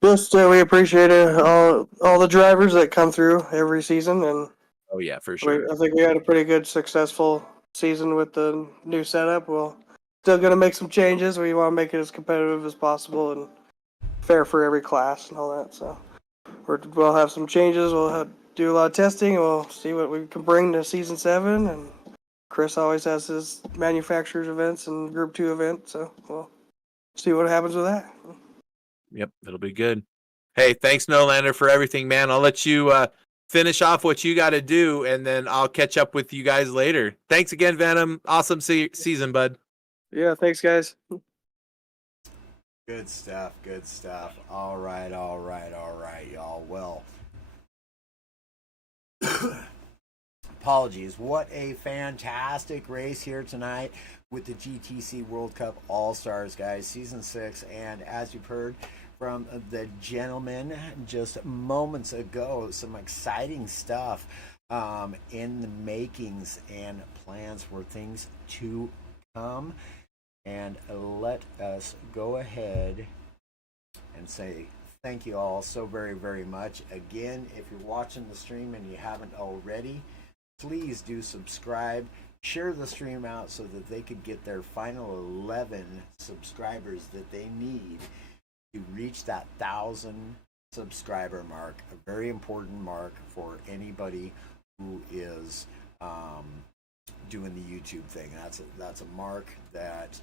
Just we appreciate it, all the drivers that come through every season, and Oh yeah, for sure. I think we had a pretty good, successful season with the new setup. We'll still gonna make some changes. We want to make it as competitive as possible and fair for every class and all that. So we'll have some changes. We'll do a lot of testing. We'll see what we can bring to season 7. And Chris always has his manufacturers events and Group 2 event. So we'll see what happens with that. Yep, it'll be good. Hey, thanks, Nolander, for everything, man. I'll let you finish off what you got to do, and then I'll catch up with you guys later. Thanks again, Venom. Awesome season, bud. Yeah, thanks, guys. Good stuff, good stuff. All right, y'all. Well, apologies. What a fantastic race here tonight with the GTC World Cup All-Stars, guys. Season 6, and as you've heard from the gentleman just moments ago, some exciting stuff in the makings and plans for things to come. And let us go ahead and say thank you all so very, very much. Again, if you're watching the stream and you haven't already, please do subscribe. Share the stream out so that they could get their final 11 subscribers that they need to reach that 1,000 subscriber mark. A very important mark for anybody who is doing the YouTube thing. That's a mark that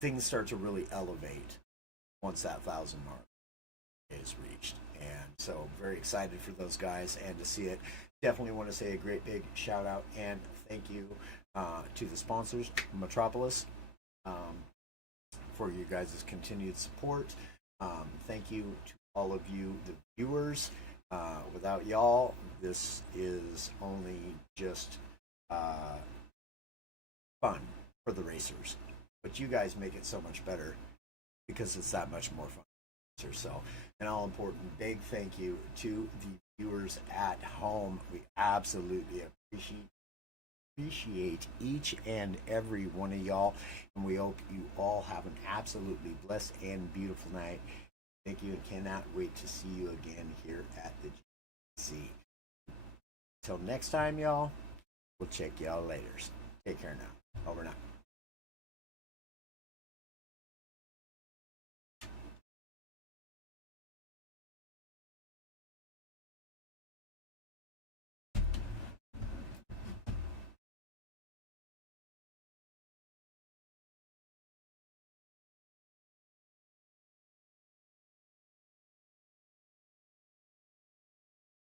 things start to really elevate once that 1,000 mark is reached. And so very excited for those guys and to see it. Definitely want to say a great big shout out and thank you to the sponsors, Metropolis, for you guys' continued support. Thank you to all of you, the viewers. Without y'all, this is only just fun for the racers. But you guys make it so much better because it's that much more fun. So, an all important big thank you to the viewers at home. We absolutely appreciate each and every one of y'all, and we hope you all have an absolutely blessed and beautiful night. Thank you, and cannot wait to see you again here at the GTC. Till next time, y'all, we'll check y'all later. Take care now. Over now.